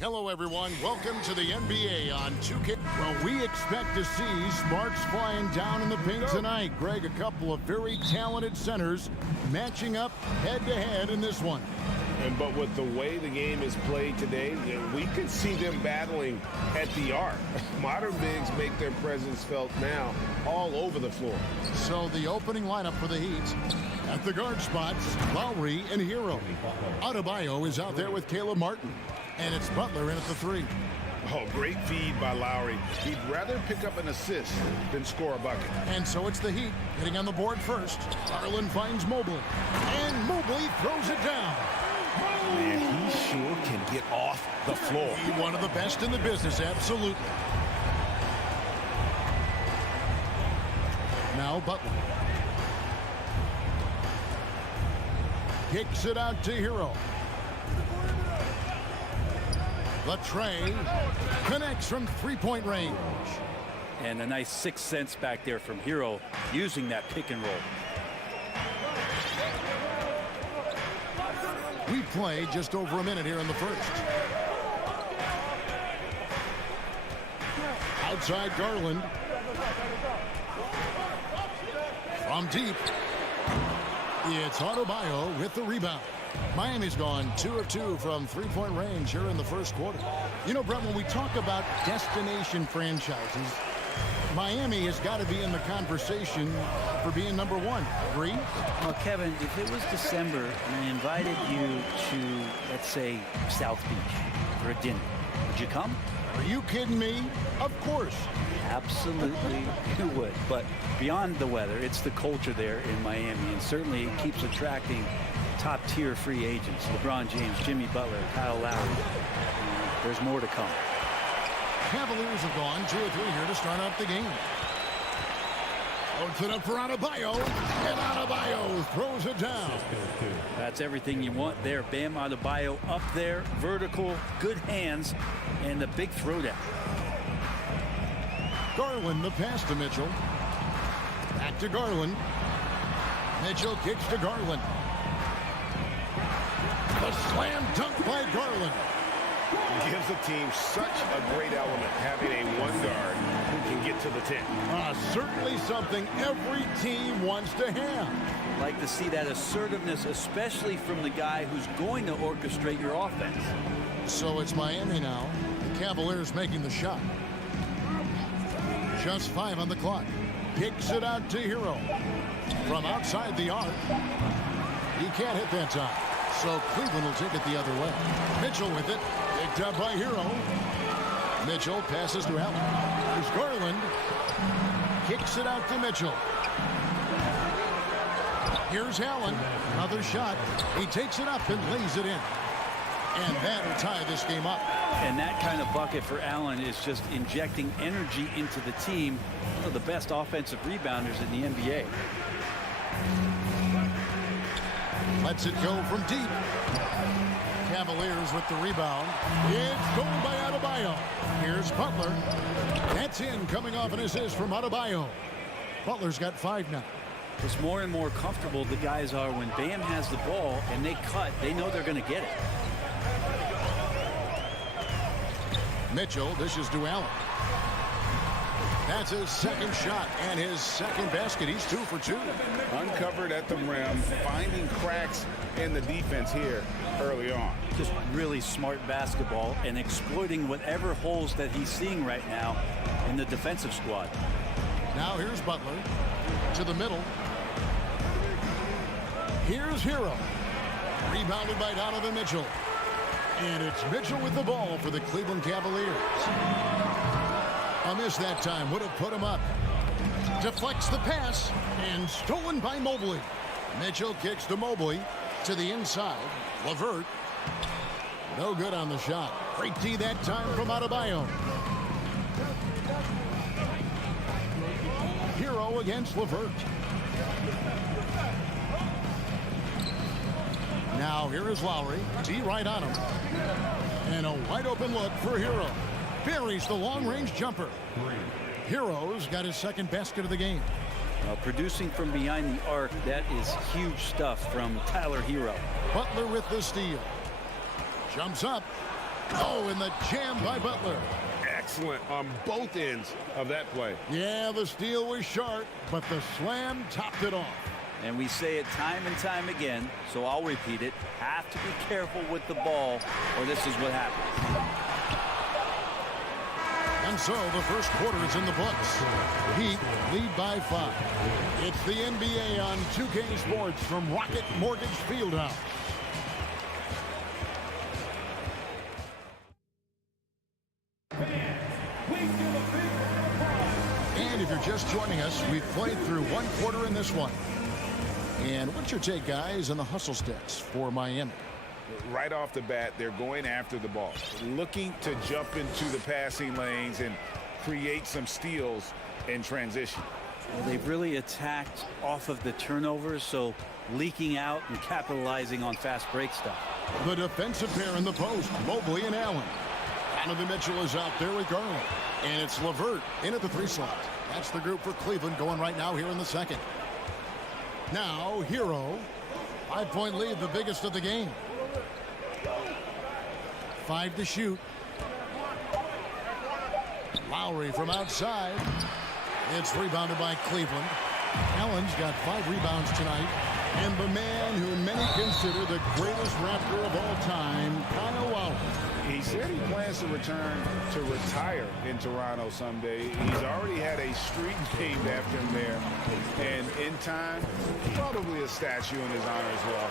Hello, everyone. Welcome to the NBA on 2K. Well, we expect to see sparks flying down in the paint tonight. Greg, a couple of very talented centers matching up head-to-head in this one. But with the way the game is played today, we could see them battling at the arc. Modern bigs make their presence felt now all over the floor. So the opening lineup for the Heat. At the guard spots, Lowry and Hero. Adebayo is out there with Caleb Martin. And it's Butler in at the 3. Oh, great feed by Lowry. He'd rather pick up an assist than score a bucket. And so it's the Heat getting on the board first. Garland finds Mobley. And Mobley throws it down. Man, he sure can get off the floor. He's one of the best in the business, absolutely. Now Butler. Kicks it out to Hero. Latrey connects from three-point range. And a nice 6 cents back there from Hero using that pick and roll. We play just over a minute here in the first. Outside Garland. From deep. It's Adebayo with the rebound. Miami's gone 2 of 2 from three-point range here in the first quarter. You know, Brett, when we talk about destination franchises, Miami has got to be in the conversation for being number 1. Agree? Well, Kevin, if it was December and I invited you to, let's say, South Beach for a dinner, would you come? Are you kidding me? Of course. Absolutely you would. But beyond the weather, it's the culture there in Miami, and certainly it keeps attracting top-tier free agents. LeBron James, Jimmy Butler, Kyle Lowry. There's more to come. Cavaliers have gone 2 of 3 here to start out the game. Puts it up for Adebayo, and Adebayo throws it down. That's everything you want there. Bam Adebayo up there, vertical, good hands, and the big throwdown. Garland, the pass to Mitchell. Back to Garland. Mitchell kicks to Garland. The slam dunk by Garland. Gives the team such a great element, having a one guard who can get to the 10. Certainly something every team wants to have. Like to see that assertiveness, especially from the guy who's going to orchestrate your offense. So it's Miami now. The Cavaliers making the shot. Just 5 on the clock. Kicks it out to Hero. From outside the arc. He can't hit that time. So Cleveland will take it the other way. Mitchell with it. Picked up by Hero. Mitchell passes to Allen. Here's Garland. Kicks it out to Mitchell. Here's Allen. Another shot. He takes it up and lays it in. And that'll tie this game up. And that kind of bucket for Allen is just injecting energy into the team. One of the best offensive rebounders in the NBA. Lets it go from deep. Cavaliers with the rebound. It's going by Adebayo. Here's Butler. That's in, coming off an assist from Adebayo. Butler's got 5 now. It's more and more comfortable the guys are when Bam has the ball and they cut. They know they're going to get it. Mitchell dishes to Allen. That's his second shot and his second basket. He's 2 for 2. Uncovered at the rim, finding cracks in the defense here early on. Just really smart basketball and exploiting whatever holes that he's seeing right now in the defensive squad. Now here's Butler to the middle. Here's Hero. Rebounded by Donovan Mitchell. And it's Mitchell with the ball for the Cleveland Cavaliers. A miss that time would have put him up. Deflects the pass and stolen by Mobley. Mitchell kicks to Mobley to the inside. LeVert No good on the shot. Great D that time from Adebayo. Hero against LeVert. Now here is Lowry. D right on him. And a wide open look for Hero. Buries the long-range jumper. Hero's got his second basket of the game. Producing from behind the arc, that is huge stuff from Tyler Hero. Butler with the steal. Jumps up. Oh, and the jam by Butler. Excellent on both ends of that play. Yeah, the steal was sharp, but the slam topped it off. And we say it time and time again, so I'll repeat it. Have to be careful with the ball, or this is what happens. And so the first quarter is in the books. Heat lead by 5. It's the NBA on 2K Sports from Rocket Mortgage Fieldhouse. And if you're just joining us, we've played through one quarter in this one. And what's your take, guys, on the hustle sticks for Miami? Right off the bat, they're going after the ball, looking to jump into the passing lanes and create some steals in transition. Well, they've really attacked off of the turnovers, so leaking out and capitalizing on fast break stuff. The defensive pair in the post, Mobley and Allen. Donovan Mitchell is out there with Garland. And it's LeVert in at the 3 slot. That's the group for Cleveland going right now here in the second. Now, Hero. 5-point lead, the biggest of the game. 5 to shoot. Lowry from outside. It's rebounded by Cleveland. Allen's got 5 rebounds tonight. And the man who many consider the greatest Raptor of all time, Kyle Lowry. He said he plans to return to retire in Toronto someday. He's already had a street named after him there. And in time, probably a statue in his honor as well.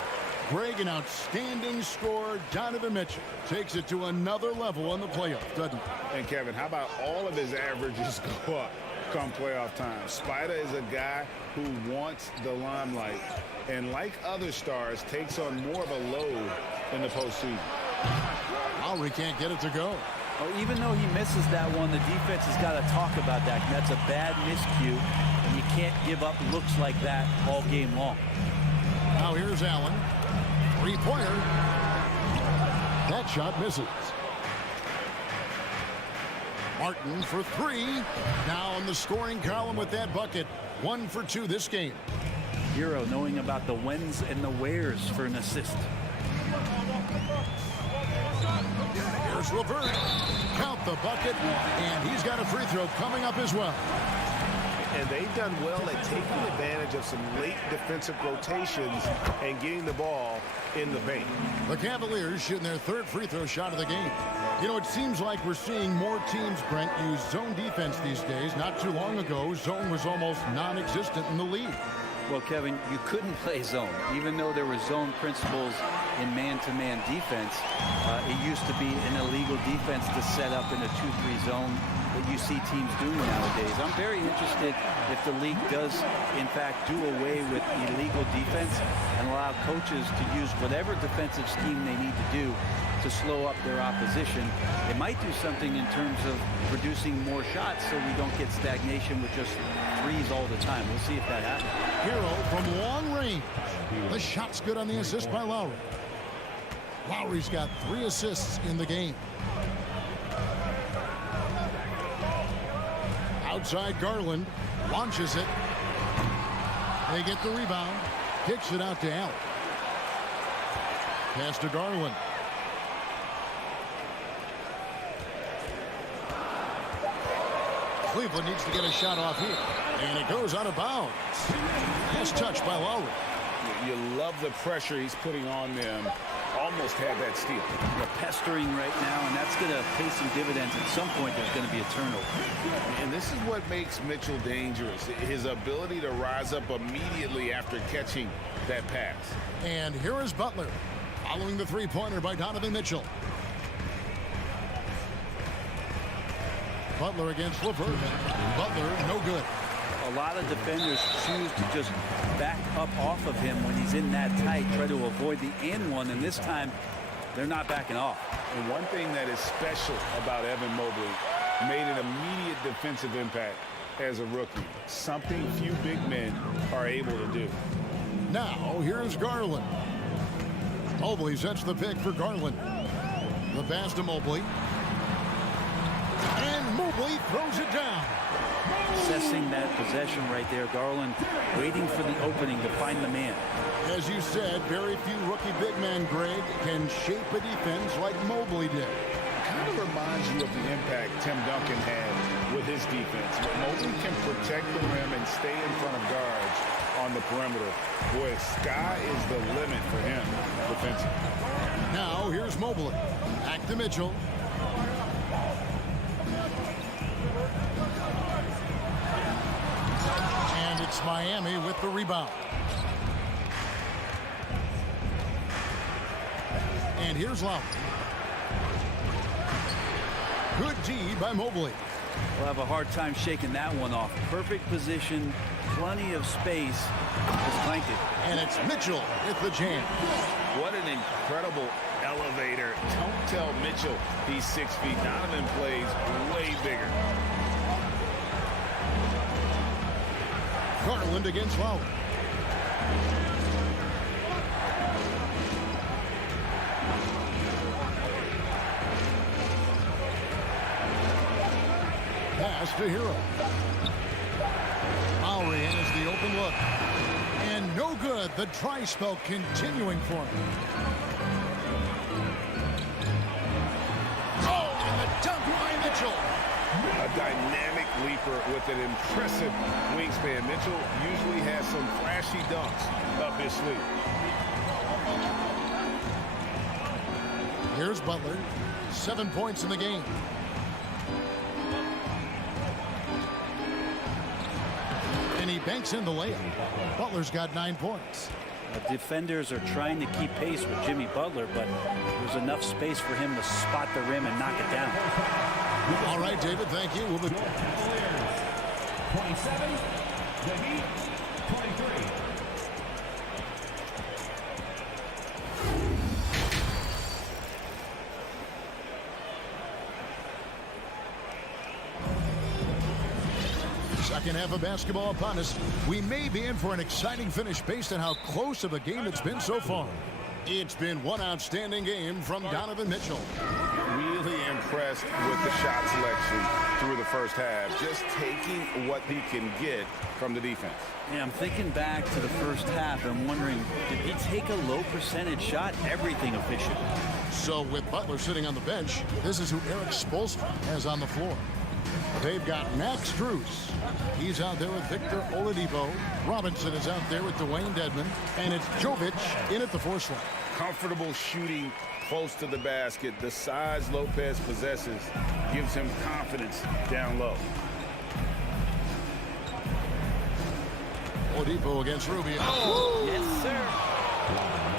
Greg, an outstanding scorer. Donovan Mitchell takes it to another level in the playoffs, doesn't he? And Kevin, how about all of his averages go up come playoff time? Spider is a guy who wants the limelight, and like other stars, takes on more of a load in the postseason. Lowry can't get it to go. Oh, even though he misses that one, the defense has got to talk about that. That's a bad miscue, and you can't give up looks like that all game long. Now here's Allen. 3-pointer. That shot misses. Martin for 3. Now in the scoring column with that bucket. 1 for 2 this game. Hero knowing about the whens and the wheres for an assist. Here's LeVert. Count the bucket, and he's got a free throw coming up as well. And they've done well at taking advantage of some late defensive rotations and getting the ball in the paint. The Cavaliers shooting their 3rd free throw shot of the game. You know, it seems like we're seeing more teams, Brent, use zone defense these days. Not too long ago, zone was almost non-existent in the league. Well, Kevin, you couldn't play zone. Even though there were zone principles in man-to-man defense, it used to be an illegal defense to set up in a 2-3 zone that you see teams doing nowadays. I'm very interested if the league does, in fact, do away with illegal defense and allow coaches to use whatever defensive scheme they need to do to slow up their opposition. It might do something in terms of producing more shots so we don't get stagnation with just threes all the time. We'll see if that happens. Hero from long range. The shot's good on the assist by Lowry. Lowry's got 3 assists in the game. Outside Garland launches it. They get the rebound. Kicks it out to Allen. Pass to Garland. Cleveland needs to get a shot off here. And it goes out of bounds. Nice touch by Lowry. You love the pressure he's putting on them. Almost had that steal. They're pestering right now, and that's going to pay some dividends. At some point, there's going to be a turnover. And this is what makes Mitchell dangerous. His ability to rise up immediately after catching that pass. And here is Butler following the 3-pointer by Donovan Mitchell. Butler against LeVert. Butler, no good. A lot of defenders choose to just back up off of him when he's in that tight, try to avoid the and one, and this time They're not backing off. And one thing that is special about Evan Mobley, made an immediate defensive impact as a rookie. Something few big men are able to do. Now, here's Garland. Mobley sets the pick for Garland. The pass to Mobley. And Mobley throws it down. Assessing that possession right there. Garland waiting for the opening to find the man. As you said, very few rookie big men, Greg, can shape a defense like Mobley did. Kind of reminds you of the impact Tim Duncan had with his defense. Mobley can protect the rim and stay in front of guards on the perimeter. Boy, sky is the limit for him defensively. Now, here's Mobley. Back to Mitchell. And it's Miami with the rebound. And here's Lowry. Good D by Mobley. We'll have a hard time shaking that one off. Perfect position, plenty of space. Just blanked it. And it's Mitchell with the jam. What an incredible elevator. Don't tell Mitchell he's 6 feet. Donovan plays way bigger. Garland against Lowry. Pass to Hero. Lowry has the open look. And no good. The try spell continuing for him. Oh, and the dunk by Mitchell. A dynamic leaper with an impressive wingspan. Mitchell usually has some flashy dunks up his sleeve. Here's Butler. 7 points in the game. And he banks in the layup. Butler's got 9 points. Defenders are trying to keep pace with Jimmy Butler, but there's enough space for him to spot the rim and knock it down. All right, David, thank you. We'll be 27, the Heat, 23. Second half of basketball upon us. We may be in for an exciting finish based on how close of a game it's been so far. It's been one outstanding game from Donovan Mitchell. Really impressed with the shot selection through the first half. Just taking what he can get from the defense. Yeah, I'm thinking back to the first half and wondering, did he take a low percentage shot? Everything efficient. So with Butler sitting on the bench, this is who Eric Spoelstra has on the floor. They've got Max Strus. He's out there with Victor Oladipo. Robinson is out there with Dwayne Dedmon. And it's Jovic in at the 4 slot. Comfortable shooting close to the basket. The size Lopez possesses gives him confidence down low. Oladipo against Rubio. Oh, yes, sir.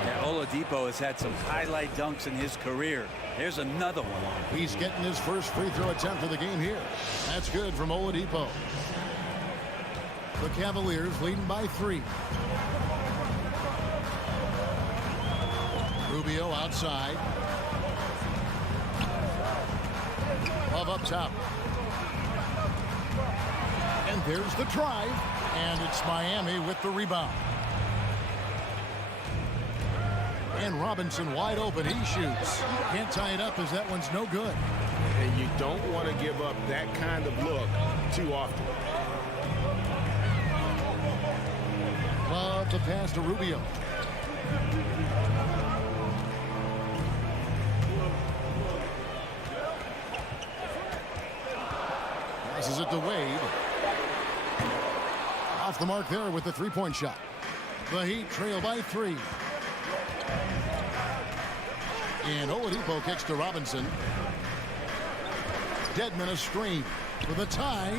Yeah, Oladipo has had some highlight dunks in his career. There's another one. He's getting his first free throw attempt of the game here. That's good from Oladipo. The Cavaliers leading by 3. Rubio outside. Love up top. And there's the drive. And it's Miami with the rebound. And Robinson wide open. He shoots. Can't tie it up as that one's no good. And you don't want to give up that kind of look too often. Love the pass to Rubio. Passes it to Wade. Off the mark there with the three-point shot. The Heat trail by 3. And Oladipo kicks to Robinson. Dedmon a screen for the tie.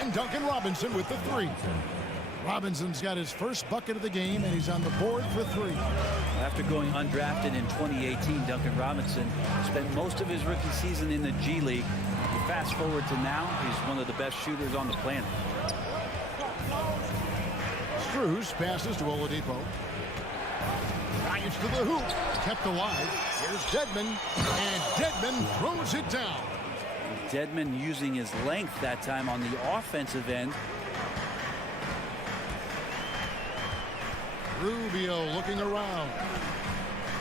And Duncan Robinson with the 3. Robinson's got his first bucket of the game, and he's on the board for 3. After going undrafted in 2018, Duncan Robinson spent most of his rookie season in the G League. You fast forward to now, he's one of the best shooters on the planet. Strus passes to Oladipo. Drives to the hoop. Kept alive. Here's Dedmon. And Dedmon throws it down. Dedmon using his length that time on the offensive end. Rubio looking around.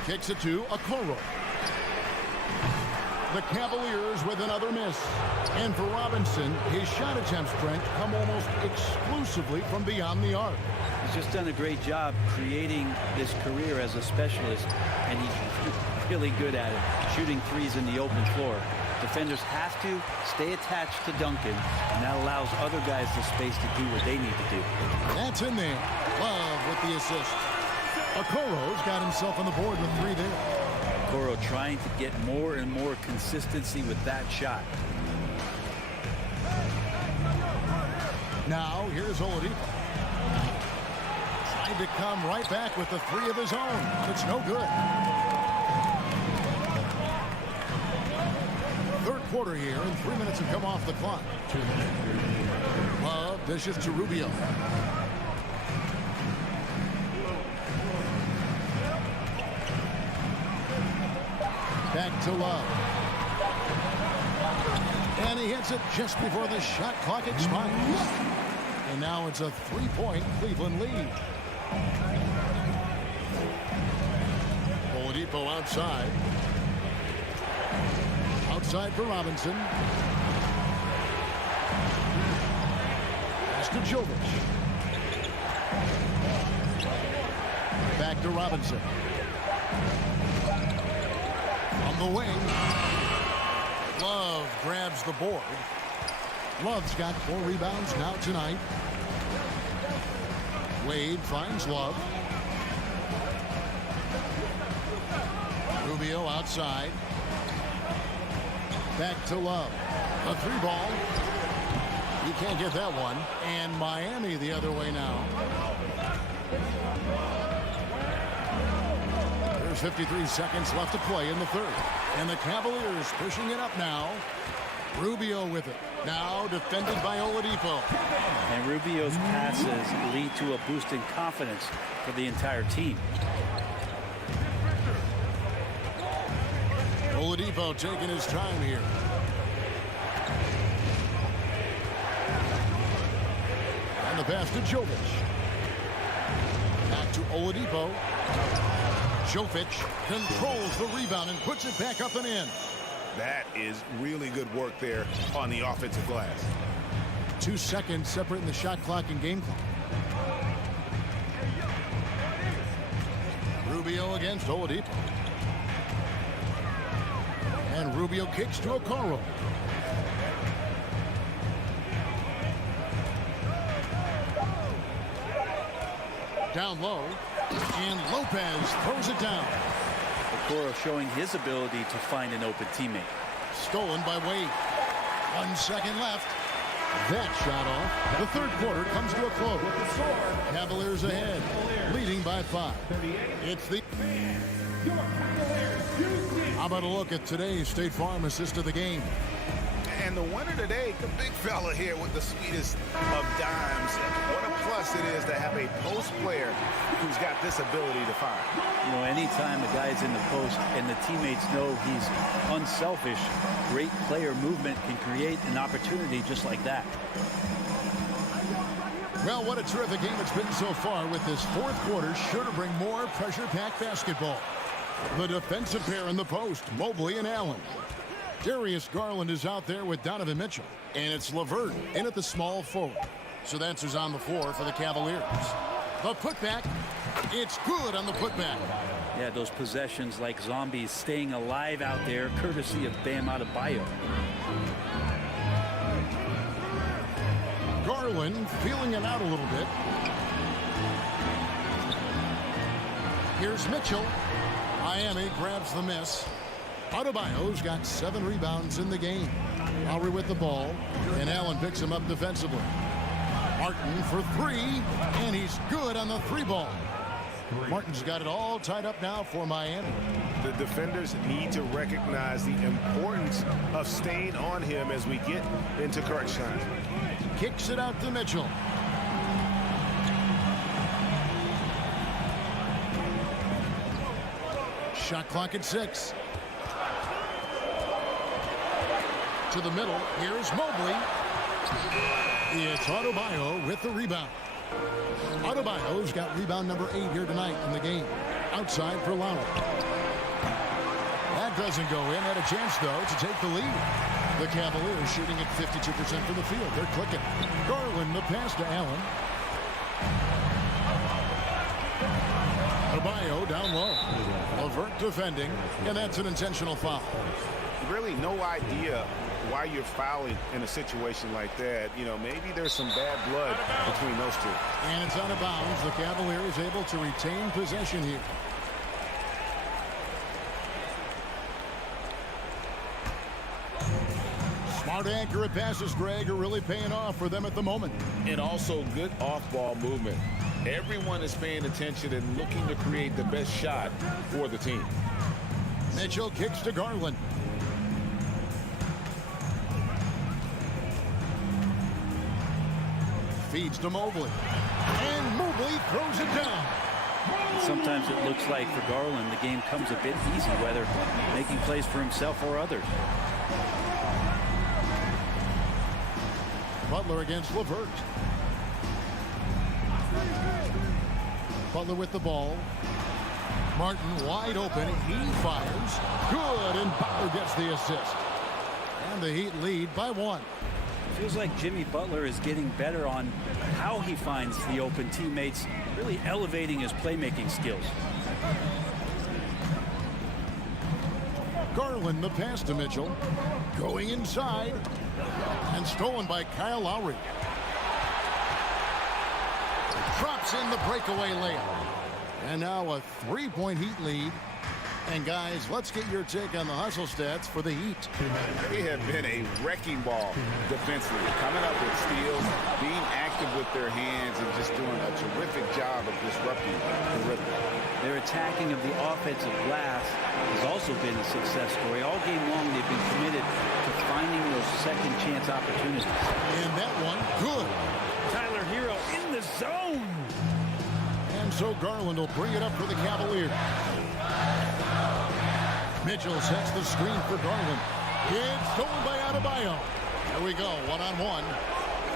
Kicks it to Okoro. The Cavaliers with another miss. And for Robinson, his shot attempts, Trent, come almost exclusively from beyond the arc. He's just done a great job creating this career as a specialist, and he's really good at it, shooting threes in the open floor. Defenders have to stay attached to Duncan, and that allows other guys the space to do what they need to do. That's in there. Love with the assist. Okoro's got himself on the board with 3 there. Okoro trying to get more and more consistency with that shot. Now, here's Oladipo. Tried to come right back with the 3 of his own, but it's no good. Third quarter here, and 3 minutes have come off the clock. Love dishes to Rubio. Back to Love. And he hits it just before the shot clock expires. And now it's a 3-point Cleveland lead. Oladipo outside. Outside for Robinson. Pass to Jovic. Back to Robinson. On the wing. Love grabs the board. Love's got 4 rebounds now tonight. Wade finds Love. Rubio outside. Back to Love. A 3 ball. You can't get that one. And Miami the other way now. There's 53 seconds left to play in the third. And the Cavaliers pushing it up now. Rubio with it. Now defended by Oladipo. And Rubio's passes lead to a boost in confidence for the entire team. Oladipo taking his time here. And the pass to Jovic. Back to Oladipo. Jovic controls the rebound and puts it back up and in. That is really good work there on the offensive glass. 2 seconds separating the shot clock and game clock. Rubio against Oladipo. And Rubio kicks to Okoro. Down low. And Lopez throws it down. Okoro showing his ability to find an open teammate. Stolen by Wade. 1 second left. That shot off. The third quarter comes to a close. Cavaliers ahead, leading by 5. It's the... How about a look at today's State Farm assist of the game? And the winner today, the big fella here with the sweetest of dimes. What a plus it is to have a post player who's got this ability to fire. You know, anytime a guy's in the post and the teammates know he's unselfish, great player movement can create an opportunity just like that. Well, what a terrific game it's been so far, with this fourth quarter sure to bring more pressure-packed basketball. The defensive pair in the post, Mobley and Allen. Darius Garland is out there with Donovan Mitchell. And it's LeVert in at the small forward. So that's who's on the floor for the Cavaliers. The putback, it's good on the putback. Yeah, those possessions like zombies staying alive out there, courtesy of Bam Adebayo. Garland feeling it out a little bit. Here's Mitchell. Miami grabs the miss. Adebayo's got 7 rebounds in the game. Lowry with the ball, and Allen picks him up defensively. Martin for 3, and he's good on the 3 ball. Martin's got it all tied up now for Miami. The defenders need to recognize the importance of staying on him as we get into crunch time. Kicks it out to Mitchell. Shot clock at 6. To the middle. Here's Mobley. It's Adebayo with the rebound. Adebayo's got rebound number 8 here tonight in the game. Outside for Lowry. That doesn't go in. Had a chance, though, to take the lead. The Cavaliers shooting at 52% from the field. They're clicking. Garland, the pass to Allen. Adebayo down low. LeVert defending, and that's an intentional foul. Really no idea why you're fouling in a situation like that. You know, maybe there's some bad blood between those two. And it's out of bounds. The Cavaliers able to retain possession here. Smart, accurate passes, Greg, are really paying off for them at the moment. And also good off-ball movement. Everyone is paying attention and looking to create the best shot for the team. Mitchell kicks to Garland. Feeds to Mobley. And Mobley throws it down. Sometimes it looks like for Garland the game comes a bit easy, whether making plays for himself or others. Butler against LeVert. Butler with the ball. Martin wide open. He fires. Good, and Butler gets the assist. And the Heat lead by 1. Feels like Jimmy Butler is getting better on how he finds the open teammates, really elevating his playmaking skills. Garland, the pass to Mitchell. Going inside. And stolen by Kyle Lowry. Drops in the breakaway layup. And now a 3-point Heat lead. And guys, let's get your take on the hustle stats for the Heat. They have been a wrecking ball defensively, coming up with steals, being active with their hands, and just doing a terrific job of disrupting the rhythm. Their attacking of the offensive glass has also been a success story. All game long, they've been committed to finding those second chance opportunities. And that one, good. Tyler Hero in the zone. And so Garland will bring it up for the Cavaliers. Mitchell sets the screen for Garland. It's stolen by Adebayo. Here we go, one-on-one.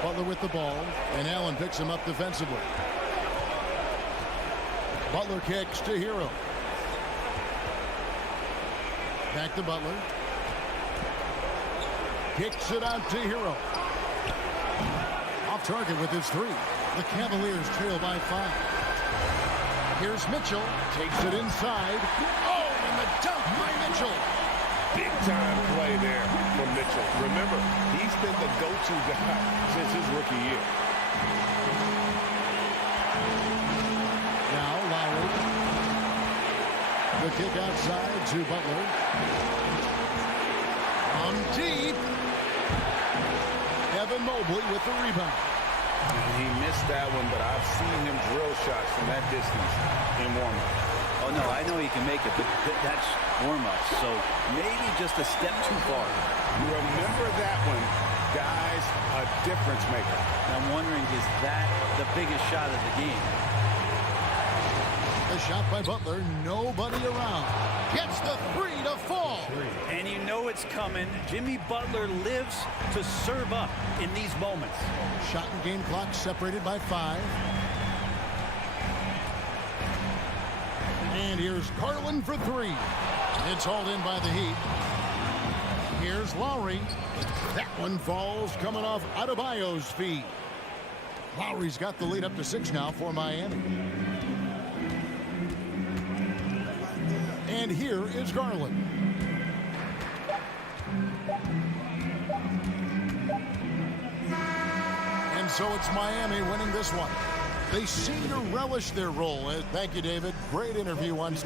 Butler with the ball, and Allen picks him up defensively. Butler kicks to Hero. Back to Butler. Kicks it out to Hero. Off target with his 3. The Cavaliers trail by 5. Here's Mitchell. Takes it inside. Oh, and the dunk by Mitchell. Big time play there from Mitchell. Remember, he's been the go-to guy since his rookie year. Now Lowry. The kick outside to Butler. From deep. Evan Mobley with the rebound. He missed that one, but I've seen him drill shots from that distance in warm-up. Oh, no, I know he can make it, but that's warm-up, so maybe just a step too far. You remember that one, guys, a difference maker. I'm wondering, is that the biggest shot of the game? The shot by Butler, nobody around. Gets the 3 to fall. And you know it's coming. Jimmy Butler lives to serve up in these moments. Shot and game clock separated by 5. And here's Garland for 3. It's hauled in by the Heat. Here's Lowry. That one falls coming off Adebayo's feet. Lowry's got the lead up to 6 now for Miami. And here is Garland. And so it's Miami winning this one. They seem to relish their role. Thank you, David. Great interview once.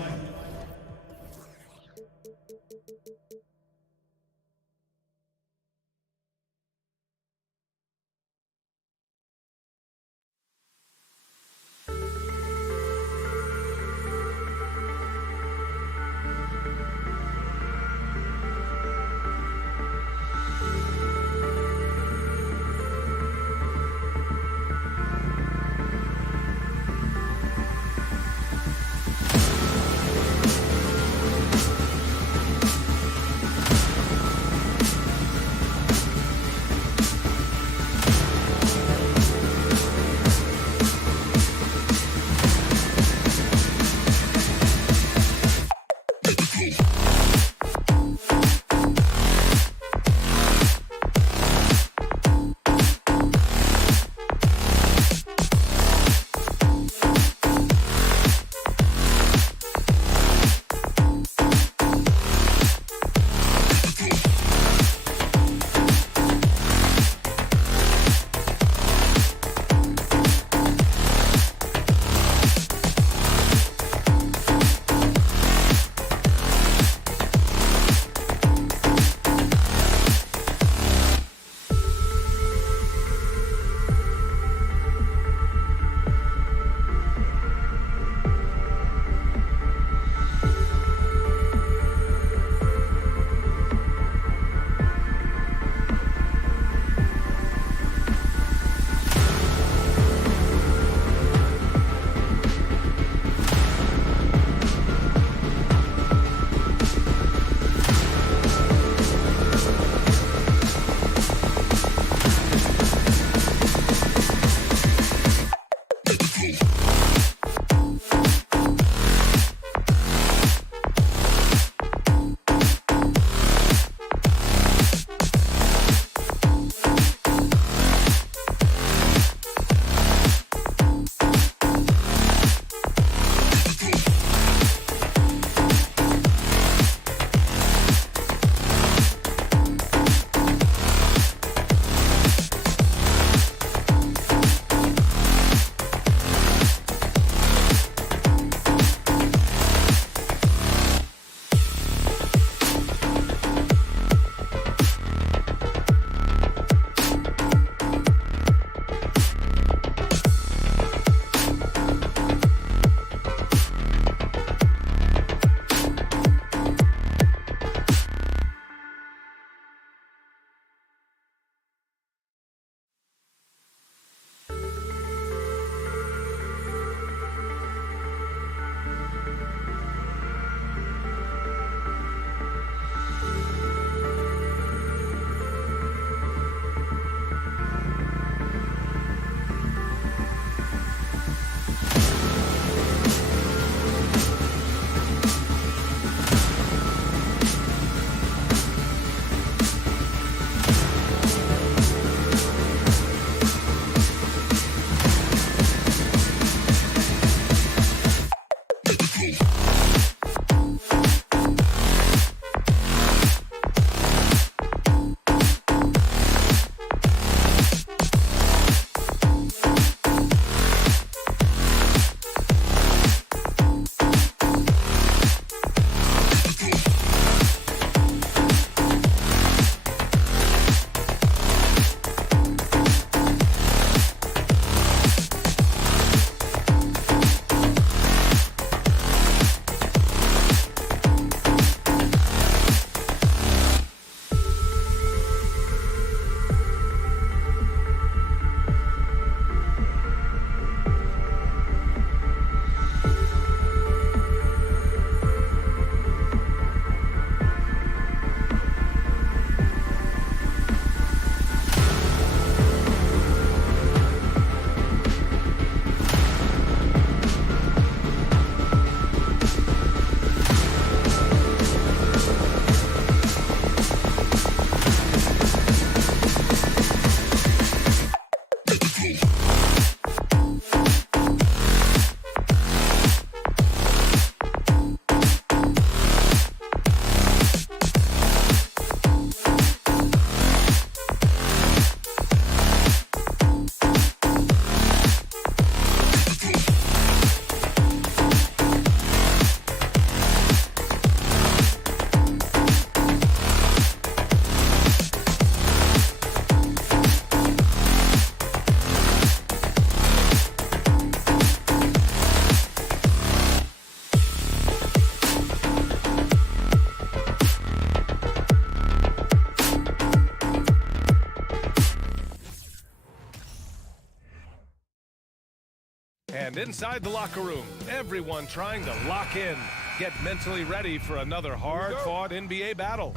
And inside the locker room, everyone trying to lock in, get mentally ready for another hard-fought NBA battle.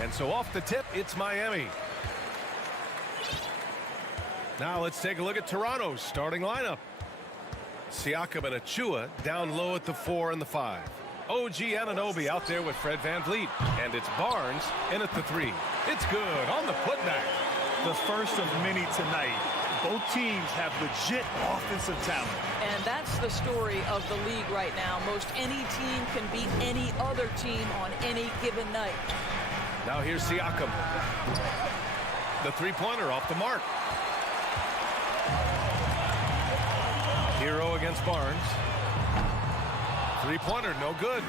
And so off the tip, it's Miami. Now let's take a look at Toronto's starting lineup. Siakam and Achua down low at the 4 and the 5. OG Anunoby out there with Fred VanVleet. And it's Barnes in at the 3. It's good on the putback. The first of many tonight. Both teams have legit offensive talent. And that's the story of the league right now. Most any team can beat any other team on any given night. Now here's Siakam. The three-pointer off the mark. Hero against Barnes. Three-pointer, no good.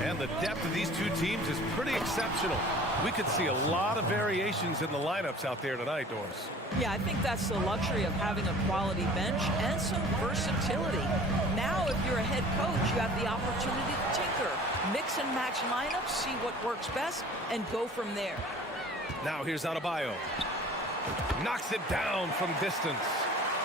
And the depth of these two teams is pretty exceptional. We could see a lot of variations in the lineups out there tonight, Doris. Yeah, I think that's the luxury of having a quality bench and some versatility. Now, if you're a head coach, you have the opportunity to tinker, mix and match lineups, see what works best, and go from there. Now here's Adebayo. Knocks it down from distance.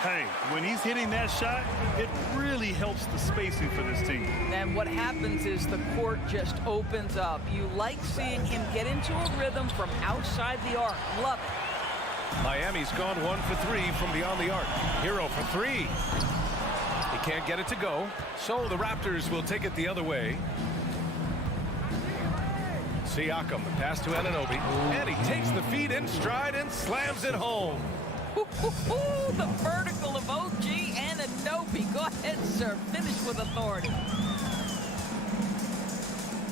Hey, when he's hitting that shot, it really helps the spacing for this team. And what happens is the court just opens up. You like seeing him get into a rhythm from outside the arc. Love it. Miami's gone 1 for 3 from beyond the arc. Hero for 3. He can't get it to go, so the Raptors will take it the other way. Siakam, the pass to Anunoby, and he takes the feed in stride and slams it home. The vertical of OG Anunoby. Go ahead, sir. Finish with authority.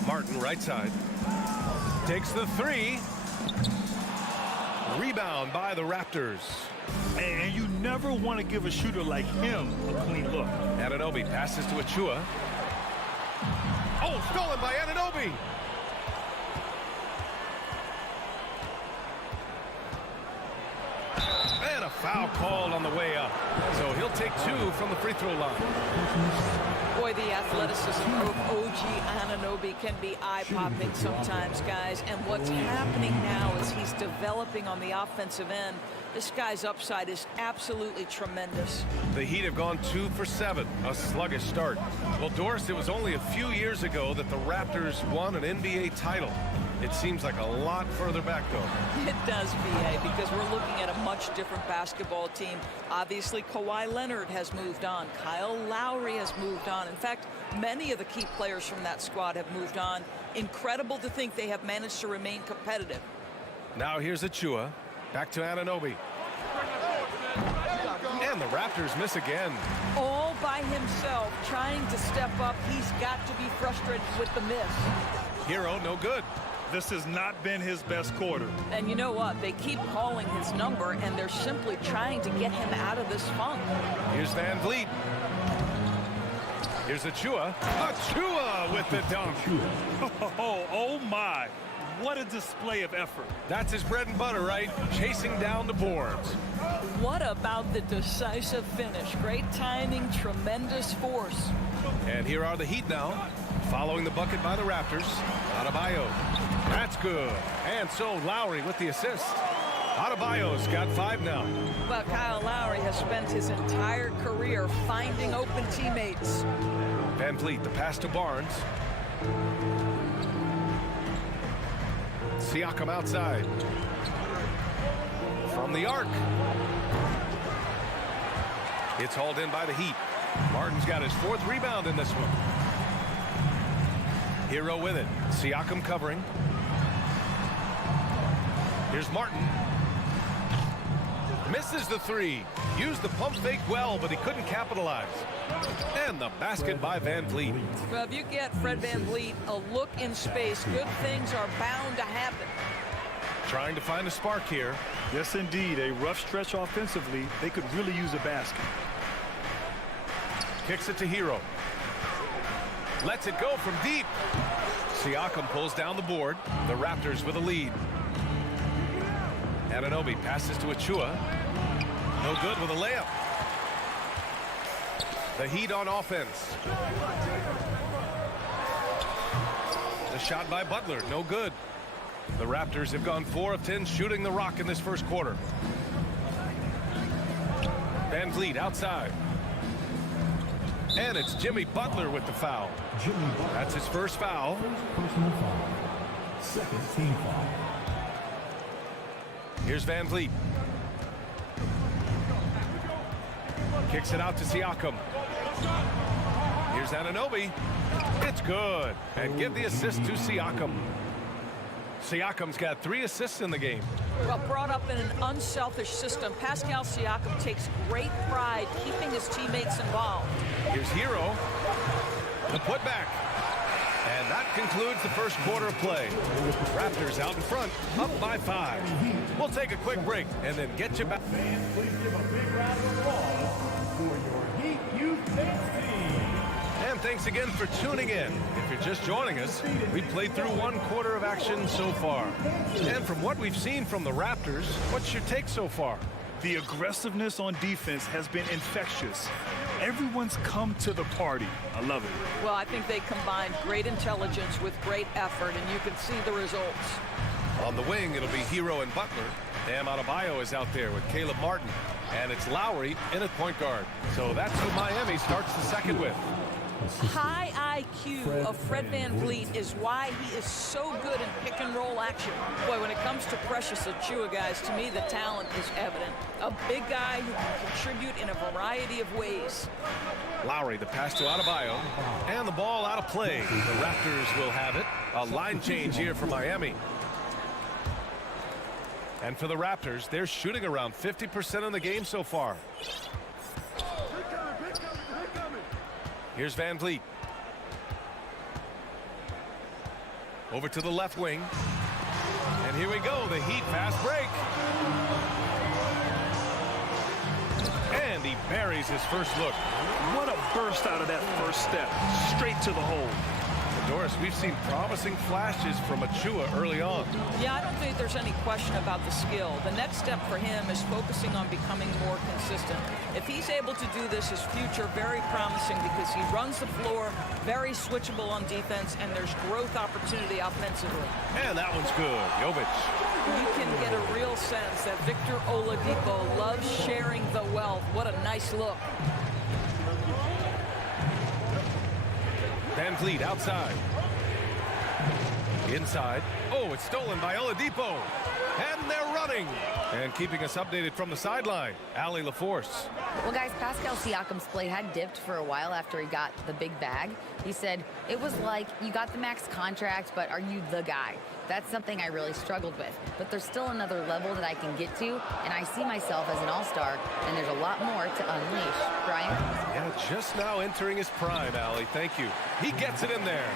Martin, right side. Takes the 3. Rebound by the Raptors. And you never want to give a shooter like him a clean look. Anunoby passes to Achua. Oh, stolen by Anunoby. And a foul called on the way up. So he'll take 2 from the free throw line. Boy, the athleticism of OG Anunoby can be eye-popping sometimes, guys. And what's happening now is he's developing on the offensive end. This guy's upside is absolutely tremendous. The Heat have gone 2 for 7, a sluggish start. Well, Doris, it was only a few years ago that the Raptors won an NBA title. It seems like a lot further back, though. It does, B.A., because we're looking at a much different basketball team. Obviously, Kawhi Leonard has moved on. Kyle Lowry has moved on. In fact, many of the key players from that squad have moved on. Incredible to think they have managed to remain competitive. Now here's Achua. Back to Anunoby. And the Raptors miss again. All by himself, trying to step up. He's got to be frustrated with the miss. Hero, no good. This has not been his best quarter. And you know what? They keep calling his number, and they're simply trying to get him out of this funk. Here's VanVleet. Here's Achua. Achua with the dunk. Oh my. What a display of effort. That's his bread and butter, right? Chasing down the boards. What about the decisive finish? Great timing, tremendous force. And here are the Heat now, following the bucket by the Raptors. Adebayo. That's good. And so Lowry with the assist. Adebayo's got 5 now. Well, Kyle Lowry has spent his entire career finding open teammates. VanVleet, the pass to Barnes. Siakam outside. From the arc. It's hauled in by the Heat. Martin's got his 4th rebound in this one. Hero with it. Siakam covering. Here's Martin. Misses the 3. Used the pump fake well, but he couldn't capitalize. And the basket by VanVleet. Well, if you get Fred VanVleet a look in space, good things are bound to happen. Trying to find a spark here. Yes, indeed. A rough stretch offensively. They could really use a basket. Kicks it to Hero. Lets it go from deep. Siakam pulls down the board. The Raptors with a lead. Anunoby passes to Achua. No good with a layup. The Heat on offense. The shot by Butler, no good. The Raptors have gone 4 of 10 shooting the rock in this first quarter. Van Vliet outside. And it's Jimmy Butler with the foul. That's his first foul. Personal foul. Second team foul. Here's Van Vliet. Kicks it out to Siakam. Here's Anunoby. It's good. And give the assist to Siakam. Siakam's got 3 assists in the game. Well, brought up in an unselfish system, Pascal Siakam takes great pride keeping his teammates involved. Here's Hero. The putback. And that concludes the first quarter of play. Raptors out in front, up by 5. We'll take a quick break and then get you back. Fans, please give a big round of applause for your Heat Youth Dance Team. And thanks again for tuning in. If you're just joining us, we played through 1 quarter of action so far. And from what we've seen from the Raptors, what's your take so far? The aggressiveness on defense has been infectious. Everyone's come to the party. I love it. Well, I think they combined great intelligence with great effort, and you can see the results. On the wing, it'll be Hero and Butler. Bam Adebayo is out there with Caleb Martin. And it's Lowry in at point guard. So that's who Miami starts the second with. High IQ of Fred Van Vliet is why he is so good in pick-and-roll action. Boy, when it comes to Precious Achiuwa, guys, to me the talent is evident. A big guy who can contribute in a variety of ways. Lowry, the pass to Adebayo, and the ball out of play. The Raptors will have it. A line change here for Miami. And for the Raptors, they're shooting around 50% in the game so far. Here's Van Vliet. Over to the left wing. And here we go, the Heat fast break. And he buries his first look. What a burst out of that first step. Straight to the hole. Doris, we've seen promising flashes from Achiuwa early on. Yeah, I don't think there's any question about the skill. The next step for him is focusing on becoming more consistent. If he's able to do this, his future very promising because he runs the floor, very switchable on defense, and there's growth opportunity offensively. And that one's good. Jovic. You can get a real sense that Victor Oladipo loves sharing the wealth. What a nice look. Van Vliet outside. Inside. Oh, it's stolen by Oladipo. And they're running. And keeping us updated from the sideline, Allie LaForce. Well, guys, Pascal Siakam's play had dipped for a while after he got the big bag. He said, it was like, you got the max contract, but are you the guy? That's something I really struggled with. But there's still another level that I can get to, and I see myself as an all-star, and there's a lot more to unleash. Brian? Yeah, just now entering his prime, Allie. Thank you. He gets it in there.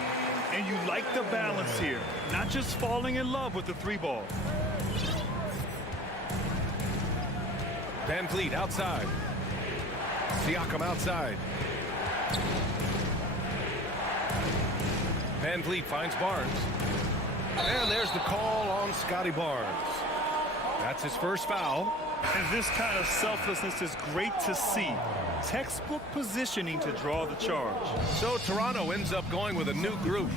And you like the balance here. Not just falling in love with the 3-ball. Van Vliet outside. Siakam outside. Van Vliet finds Barnes. And there's the call on Scotty Barnes. That's his first foul. And this kind of selflessness is great to see. Textbook positioning to draw the charge. So Toronto ends up going with a new group.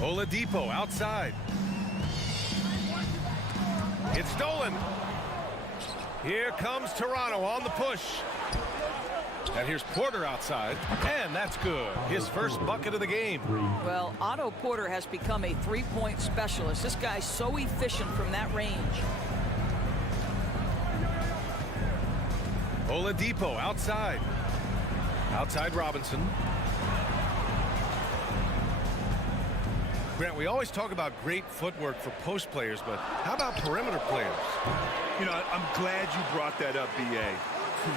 Oladipo outside. It's stolen. Here comes Toronto on the push. And here's Porter outside. And that's good. His first bucket of the game. Well, Otto Porter has become a three-point specialist. This guy's so efficient from that range. Oladipo outside. Outside Robinson. Grant, we always talk about great footwork for post players, but how about perimeter players? You know, I'm glad you brought that up, B.A.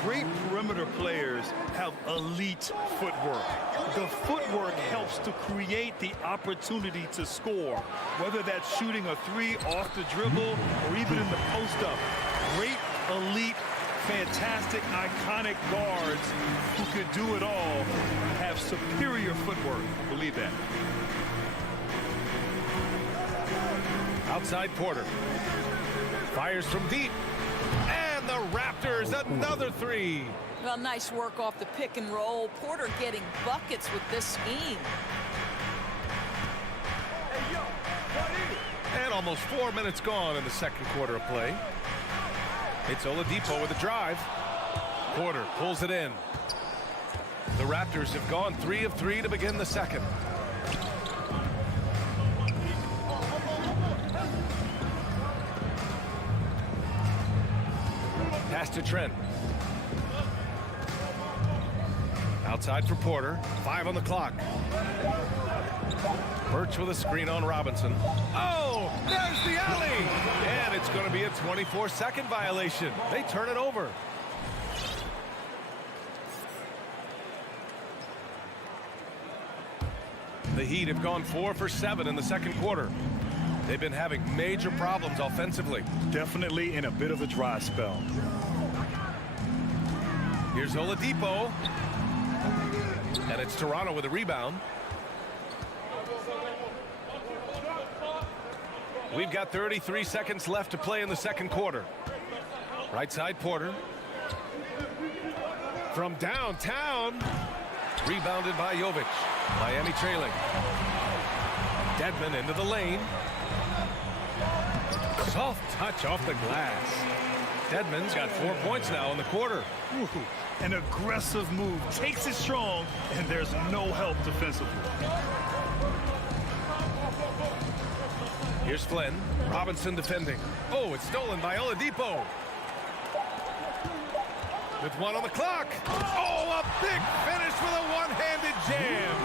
Great perimeter players have elite footwork. The footwork helps to create the opportunity to score, whether that's shooting a 3 off the dribble or even in the post-up. Great, elite, fantastic, iconic guards who could do it all have superior footwork. Believe that. Outside Porter. Fires from deep. And the Raptors, another 3. Well, nice work off the pick and roll. Porter getting buckets with this scheme. Almost 4 minutes gone in the second quarter of play. It's Oladipo with a drive. Porter pulls it in. The Raptors have gone 3 of 3 to begin the second. Pass to Trent. Outside for Porter. 5 on the clock. Birch with a screen on Robinson. Oh, there's the alley. And it's going to be a 24-second violation. They turn it over. The Heat have gone 4 for 7 in the second quarter. They've been having major problems offensively. Definitely in a bit of a dry spell. Here's Oladipo. And it's Toronto with a rebound. We've got 33 seconds left to play in the second quarter. Right side Porter. From downtown. Rebounded by Jovic. Miami trailing. Dedmon into the lane. Soft touch off the glass. Dedmon's got 4 points now in the quarter. Ooh, an aggressive move. Takes it strong, and there's no help defensively. Here's Flynn. Robinson defending. Oh, it's stolen by Oladipo. With 1 on the clock. Oh, a big finish with a one-handed jam.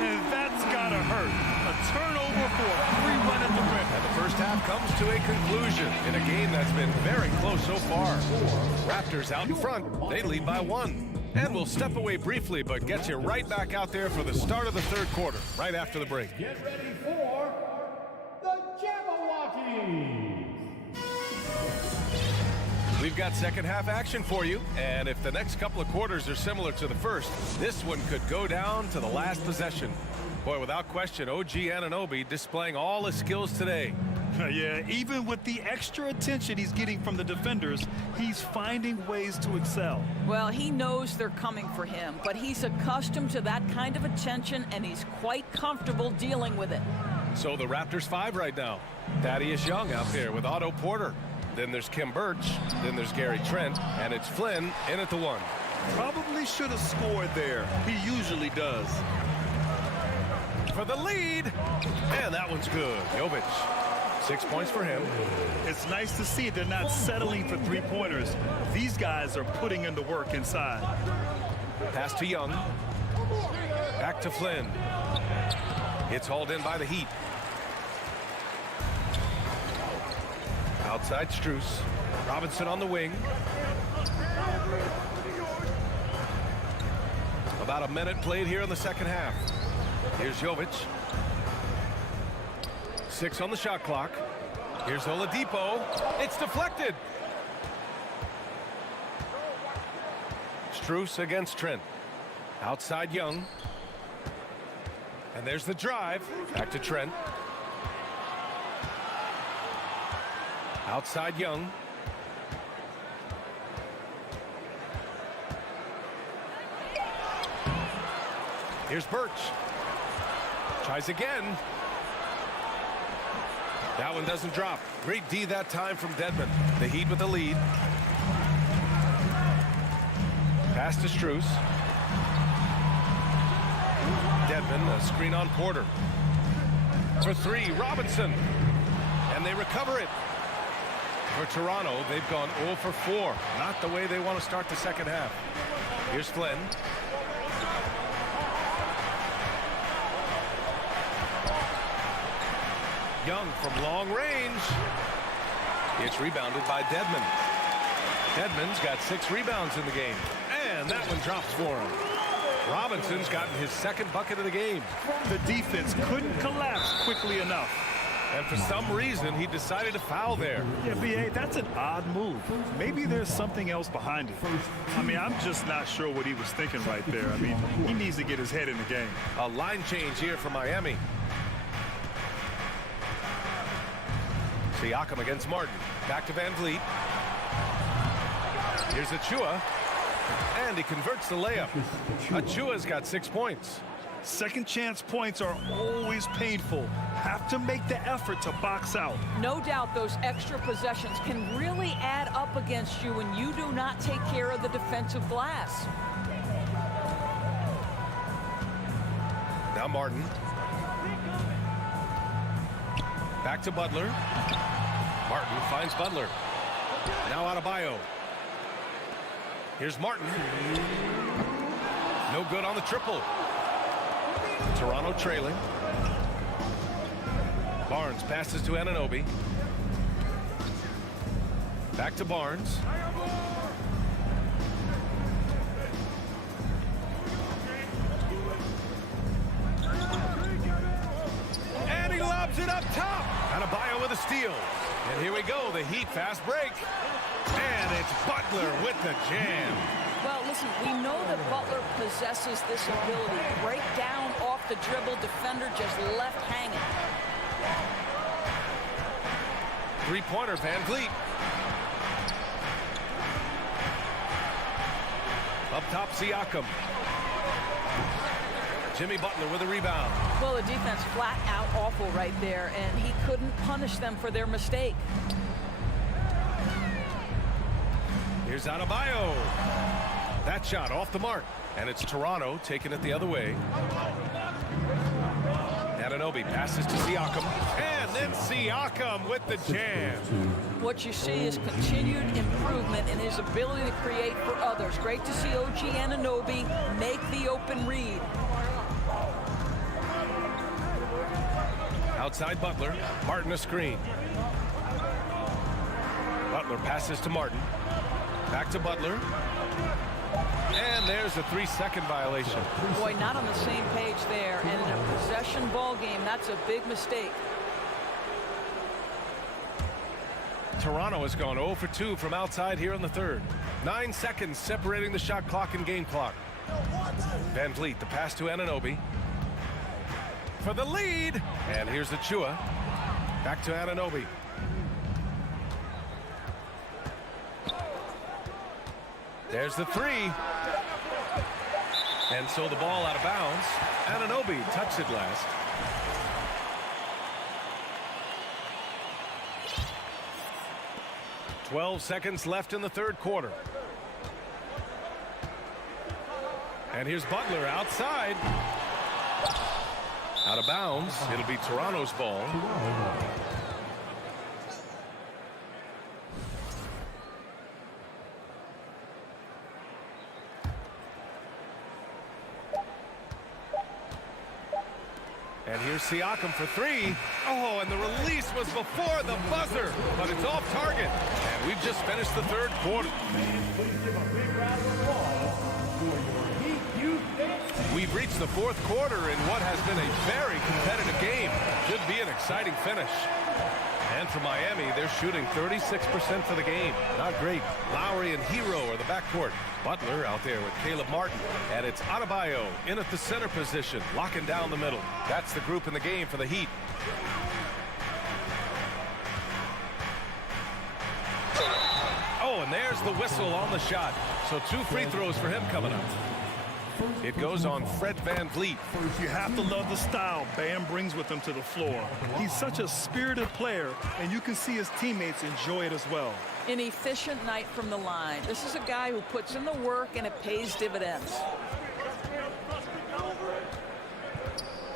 And that's gotta hurt. A turnover for a free run at the rim. And the first half comes to a conclusion in a game that's been very close so far. Raptors out in front. They lead by 1. And we'll step away briefly, but get you right back out there for the start of the third quarter, right after the break. Get ready for the Jabberwockies. We've got second half action for you, and if the next couple of quarters are similar to the first, this one could go down to the last possession. Boy, without question, OG Anunoby displaying all his skills today. Yeah, even with the extra attention he's getting from the defenders, he's finding ways to excel. Well, he knows they're coming for him, but he's accustomed to that kind of attention, and he's quite comfortable dealing with it. So the Raptors 5 right now. Thaddeus Young out there with Otto Porter. Then there's Kim Birch. Then there's Gary Trent. And it's Flynn in at the 1. Probably should have scored there. He usually does. For the lead. And that one's good. Jovic. 6 points for him. It's nice to see they're not settling for three-pointers. These guys are putting in the work inside. Pass to Young. Back to Flynn. It's hauled in by the Heat. Outside Strus. Robinson on the wing. About a minute played here in the second half. Here's Jovic. 6 on the shot clock. Here's Oladipo. It's deflected. Strus against Trent. Outside Young. And there's the drive. Back to Trent. Outside Young. Here's Birch. Tries again. That one doesn't drop. Great D that time from Dedmon. The Heat with the lead. Pass to Strus. Dedmon, a screen on Porter. For 3, Robinson. And they recover it. For Toronto, they've gone 0 for 4. Not the way they want to start the second half. Here's Flynn. Young from long range. It's rebounded by Dedmon. Dedmon's got 6 rebounds in the game. And that one drops for him. Robinson's gotten his second bucket of the game. The defense couldn't collapse quickly enough. And for some reason, he decided to foul there. Yeah, B.A., that's an odd move. Maybe there's something else behind it. I mean, I'm just not sure what he was thinking right there. I mean, he needs to get his head in the game. A line change here for Miami. Siakam against Martin. Back to Van Vliet. Here's Achua. And he converts the layup. Achua's got 6 points. Second chance points are always painful. have to make the effort to box out. No doubt those extra possessions can really add up against you when you do not take care of the defensive glass. Now Martin. Back to Butler. Martin finds Butler. Now Adebayo. Here's Martin. No good on the triple. Toronto trailing. Barnes passes to Anunoby. Back to Barnes. And he lobs it up top. Adebayo with a steal. And here we go, the Heat fast break. And it's Butler with the jam. Well, listen, we know that Butler possesses this ability. Break down off the dribble, defender just left hanging. Three-pointer, Van Vliet. Up top, Siakam. Jimmy Butler with a rebound. Well, the defense flat out awful right there, and he couldn't punish them for their mistake. Here's Adebayo. That shot off the mark. And it's Toronto taking it the other way. Anunoby passes to Siakam. And then Siakam with the jam. What you see is continued improvement in his ability to create for others. Great to see OG Anunoby make the open read. Outside Butler. Martin a screen. Butler passes to Martin. Back to Butler. And there's a 3-second violation. Boy, not on the same page there. And in a possession ball game, that's a big mistake. Toronto has gone 0 for 2 from outside here in the third. 9 seconds separating the shot clock and game clock. Van Vliet, the pass to Anunoby. For the lead. And here's Achua. Back to Anunoby. There's the three. And so the ball out of bounds. Anunoby touched it last. "12 seconds left in the third quarter. And here's Butler outside. Out of bounds. It'll be Toronto's ball. And here's Siakam for three. Oh, and the release was before the buzzer, but it's off target. And we've just finished the third quarter. We've reached the fourth quarter in what has been a very competitive game. Should be an exciting finish. And for Miami, they're shooting 36% for the game. Not great. Lowry and Hero are the backcourt. Butler out there with Caleb Martin. And it's Adebayo in at the center position, locking down the middle. That's the group in the game for the Heat. Oh, and there's the whistle on the shot. So 2 free throws for him coming up. It goes on Fred Van Vliet. You have to love the style Bam brings with him to the floor. He's such a spirited player, and you can see his teammates enjoy it as well. An efficient night from the line. This is a guy who puts in the work, and it pays dividends.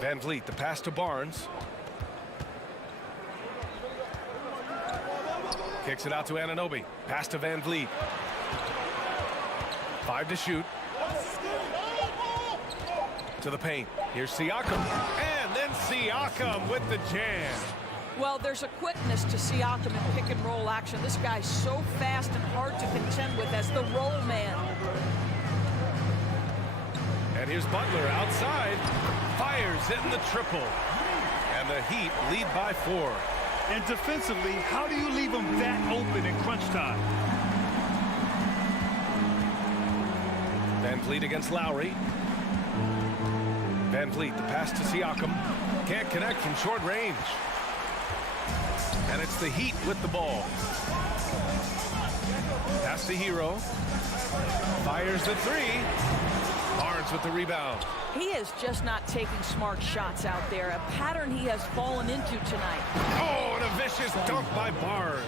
Van Vliet, the pass to Barnes. Kicks it out to Anunoby. Pass to Van Vliet. 5 to shoot. To the paint. Here's Siakam. And then Siakam with the jam. Well, there's a quickness to Siakam in pick and roll action. This guy's so fast and hard to contend with as the roll man. And here's Butler outside. Fires in the triple. And the Heat lead by 4. And defensively, how do you leave them that open in crunch time? Van Vliet against Lowry. Van Vliet, the pass to Siakam. Can't connect from short range. And it's the Heat with the ball. Pass to Hero. Fires the three. Barnes with the rebound. He is just not taking smart shots out there, a pattern he has fallen into tonight. Oh, and a vicious dunk by Barnes.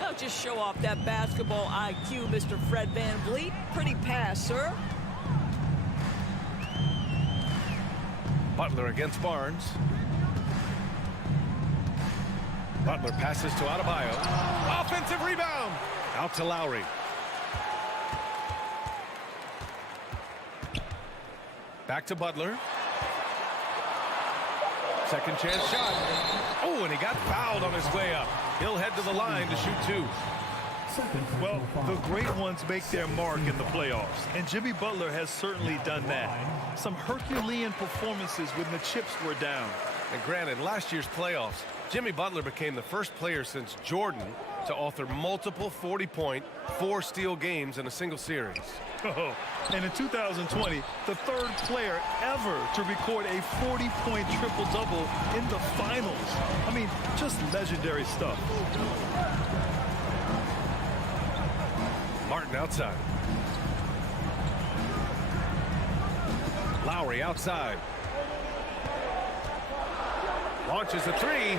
Don't just show off that basketball IQ, Mr. Fred VanVleet. Pretty pass, sir. Butler against Barnes. Butler passes to Adebayo. Offensive rebound. Out to Lowry. Back to Butler. Second chance shot. Oh, and he got fouled on his way up. He'll head to the line to shoot two. Well, the great ones make their mark in the playoffs, and Jimmy Butler has certainly done that. Some Herculean performances when the chips were down. And granted, last year's playoffs, Jimmy Butler became the first player since Jordan to author multiple 40-point, 4-steal games in a single series. Oh, and in 2020, the third player ever to record a 40-point triple-double in the finals. I mean, just legendary stuff. Martin outside. Lowry outside. Launches a three.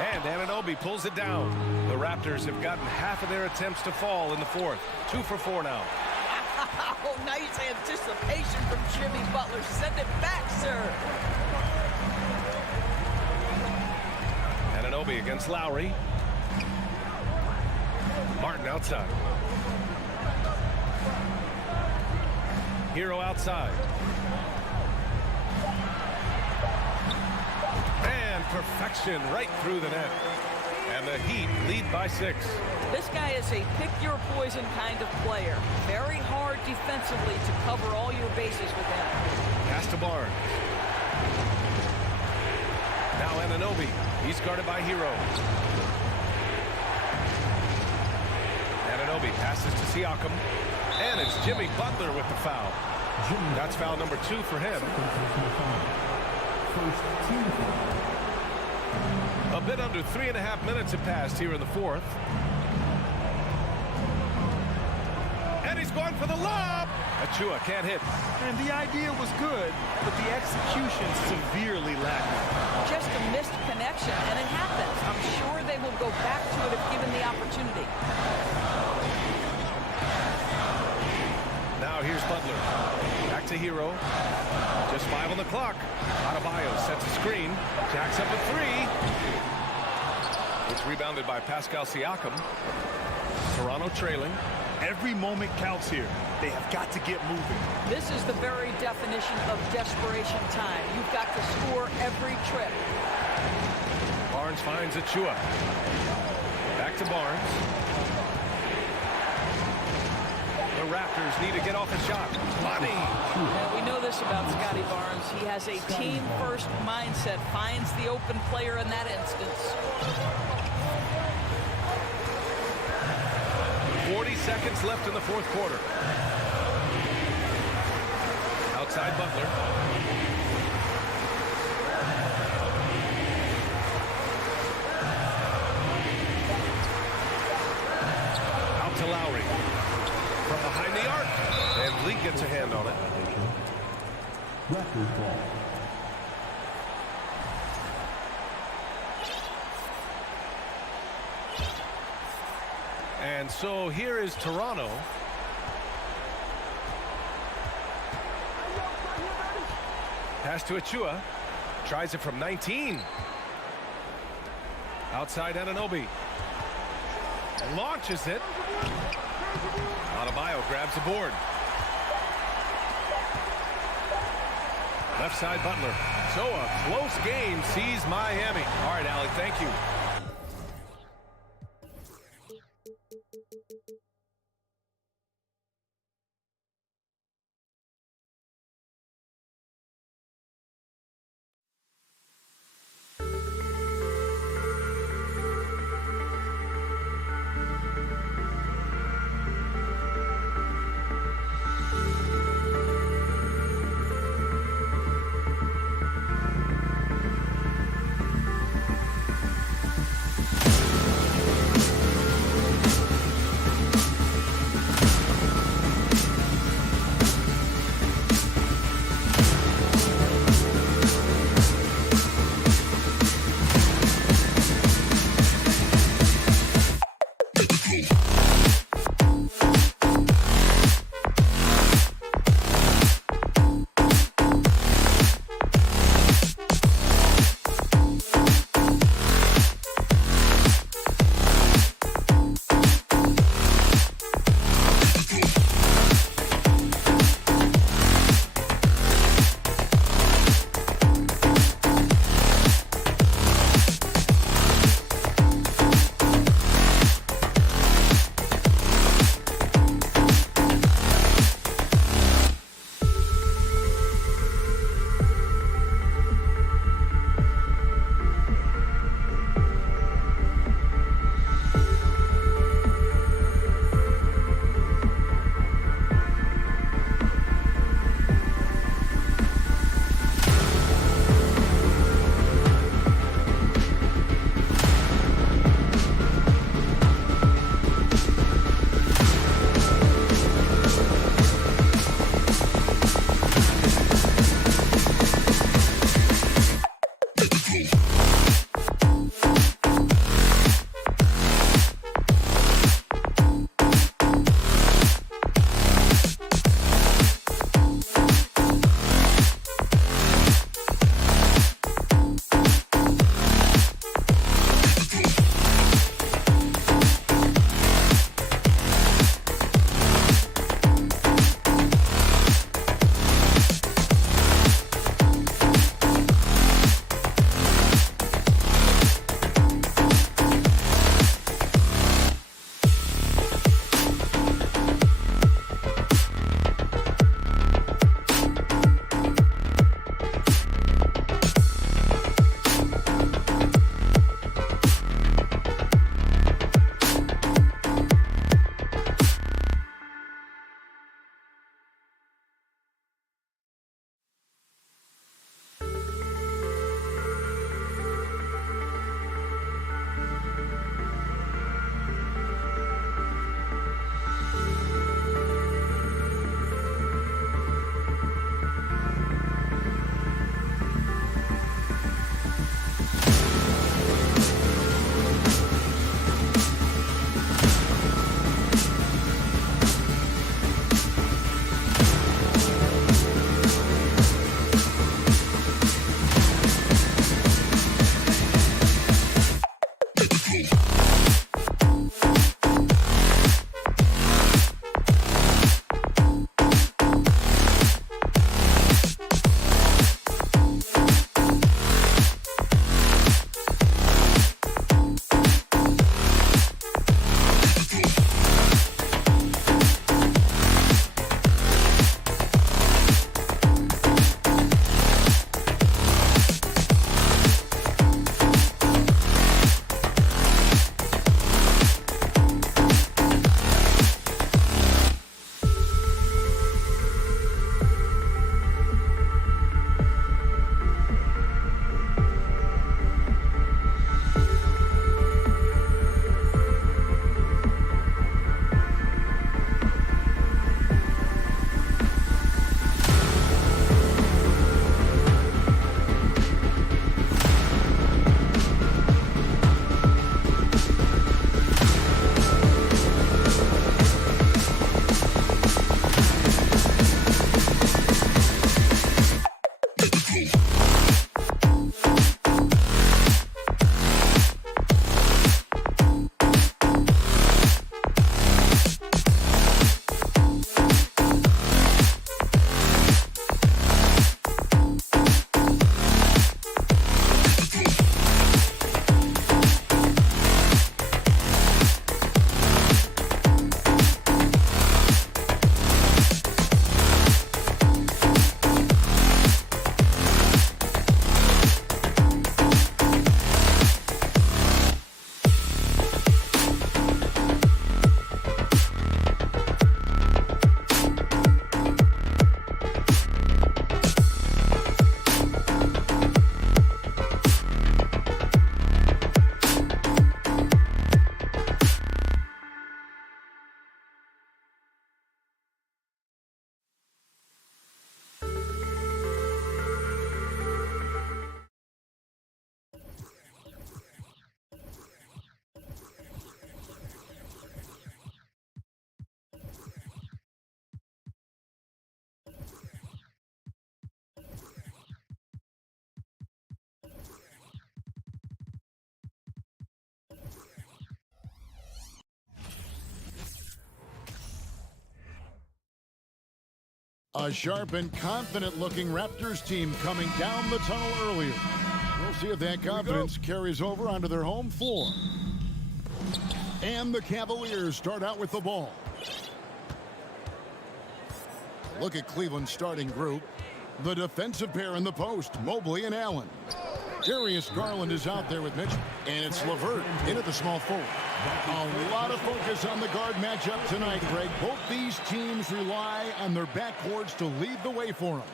And Anunoby pulls it down. The Raptors have gotten half of their attempts to fall in the fourth. 2 for 4 now. Oh, nice anticipation from Jimmy Butler. Send it back, sir. Anunoby against Lowry. Martin outside. Hero outside. And perfection right through the net. And the Heat lead by 6. This guy is a pick-your-poison kind of player. Very hard defensively to cover all your bases with him. Pass to Barnes. Now Anunoby. He's guarded by Hero. Anunoby passes to Siakam. And it's Jimmy Butler with the foul. That's foul number 2 for him. A bit under 3.5 minutes have passed here in the fourth. And he's going for the lob. Achua can't hit. And the idea was good, but the execution severely lacking. Just a missed connection, and it happens. I'm sure they will go back to it if given the opportunity. Now here's Butler. Back to Hero. Just 5 on the clock. Adebayo sets a screen. Jacks up a 3. It's rebounded by Pascal Siakam. Toronto trailing. Every moment counts here. They have got to get moving. This is the very definition of desperation time. You've got to score every trip. Barnes finds Achua. Back to Barnes. The Raptors need to get off a shot. Money. Yeah, we know this about Scotty Barnes. He has a team-first mindset. Finds the open player in that instance. 40 seconds left in the fourth quarter. Outside Butler. Out to Lowry. From behind the arc. And Lee gets a hand on it. Raptors ball. And so here is Toronto. Pass to Achua. Tries it from 19. Outside Anunoby. Launches it. Adebayo grabs the board. Left side Butler. So a close game sees Miami. All right, Allie, thank you. A sharp and confident-looking Raptors team coming down the tunnel earlier. We'll see if that confidence carries over onto their home floor. And the Cavaliers start out with the ball. Look at Cleveland's starting group. The defensive pair in the post, Mobley and Allen. Darius Garland is out there with Mitchell. And it's LeVert in at the small forward. A lot of focus on the guard matchup tonight, Greg. Both these teams rely on their backcourts to lead the way for them.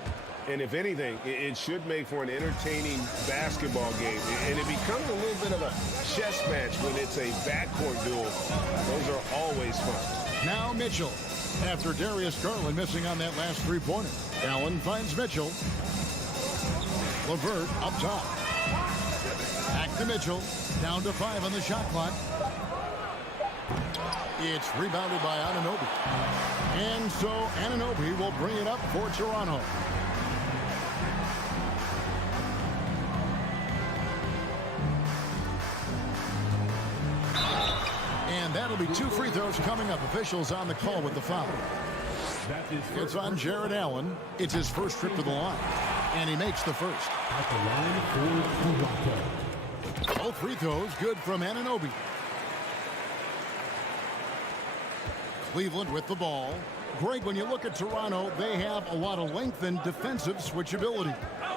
And if anything, it should make for an entertaining basketball game. And it becomes a little bit of a chess match when it's a backcourt duel. Those are always fun. Now Mitchell. After Darius Garland missing on that last three-pointer. Allen finds Mitchell. LeVert up top. Back to Mitchell. Down to 5 on the shot clock. It's rebounded by Anunoby. And so Anunoby will bring it up for Toronto. And that'll be 2 free throws coming up. Officials on the call with the foul. It's on Jared Allen. It's his first trip to the line. And he makes the first. At the line for Toronto. Both free throws good from Anunoby. Cleveland with the ball. Greg, when you look at Toronto, they have a lot of length and defensive switchability.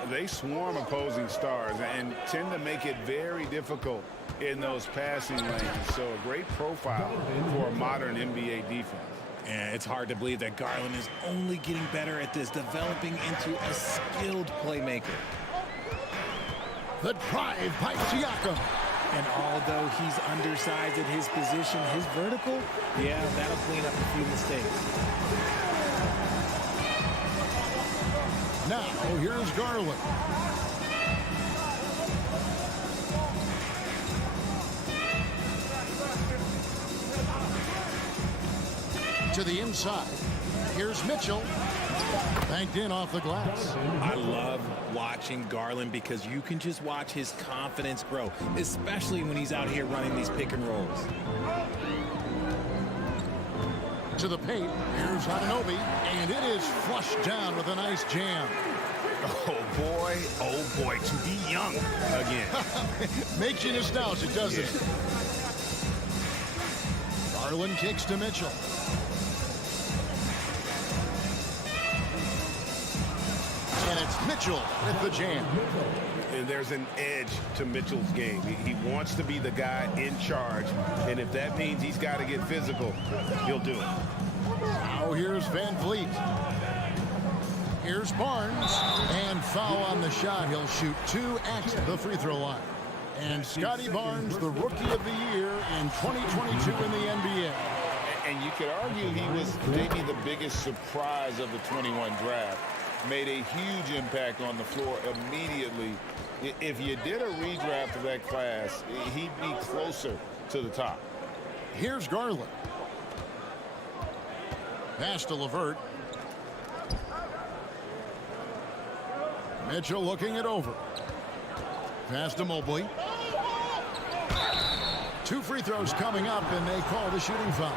They swarm opposing stars and tend to make it very difficult in those passing lanes. So a great profile for a modern NBA defense. And it's hard to believe that Garland is only getting better at this, developing into a skilled playmaker. The drive by Siakam. And although he's undersized at his position, his vertical, yeah, that'll clean up a few mistakes. Now, here's Garland. To the inside. Here's Mitchell. Banked in off the glass. I love watching Garland because you can just watch his confidence grow, especially when he's out here running these pick and rolls. To the paint. Here's Anunoby. And it is flushed down with a nice jam. Oh boy, to be young again. Makes you nostalgic, doesn't it? Garland kicks to Mitchell. And it's Mitchell with the jam. And there's an edge to Mitchell's game. He wants to be the guy in charge. And if that means he's got to get physical, he'll do it. Now here's Van Vliet. Here's Barnes. And foul on the shot. He'll shoot 2 at the free throw line. And Scotty Barnes, the Rookie of the Year in 2022 in the NBA. And you could argue he was maybe the biggest surprise of the 21 draft. Made a huge impact on the floor immediately. If you did a redraft of that class, he'd be closer to the top. Here's Garland. Pass to LeVert. Mitchell looking it over. Pass to Mobley. 2 free throws coming up, and they call the shooting foul.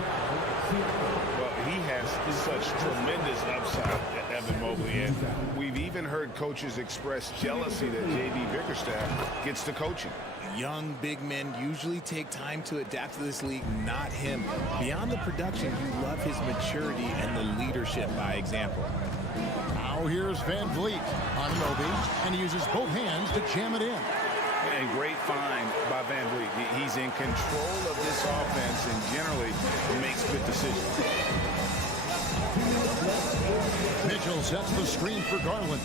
Well, he has such tremendous upside, Evan Mobley, and we've even heard coaches express jealousy that J.B. Bickerstaff gets to coaching. Young big men usually take time to adapt to this league, not him. Beyond the production, you love his maturity and the leadership by example. Now here's Van Vliet on Anunoby, and he uses both hands to jam it in. And great find by Van Vliet. He's in control of this offense and generally makes good decisions. Mitchell sets the screen for Garland.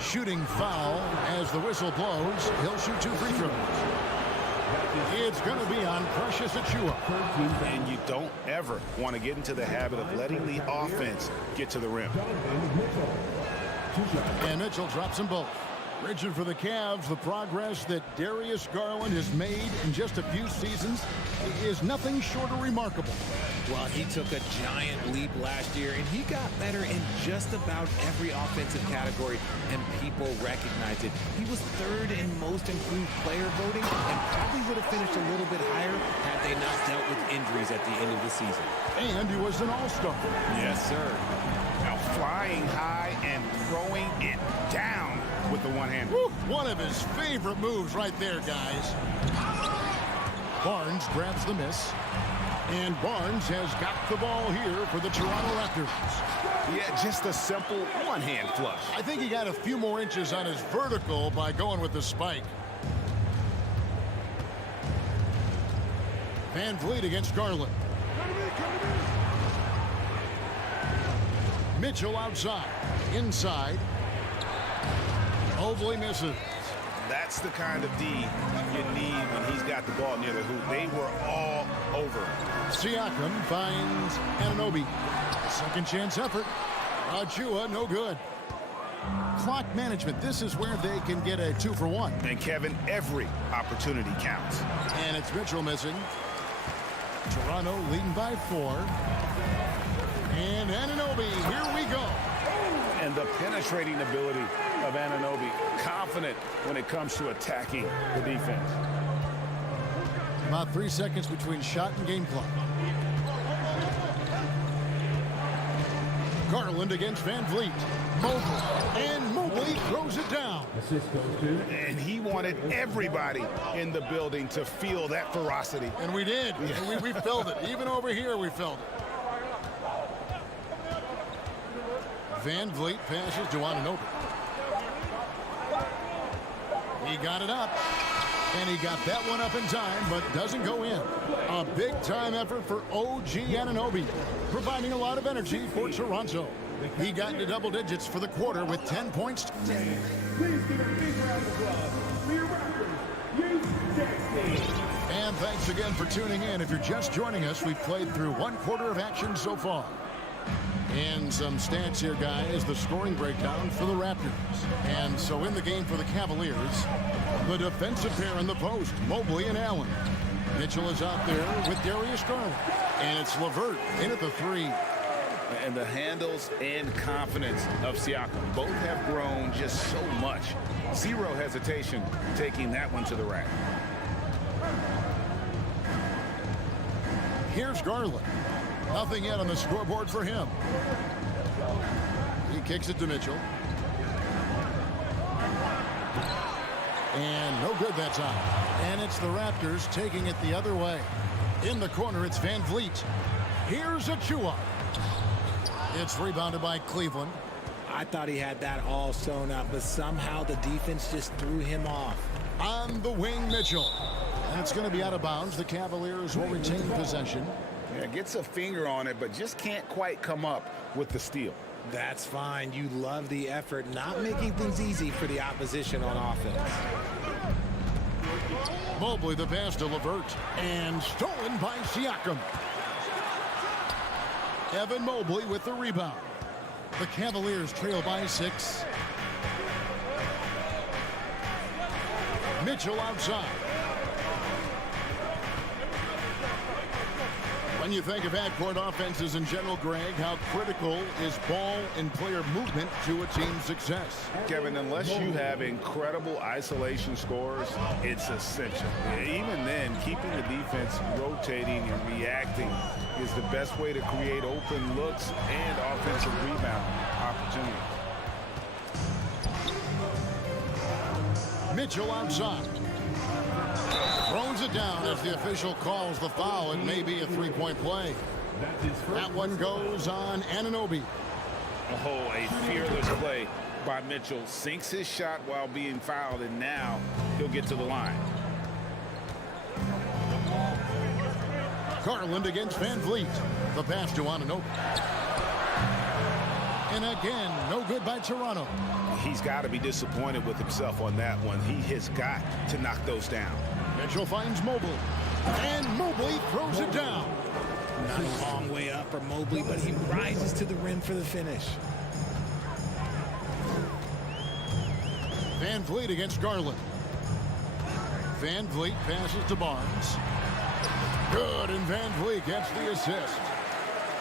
Shooting foul as the whistle blows. He'll shoot 2 free throws. It's going to be on Precious Achiuwa. And you don't ever want to get into the habit of letting the offense get to the rim. And Mitchell drops them both. Richard, for the Cavs, the progress that Darius Garland has made in just a few seasons is nothing short of remarkable. Well, he took a giant leap last year, and he got better in just about every offensive category, and people recognized it. He was third in most improved player voting, and probably would have finished a little bit higher had they not dealt with injuries at the end of the season. And he was an all-star. Yes, sir. Now flying high and throwing it down with the one-hand. One of his favorite moves right there, guys. Barnes grabs the miss. And Barnes has got the ball here for the Toronto Raptors. Yeah, just a simple one-hand flush. I think he got a few more inches on his vertical by going with the spike. Van Vliet against Garland. Mitchell outside. Inside. Mobley misses. That's the kind of D you need when he's got the ball near the hoop. They were all over. Siakam finds Anunoby. Second chance effort. Achua, no good. Clock management. This is where they can get a 2-for-1. And Kevin, every opportunity counts. And it's Mitchell missing. Toronto leading by 4. And Anunoby, here we go. And the penetrating ability of Anunoby, confident when it comes to attacking the defense. About 3 seconds between shot and game clock. Garland against Van Vliet. Mobley. And Mobley throws it down. And he wanted everybody in the building to feel that ferocity. And we did. And we felt it. Even over here, we felt it. Van Vliet passes to Anunoby. He got it up. And he got that one up in time, but doesn't go in. A big-time effort for OG Anunoby, providing a lot of energy for Toronto. He got into double digits for the quarter with 10 points. Please give it a big round of applause for your Raptors. And thanks again for tuning in. If you're just joining us, we've played through 1 quarter of action so far. And some stats here, guys. The scoring breakdown for the Raptors. And so in the game for the Cavaliers, the defensive pair in the post, Mobley and Allen. Mitchell is out there with Darius Garland. And it's LeVert in at the 3. And the handles and confidence of Siakam both have grown just so much. Zero hesitation taking that one to the rack. Here's Garland. Nothing yet on the scoreboard for him. He kicks it to Mitchell. And no good that time. And it's the Raptors taking it the other way. In the corner, it's Van Vliet. Here's Achua. It's rebounded by Cleveland. I thought he had that all sewn up, but somehow the defense just threw him off. On the wing, Mitchell. And it's going to be out of bounds. The Cavaliers will retain possession. Yeah, gets a finger on it, but just can't quite come up with the steal. That's fine. You love the effort, not making things easy for the opposition on offense. Mobley the pass to LeVert. And stolen by Siakam. Evan Mobley with the rebound. The Cavaliers trail by 6. Mitchell outside. When you think of half-court offenses in general, Greg, how critical is ball and player movement to a team's success? Kevin, unless you have incredible isolation scores, it's essential. Even then, keeping the defense rotating and reacting is the best way to create open looks and offensive rebound opportunities. Mitchell outside. Throws it down as the official calls the foul. It may be a three-point play. That one goes on Anunoby. Oh, a fearless play by Mitchell. Sinks his shot while being fouled, and now he'll get to the line. Garland against Van Vliet. The pass to Anunoby. And again, no good by Toronto. He's got to be disappointed with himself on that one. He has got to knock those down. Mitchell finds Mobley. And Mobley throws it down. Not a long way up for Mobley, but he rises to the rim for the finish. Van Vliet against Garland. Van Vliet passes to Barnes. Good, and Van Vliet gets the assist.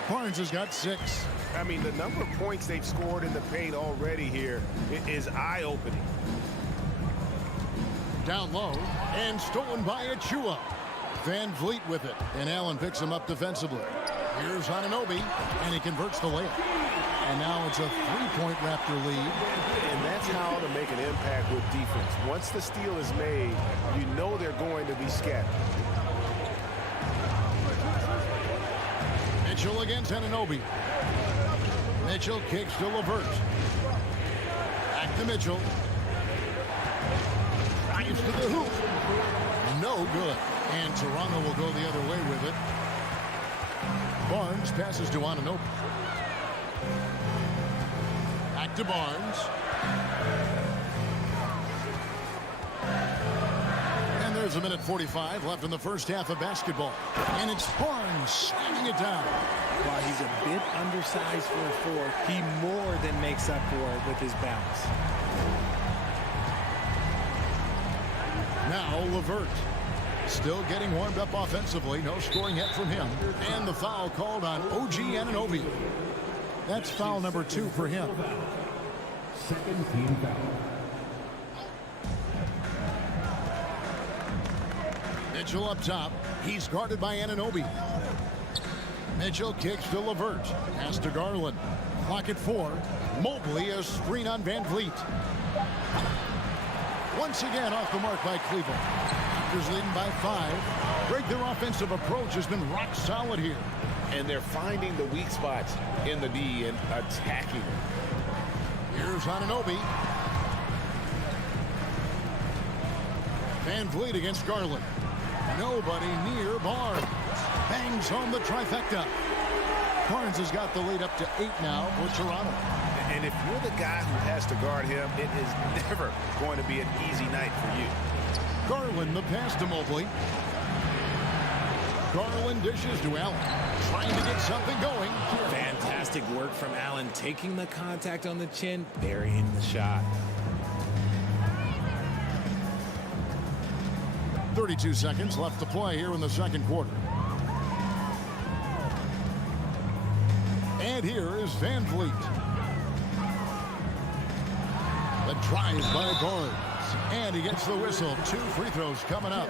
Barnes has got 6. I mean, the number of points they've scored in the paint already here is eye-opening. Down low, and stolen by Achua. Van Vliet with it, and Allen picks him up defensively. Here's Anunoby, and he converts the layup. And now it's a 3-point Raptor lead. And that's how to make an impact with defense. Once the steal is made, you know they're going to be scattered. Mitchell against Anunoby. Mitchell kicks to LeVert. Back to Mitchell. Drives to the hoop. No good. And Toronto will go the other way with it. Barnes passes to Anunoby. Back to Barnes. And there's a minute 45 left in the first half of basketball. And it's Barnes slamming it down. While he's a bit undersized for a 4, he more than makes up for it with his bounce. Now LeVert. Still getting warmed up offensively. No scoring yet from him. And the foul called on OG Anunoby. That's foul number 2 for him. Second team foul. Mitchell up top. He's guarded by Anunoby. Mitchell kicks to LeVert. Pass to Garland. Clock at 4. Mobley, a screen on Van Vliet. Once again off the mark by Cleveland. Raptors leading by 5. Greg, their offensive approach has been rock solid here. And they're finding the weak spots in the D and attacking them. Here's Anunoby. Van Vliet against Garland. Nobody near Barnes. Bangs home the trifecta. Barnes has got the lead up to 8 now for Toronto. And if you're the guy who has to guard him, it is never going to be an easy night for you. Garland the pass to Mobley. Garland dishes to Allen. Trying to get something going. Fantastic work from Allen, taking the contact on the chin, burying the shot. 32 seconds left to play here in the second quarter. And here is Van Vliet. The drive by Barnes. And he gets the whistle. 2 free throws coming up.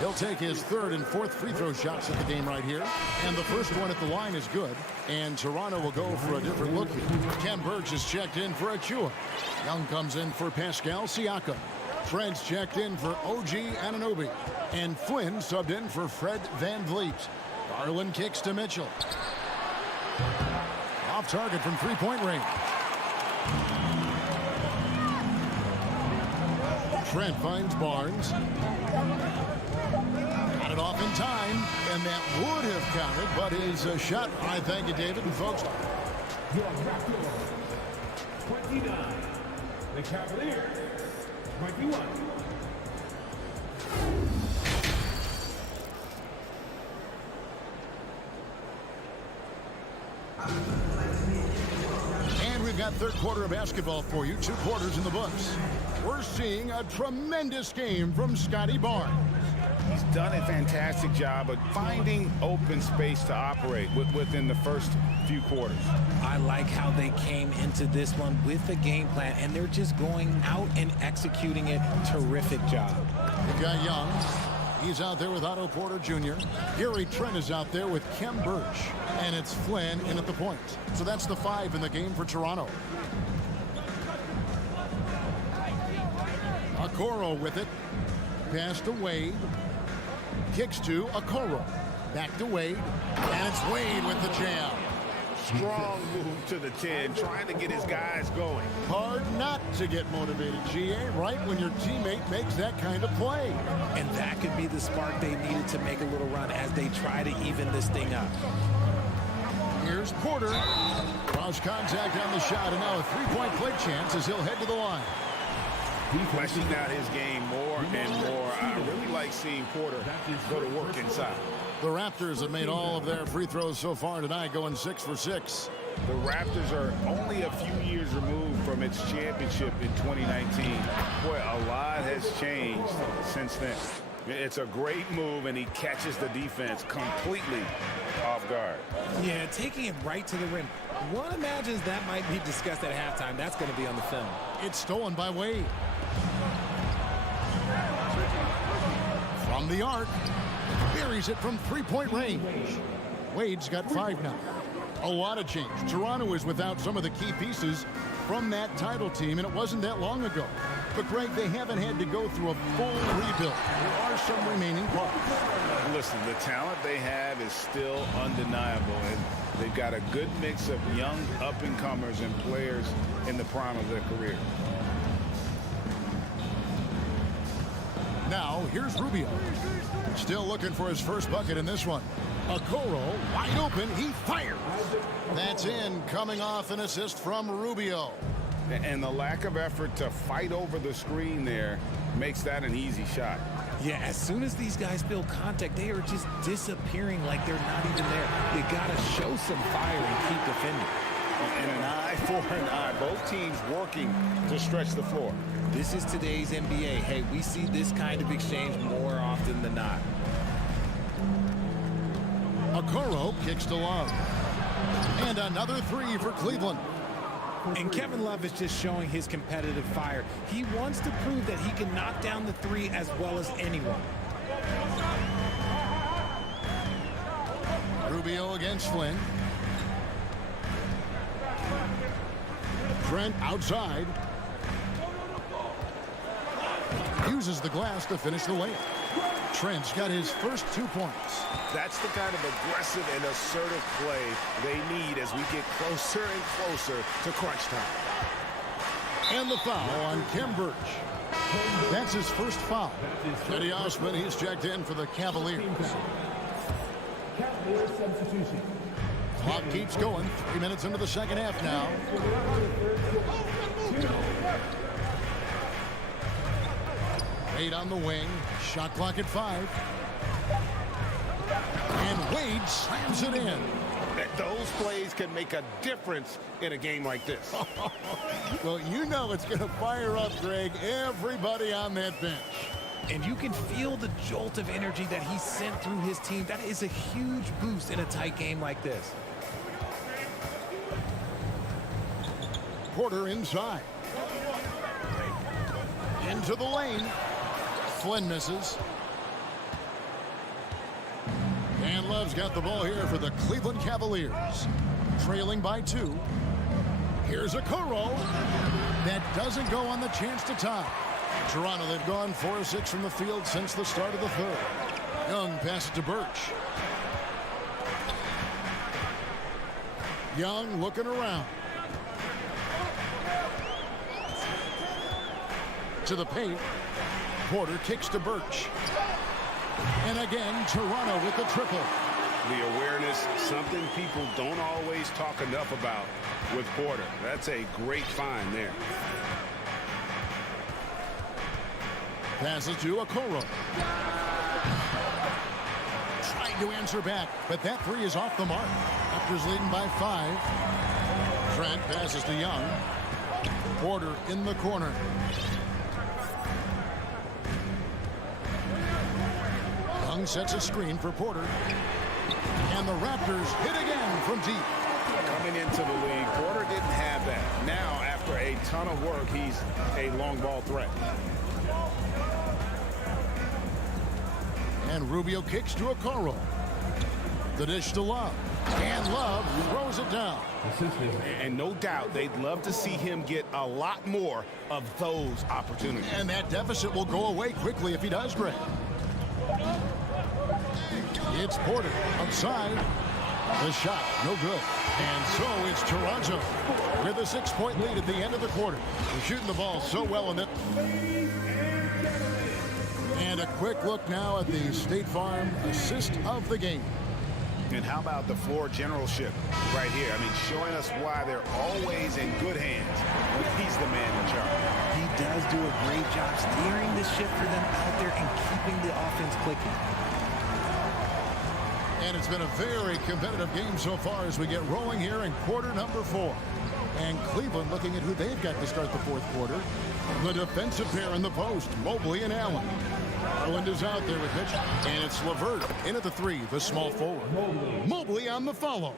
He'll take his 3rd and 4th free throw shots at the game right here. And the first one at the line is good. And Toronto will go for a different look here. Ken Burge is checked in for Achua. Young comes in for Pascal Siakam. Fred's checked in for OG Anunoby. And Flynn subbed in for Fred Van Vliet. Garland kicks to Mitchell. Off target from 3-point range. Trent finds Barnes. Got it off in time, and that would have counted, but his shot. I thank you, David, and folks. Your Raptors, 29. The Cavaliers, 21. And we've got third quarter of basketball for you. 2 quarters in the books. We're seeing a tremendous game from Scotty Barnes. He's done a fantastic job of finding open space to operate within the first few quarters. I like how they came into this one with a game plan, and they're just going out and executing it. Terrific job. We've got Young. He's out there with Otto Porter Jr. Gary Trent is out there with Kem Burge. And it's Flynn in at the point. So that's the 5 in the game for Toronto. Okoro with it. Pass to Wade. Kicks to Okoro. Back to Wade. And it's Wade with the jam. Strong move to the 10, trying to get his guys going. Hard not to get motivated, GA, right when your teammate makes that kind of play. And that could be the spark they needed to make a little run as they try to even this thing up. Here's Porter. Cross contact on the shot, and now a 3-point play chance as he'll head to the line. He's fleshing out his game more and more. I really like seeing Porter go to work inside. The Raptors have made all of their free throws so far tonight, going 6 for 6. The Raptors are only a few years removed from its championship in 2019. Boy, a lot has changed since then. It's a great move, and he catches the defense completely off guard. Yeah, taking it right to the rim. One imagines that might be discussed at halftime. That's going to be on the film. It's stolen by Wade. From the arc, buries it from three-point range. Wade's got 5 now. A lot of change. Toronto is without some of the key pieces from that title team, and it wasn't that long ago. But, Greg, they haven't had to go through a full rebuild. There are some remaining parts. Listen, the talent they have is still undeniable, and they've got a good mix of young up-and-comers and players in the prime of their career. Now, here's Rubio. Still looking for his first bucket in this one. Okoro, wide open, he fires. That's in, coming off an assist from Rubio. And the lack of effort to fight over the screen there makes that an easy shot. Yeah, as soon as these guys feel contact, they are just disappearing like they're not even there. They got to show some fire and keep defending. And an eye for an eye. Both teams working to stretch the floor. This is today's NBA. Hey, we see this kind of exchange more often than not. Okoro kicks to Love. And another 3 for Cleveland. And Kevin Love is just showing his competitive fire. He wants to prove that he can knock down the 3 as well as anyone. Rubio against Flynn. Trent outside. Uses the glass to finish the layup. Trent's got his first 2 points. That's the kind of aggressive and assertive play they need as we get closer and closer to crunch time. And the foul on Kem Birch. That's his first foul. Eddie Osman, he's checked in for the Cavaliers. Cavaliers substitution. Clock keeps going. 3 minutes into the second half now. Wade on the wing. Shot clock at 5. And Wade slams it in. Those plays can make a difference in a game like this. Well, you know it's going to fire up, Greg, everybody on that bench. And you can feel the jolt of energy that he sent through his team. That is a huge boost in a tight game like this. Porter inside. Into the lane. Flynn misses. And Love's got the ball here for the Cleveland Cavaliers. Trailing by 2. Here's Okoro. That doesn't go on the chance to tie. Toronto, they've gone 4 of 6 from the field since the start of the third. Young passes to Birch. Young looking around. To the paint. Porter kicks to Birch. And again, Toronto with the triple. The awareness, something people don't always talk enough about with Porter. That's a great find there. Passes to Okoro. Trying to answer back, but that 3 is off the mark. Raptors leading by 5. Trent passes to Young. Porter in the corner. Young sets a screen for Porter. And the Raptors hit again from deep. Coming into the league, Porter didn't have that. Now, after a ton of work, he's a long ball threat. And Rubio kicks to Okoro. The dish to Love. And Love throws it down. And no doubt they'd love to see him get a lot more of those opportunities. And that deficit will go away quickly if he does, Greg. It's Porter outside. The shot, no good. And so it's Toronto with a 6-point lead at the end of the quarter. They're shooting the ball so well in it. And a quick look now at the State Farm assist of the game. And how about the floor generalship right here? I mean, showing us why they're always in good hands when he's the man in charge. He does do a great job steering the ship for them out there and keeping the offense clicking. And it's been a very competitive game so far as we get rolling here in quarter number 4. And Cleveland looking at who they've got to start the fourth quarter. The defensive pair in the post, Mobley and Allen. Garland is out there with Mitch. And it's LeVert in at the 3, the small forward. Mobley on the follow.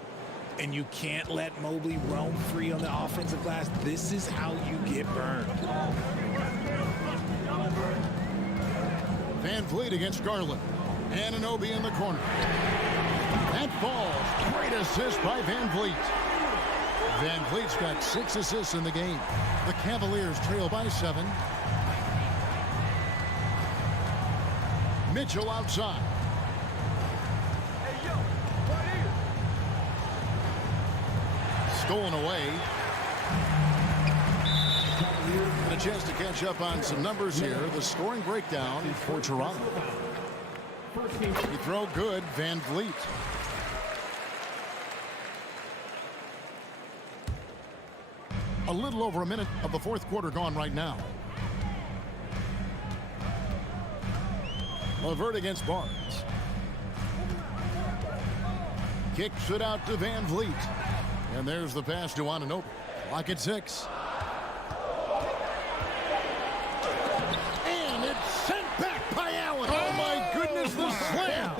And you can't let Mobley roam free on the offensive glass. This is how you get burned. Van Vliet against Garland. Anunoby in the corner. That falls. Great assist by Van Vliet. Van Vliet's got 6 assists in the game. The Cavaliers trail by 7. Mitchell outside. Stolen away. And a chance to catch up on some numbers here. The scoring breakdown for Toronto. He throw good, Van Vliet. A little over a minute of the fourth quarter gone right now. LeVert against Barnes. Kicks it out to Van Vliet. And there's the pass to Anunoby. Clock at 6. And it's sent back by Allen. Oh my goodness, the slam.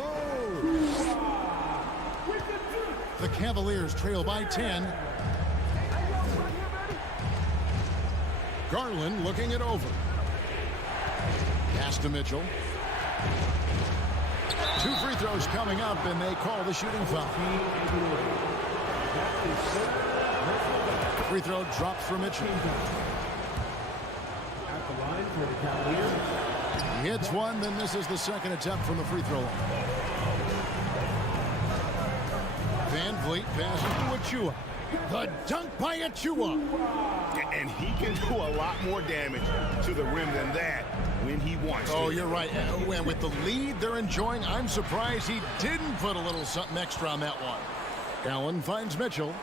The Cavaliers trail by 10. Garland looking it over. Pass to Mitchell. 2 free throws coming up, and they call the shooting foul. Free throw drops for Mitchell. At the line for the Cavaliers. He hits one, then this is the second attempt from the free throw line. Van Vliet passes to Achua. The dunk by Achua. And he can do a lot more damage to the rim than that when he wants to. Oh, you're right. And with the lead they're enjoying, I'm surprised he didn't put a little something extra on that one. Allen finds Mitchell.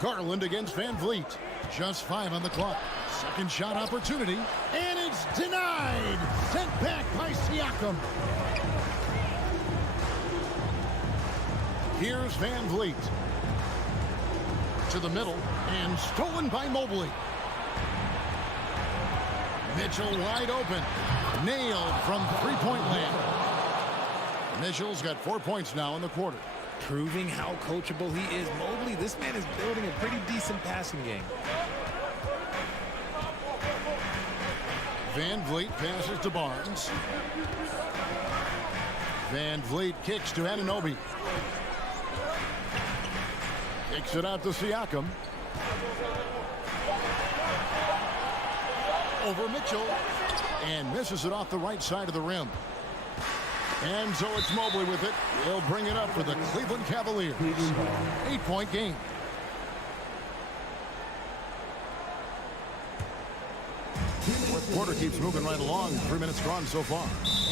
Garland against Van Vliet. Just 5 on the clock. Second shot opportunity. And it's denied. Sent back by Siakam. Here's Van Vliet. To the middle. And stolen by Mobley. Mitchell wide open. Nailed from three-point land. Mitchell's got 4 points now in the quarter. Proving how coachable he is. Mobley, this man is building a pretty decent passing game. Van Vliet passes to Barnes. Van Vliet kicks to Anunoby. Kicks it out to Siakam. Over Mitchell. And misses it off the right side of the rim. And so it's Mobley with it. He'll bring it up for the Cleveland Cavaliers. 8-point game. Fourth quarter keeps moving right along. 3 minutes gone so far.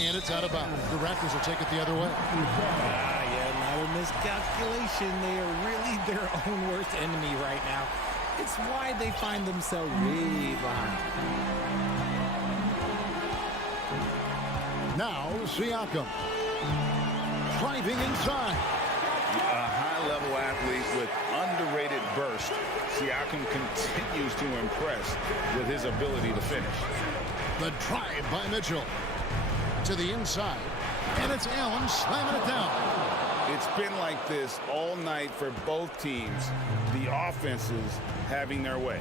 And it's out of bounds. The Raptors will take it the other way. Yeah, another miscalculation. They are really their own worst enemy right now. It's why they find themselves way behind. Now Siakam. Driving inside. A high-level athlete with underrated burst. Siakam continues to impress with his ability to finish. The drive by Mitchell. To the inside. And it's Allen slamming it down. It's been like this all night for both teams. The offenses having their way.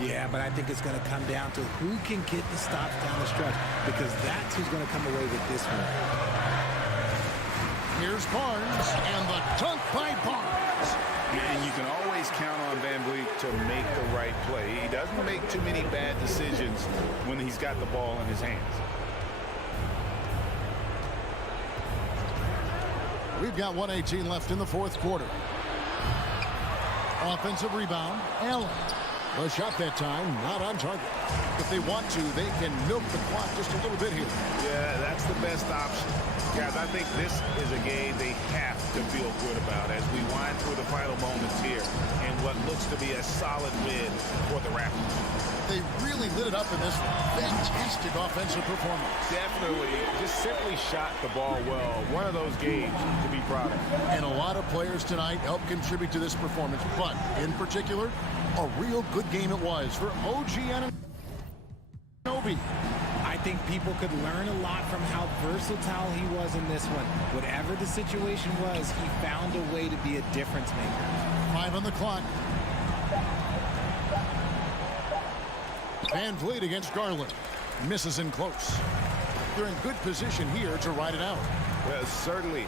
Yeah, but I think it's going to come down to who can get the stops down the stretch, because that's who's going to come away with this one. Here's Barnes, and the dunk by Barnes. And you can always count on Van Vliet to make the right play. He doesn't make too many bad decisions when he's got the ball in his hands. We've got 1:18 left in the fourth quarter. Offensive rebound, Allen. The shot that time, not on target. If they want to, they can milk the clock just a little bit here. Yeah, that's the best option. Guys, I think this is a game they have to feel good about as we wind through the final moments here in what looks to be a solid win for the Raptors. They really lit it up in this one. Fantastic offensive performance. Definitely. Just simply shot the ball well. One of those games to be proud of. And a lot of players tonight helped contribute to this performance. But, in particular, a real good game it was for OG Anunoby. I think people could learn a lot from how versatile he was in this one. Whatever the situation was, he found a way to be a difference maker. 5 on the clock. Van Vliet against Garland. Misses in close. They're in good position here to ride it out. Well, certainly,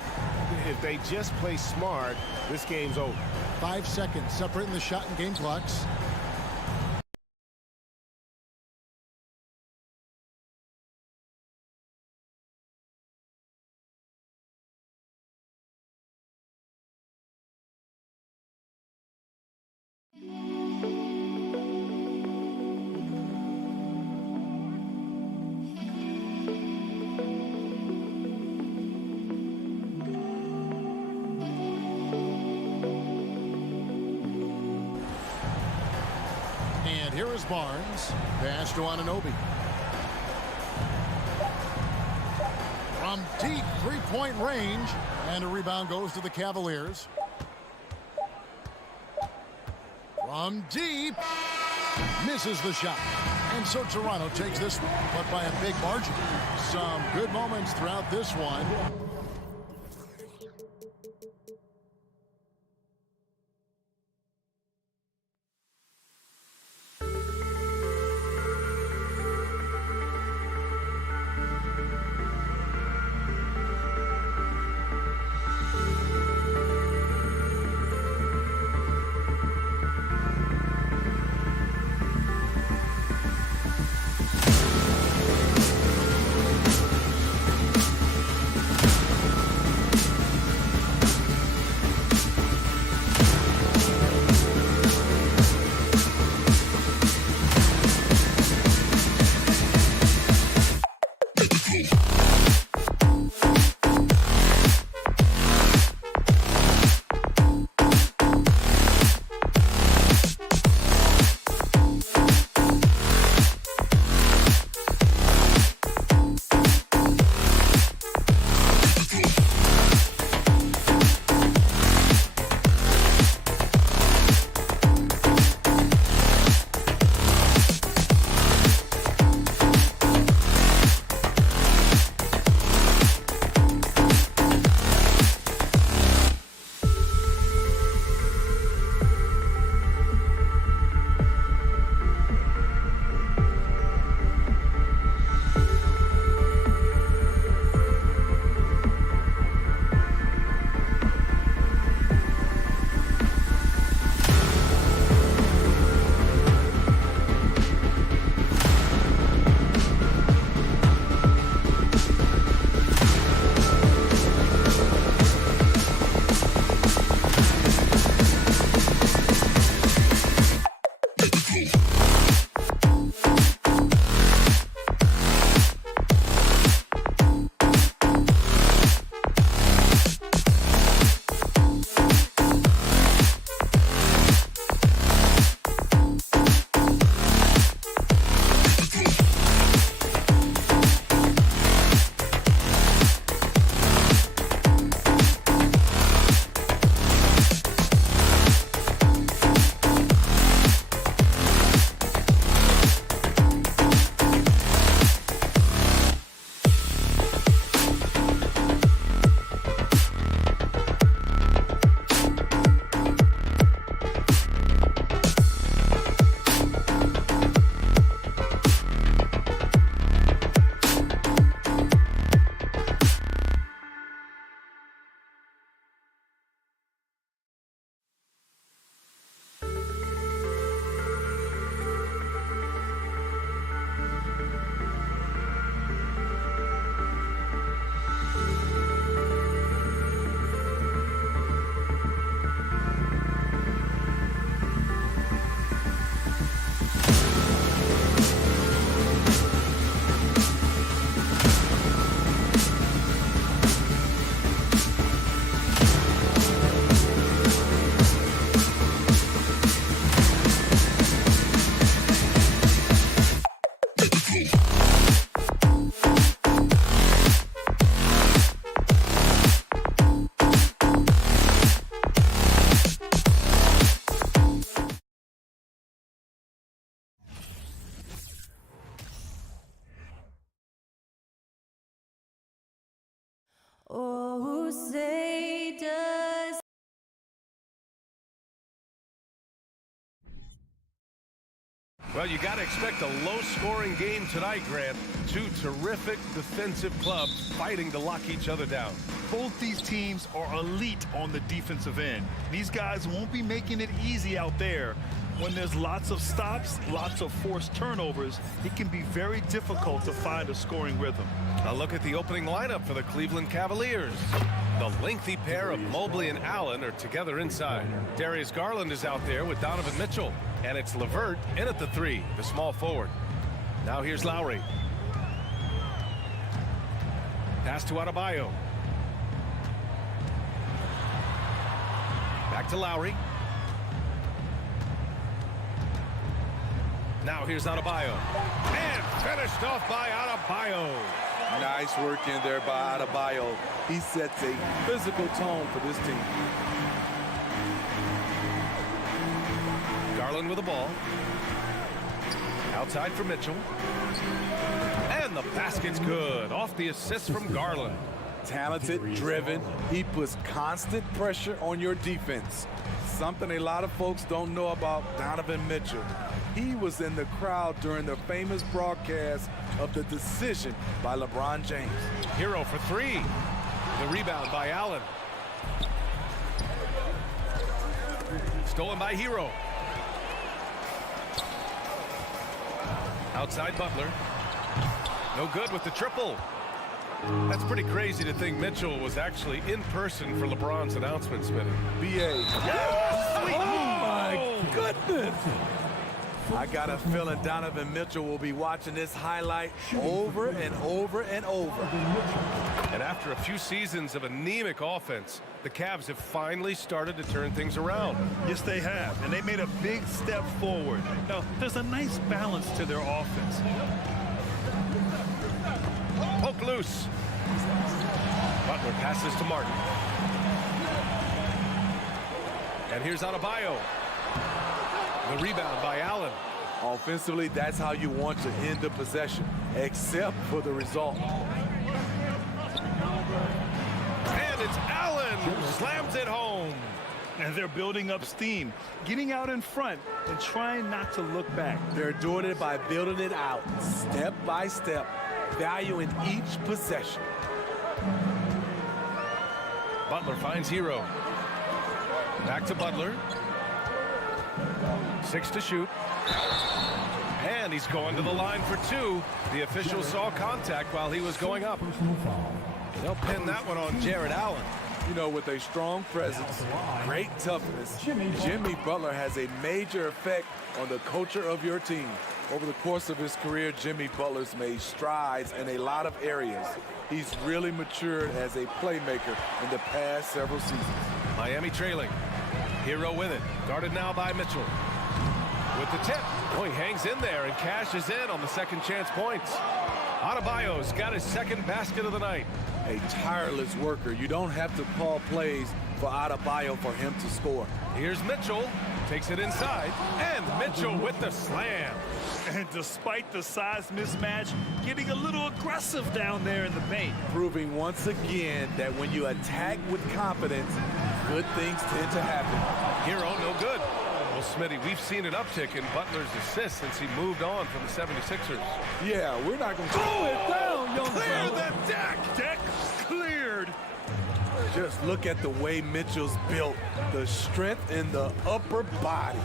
if they just play smart, this game's over. 5 seconds separating the shot and game clocks. And here is Barnes. Pass to Anunoby. From deep three-point range. And a rebound goes to the Cavaliers. From deep. Misses the shot. And so Toronto takes this one, but by a big margin. Some good moments throughout this one. say does. Well, you got to expect a low-scoring game tonight, Grant. Two terrific defensive clubs fighting to lock each other down. Both these teams are elite on the defensive end. These guys won't be making it easy out there. When there's lots of stops, lots of forced turnovers, it can be very difficult to find a scoring rhythm. A look at the opening lineup for the Cleveland Cavaliers. The lengthy pair of Mobley and Allen are together inside. Darius Garland is out there with Donovan Mitchell. And it's LeVert in at the 3, the small forward. Now here's Lowry. Pass to Adebayo. Back to Lowry. Now here's Adebayo. And finished off by Adebayo. Nice work in there by Adebayo. He sets a physical tone for this team. Garland with the ball. Outside for Mitchell. And the basket's good. Off the assist from Garland. Talented, driven. He puts constant pressure on your defense. Something a lot of folks don't know about Donovan Mitchell. He was in the crowd during the famous broadcast of the decision by LeBron James. Hero for 3. The rebound by Allen. Stolen by Hero. Outside Butler. No good with the triple. That's pretty crazy to think Mitchell was actually in person for LeBron's announcement, Smitty. B.A. Oh, my goodness. I got a feeling Donovan Mitchell will be watching this highlight over and over and over. And after a few seasons of anemic offense, the Cavs have finally started to turn things around. Yes, they have, and they made a big step forward. Now, there's a nice balance to their offense. Poke loose. Butler passes to Martin. And here's Adebayo. The rebound by Allen. Offensively, that's how you want to end the possession, except for the result. And it's Allen who slams it home. And they're building up steam, getting out in front and trying not to look back. They're doing it by building it out, step by step, valuing each possession. Butler finds Hero. Back to Butler. 6 to shoot. And he's going to the line for 2. The official saw contact while he was going up. They'll pin that one on Jared Allen. You know, with a strong presence, great toughness, Jimmy Butler has a major effect on the culture of your team. Over the course of his career, Jimmy Butler's made strides in a lot of areas. He's really matured as a playmaker in the past several seasons. Miami trailing. Hero with it. Guarded now by Mitchell. With the tip. Oh, he hangs in there and cashes in on the second chance points. Adebayo's got his second basket of the night. A tireless worker. You don't have to call plays for Adebayo for him to score. Here's Mitchell. Takes it inside. And Mitchell with the slam. And despite the size mismatch, getting a little aggressive down there in the paint. Proving once again that when you attack with confidence, good things tend to happen. Hero, no good. Well, Smitty, we've seen an uptick in Butler's assists since he moved on from the 76ers. Yeah, we're not going to slow it down, young Clear fella. the deck! Deck cleared! Just look at the way Mitchell's built. The strength in the upper body.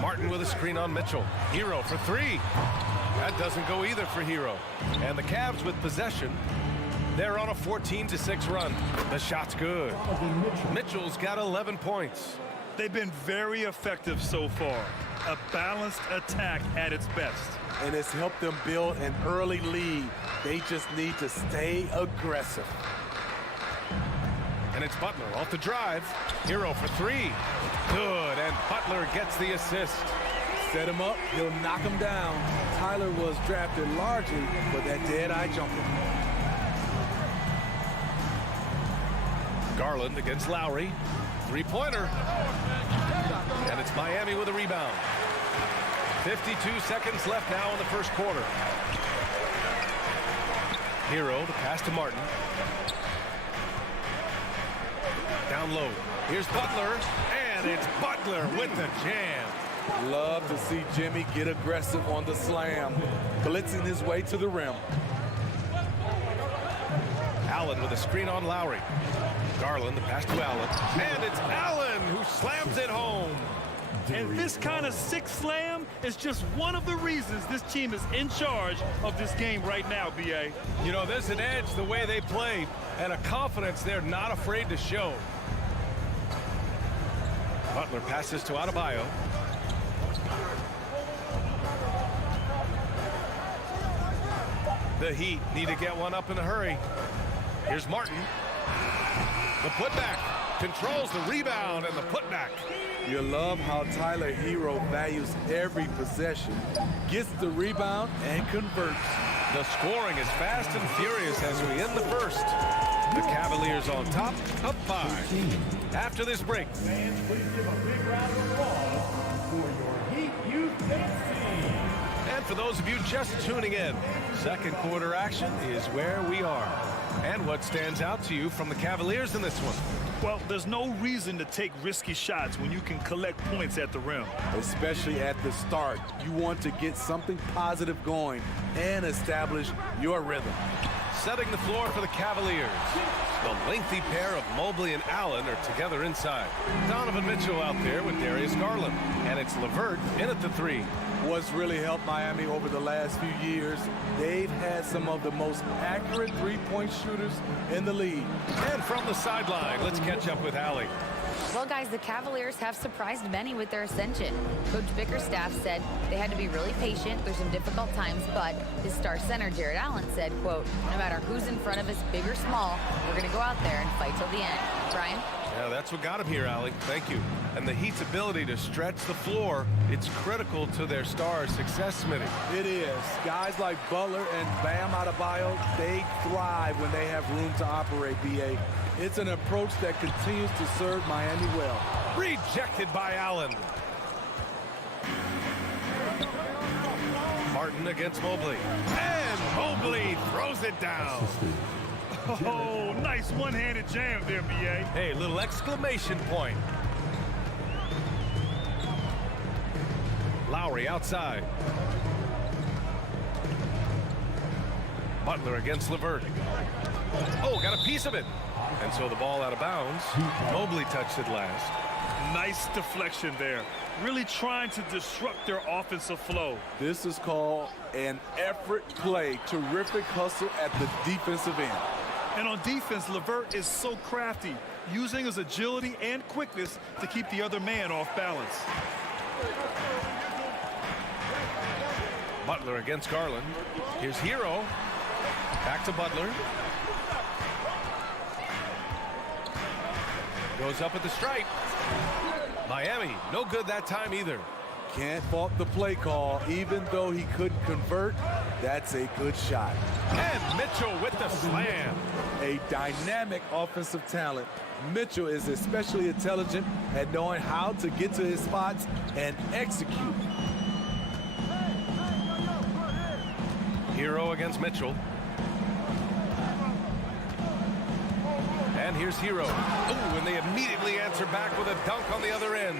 Martin with a screen on Mitchell. Hero for 3. That doesn't go either for Hero. And the Cavs with possession. They're on a 14-6 run. The shot's good. Mitchell's got 11 points. They've been very effective so far. A balanced attack at its best. And it's helped them build an early lead. They just need to stay aggressive. And it's Butler off the drive. Hero for 3. Good, and Butler gets the assist. Set him up, he'll knock him down. Tyler was drafted largely for that dead-eye jumper. Garland against Lowry. 3-pointer. And it's Miami with a rebound. 52 seconds left now in the first quarter. Hero, the pass to Martin. Down low. Here's Butler, and it's Butler with the jam. Love to see Jimmy get aggressive on the slam, blitzing his way to the rim. Allen with a screen on Lowry. Garland, the pass to Allen. And it's Allen who slams it home. And this kind of sick slam is just one of the reasons this team is in charge of this game right now, B.A. You know, there's an edge the way they play and a confidence they're not afraid to show. Butler passes to Adebayo. The Heat need to get one up in a hurry. Here's Martin. The putback controls the rebound and the putback. You love how Tyler Hero values every possession, gets the rebound, and converts. The scoring is fast and furious as we end the first. The Cavaliers on top of 5. After this break. Fans, please give a big round of applause for your Heat Youth Dance Team. And for those of you just tuning in, second quarter action is where we are. And what stands out to you from the Cavaliers in this one? Well, there's no reason to take risky shots when you can collect points at the rim. Especially at the start. You want to get something positive going and establish your rhythm. Setting the floor for the Cavaliers. The lengthy pair of Mobley and Allen are together inside. Donovan Mitchell out there with Darius Garland. And it's LeVert in at the 3. What's really helped Miami over the last few years, they've had some of the most accurate three-point shooters in the league. And from the sideline, let's catch up with Allie. Well, guys, the Cavaliers have surprised many with their ascension. Coach Bickerstaff said they had to be really patient through some difficult times, but his star center, Jared Allen, said, quote, no matter who's in front of us, big or small, we're going to go out there and fight till the end. Brian? Yeah, that's what got him here, Allie. Thank you. And the Heat's ability to stretch the floor, it's critical to their star's success, Smitty. It is. Guys like Butler and Bam Adebayo, they thrive when they have room to operate, B.A. It's an approach that continues to serve Miami well. Rejected by Allen. Martin against Mobley. And Mobley throws it down. Oh, nice one-handed jam there, B.A. Hey, little exclamation point. Lowry outside. Butler against LeVert. Oh, got a piece of it. And so the ball out of bounds. Mobley touched it last. Nice deflection there. Really trying to disrupt their offensive flow. This is called an effort play. Terrific hustle at the defensive end. And on defense, LeVert is so crafty, using his agility and quickness to keep the other man off balance. Butler against Garland. Here's Hero. Back to Butler. Goes up at the stripe. Miami, no good that time either. Can't fault the play call. Even though he couldn't convert, that's a good shot. And Mitchell with the slam. A dynamic offensive talent. Mitchell is especially intelligent at knowing how to get to his spots and execute. Hero against Mitchell. And here's Hero. Ooh, and they immediately answer back with a dunk on the other end.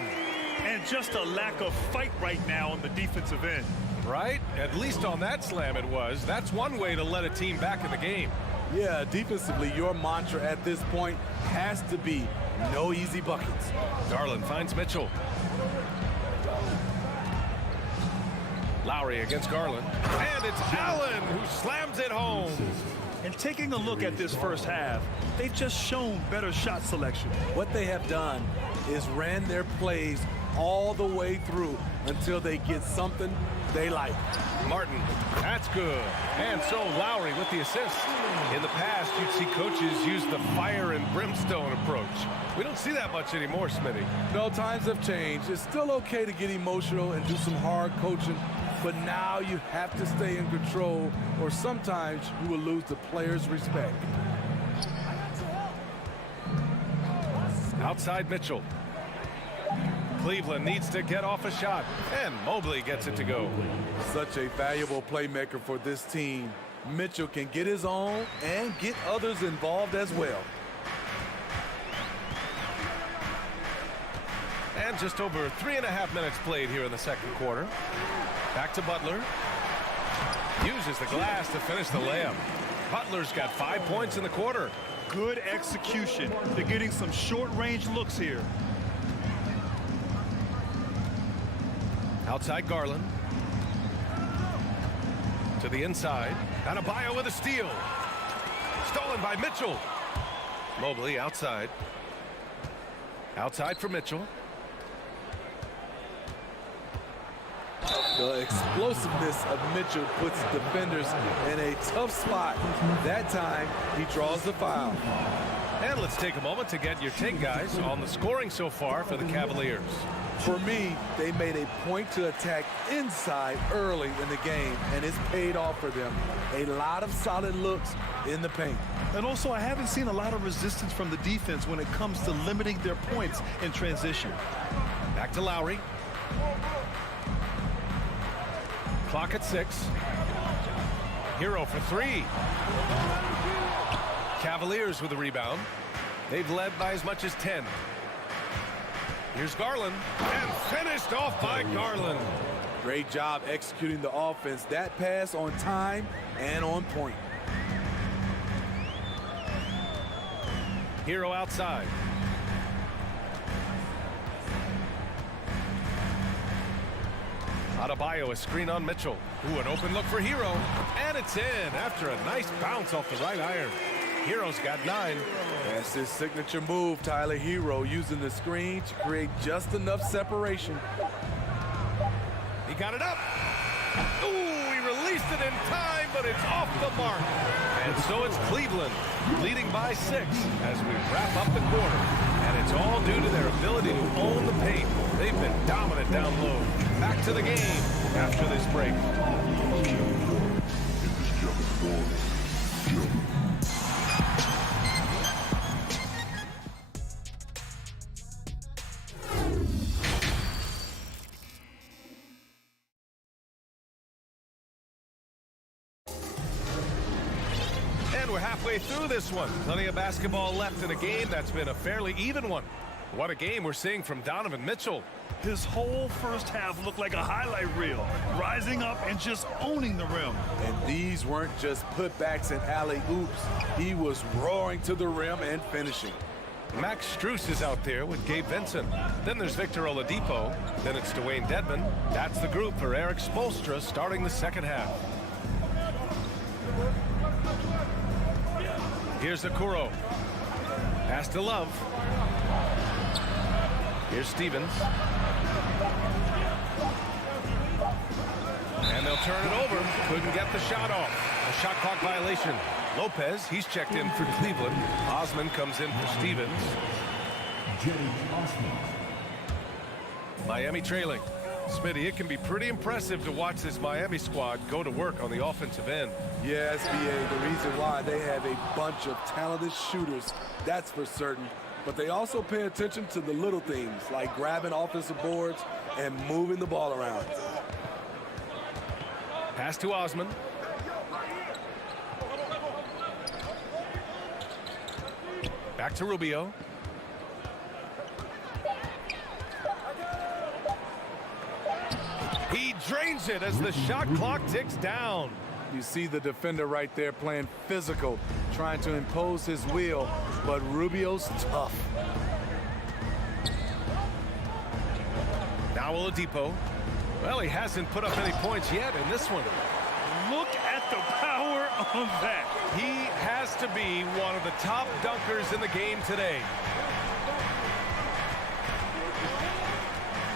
And just a lack of fight right now on the defensive end. Right? At least on that slam it was. That's one way to let a team back in the game. Yeah, defensively, your mantra at this point has to be no easy buckets. Garland finds Mitchell. Lowry against Garland. And it's Allen who slams it home. And taking a look at this first half, they've just shown better shot selection. What they have done is ran their plays all the way through until they get something they like. Martin, that's good. And so Lowry with the assist. In the past, you'd see coaches use the fire and brimstone approach. We don't see that much anymore, Smitty. No, times have changed. It's still okay to get emotional and do some hard coaching, but now you have to stay in control, or sometimes you will lose the players' respect. Outside Mitchell. Cleveland needs to get off a shot, and Mobley gets it to go. Such a valuable playmaker for this team. Mitchell can get his own and get others involved as well. And just over 3.5 minutes played here in the second quarter. Back to Butler. Uses the glass to finish the layup. Butler's got 5 points in the quarter. Good execution. They're getting some short-range looks here. Outside Garland. To the inside. Adebayo with a steal. Stolen by Mitchell. Mobley outside. Outside for Mitchell. The explosiveness of Mitchell puts defenders in a tough spot. That time, he draws the foul. And let's take a moment to get your take, guys, on the scoring so far for the Cavaliers. For me, they made a point to attack inside early in the game, and it's paid off for them. A lot of solid looks in the paint. And also, I haven't seen a lot of resistance from the defense when it comes to limiting their points in transition. Back to Lowry. Clock at 6. Hero for 3. Cavaliers with the rebound. They've led by as much as 10. Here's Garland, and finished off by Garland. Great job executing the offense. That pass on time and on point. Hero outside. Adebayo, a screen on Mitchell. Ooh, an open look for Hero. And it's in after a nice bounce off the right iron. Hero's got 9. That's his signature move, Tyler. Hero using the screen to create just enough separation. He got it up. Ooh, he released it in time, but it's off the mark. And so it's Cleveland leading by 6 as we wrap up the quarter. And it's all due to their ability to own the paint. They've been dominant down low. Back to the game after this break. And we're halfway through this one. Plenty of basketball left in a game that's been a fairly even one. What a game we're seeing from Donovan Mitchell. His whole first half looked like a highlight reel, rising up and just owning the rim. And these weren't just putbacks and alley-oops. He was roaring to the rim and finishing. Max Strus is out there with Gabe Vincent. Then there's Victor Oladipo. Then it's Dwayne Dedmon. That's the group for Eric Spoelstra starting the second half. Here's Okoro. Pass to Love. Here's Stevens. And they'll turn it over. Couldn't get the shot off. A shot clock violation. Lopez, he's checked in for Cleveland. Osman comes in for Stevens. Miami trailing. Smitty, it can be pretty impressive to watch this Miami squad go to work on the offensive end. Yeah, SBA, the reason why they have a bunch of talented shooters, that's for certain. But they also pay attention to the little things, like grabbing offensive boards and moving the ball around. Pass to Osman. Back to Rubio. He drains it as the shot clock ticks down. You see the defender right there playing physical, trying to impose his will, but Rubio's tough. Now Oladipo. Well, he hasn't put up any points yet in this one. Look at the power on that. He has to be one of the top dunkers in the game today.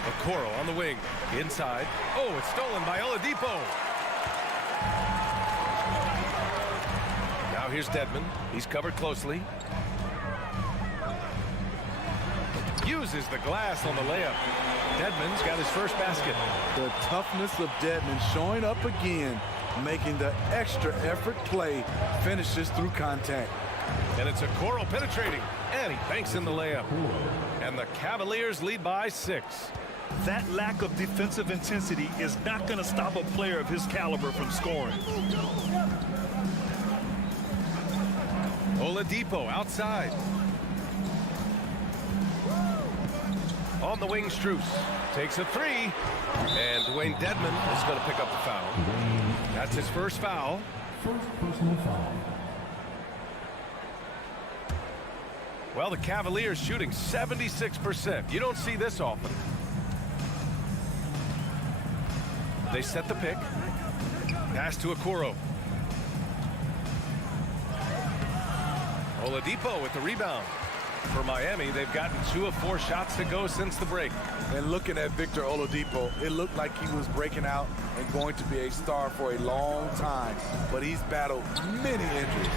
Okoro on the wing. Inside. Oh, it's stolen by Oladipo. Now here's Dedmon. He's covered closely. Uses the glass on the layup. Dedmon's got his first basket. The toughness of Dedmon showing up again, making the extra effort play, finishes through contact. And it's Okoro penetrating, and he banks in the layup. And the Cavaliers lead by 6. That lack of defensive intensity is not going to stop a player of his caliber from scoring. Oladipo outside. On the wing, Strus takes a three. And Dwayne Dedmon is going to pick up the foul. That's his first foul. First personal foul. Well, the Cavaliers shooting 76%. You don't see this often. They set the pick. Pass to Okoro. Oladipo with the rebound. For Miami, they've gotten 2 of 4 shots to go since the break. And looking at Victor Oladipo, it looked like he was breaking out and going to be a star for a long time. But he's battled many injuries.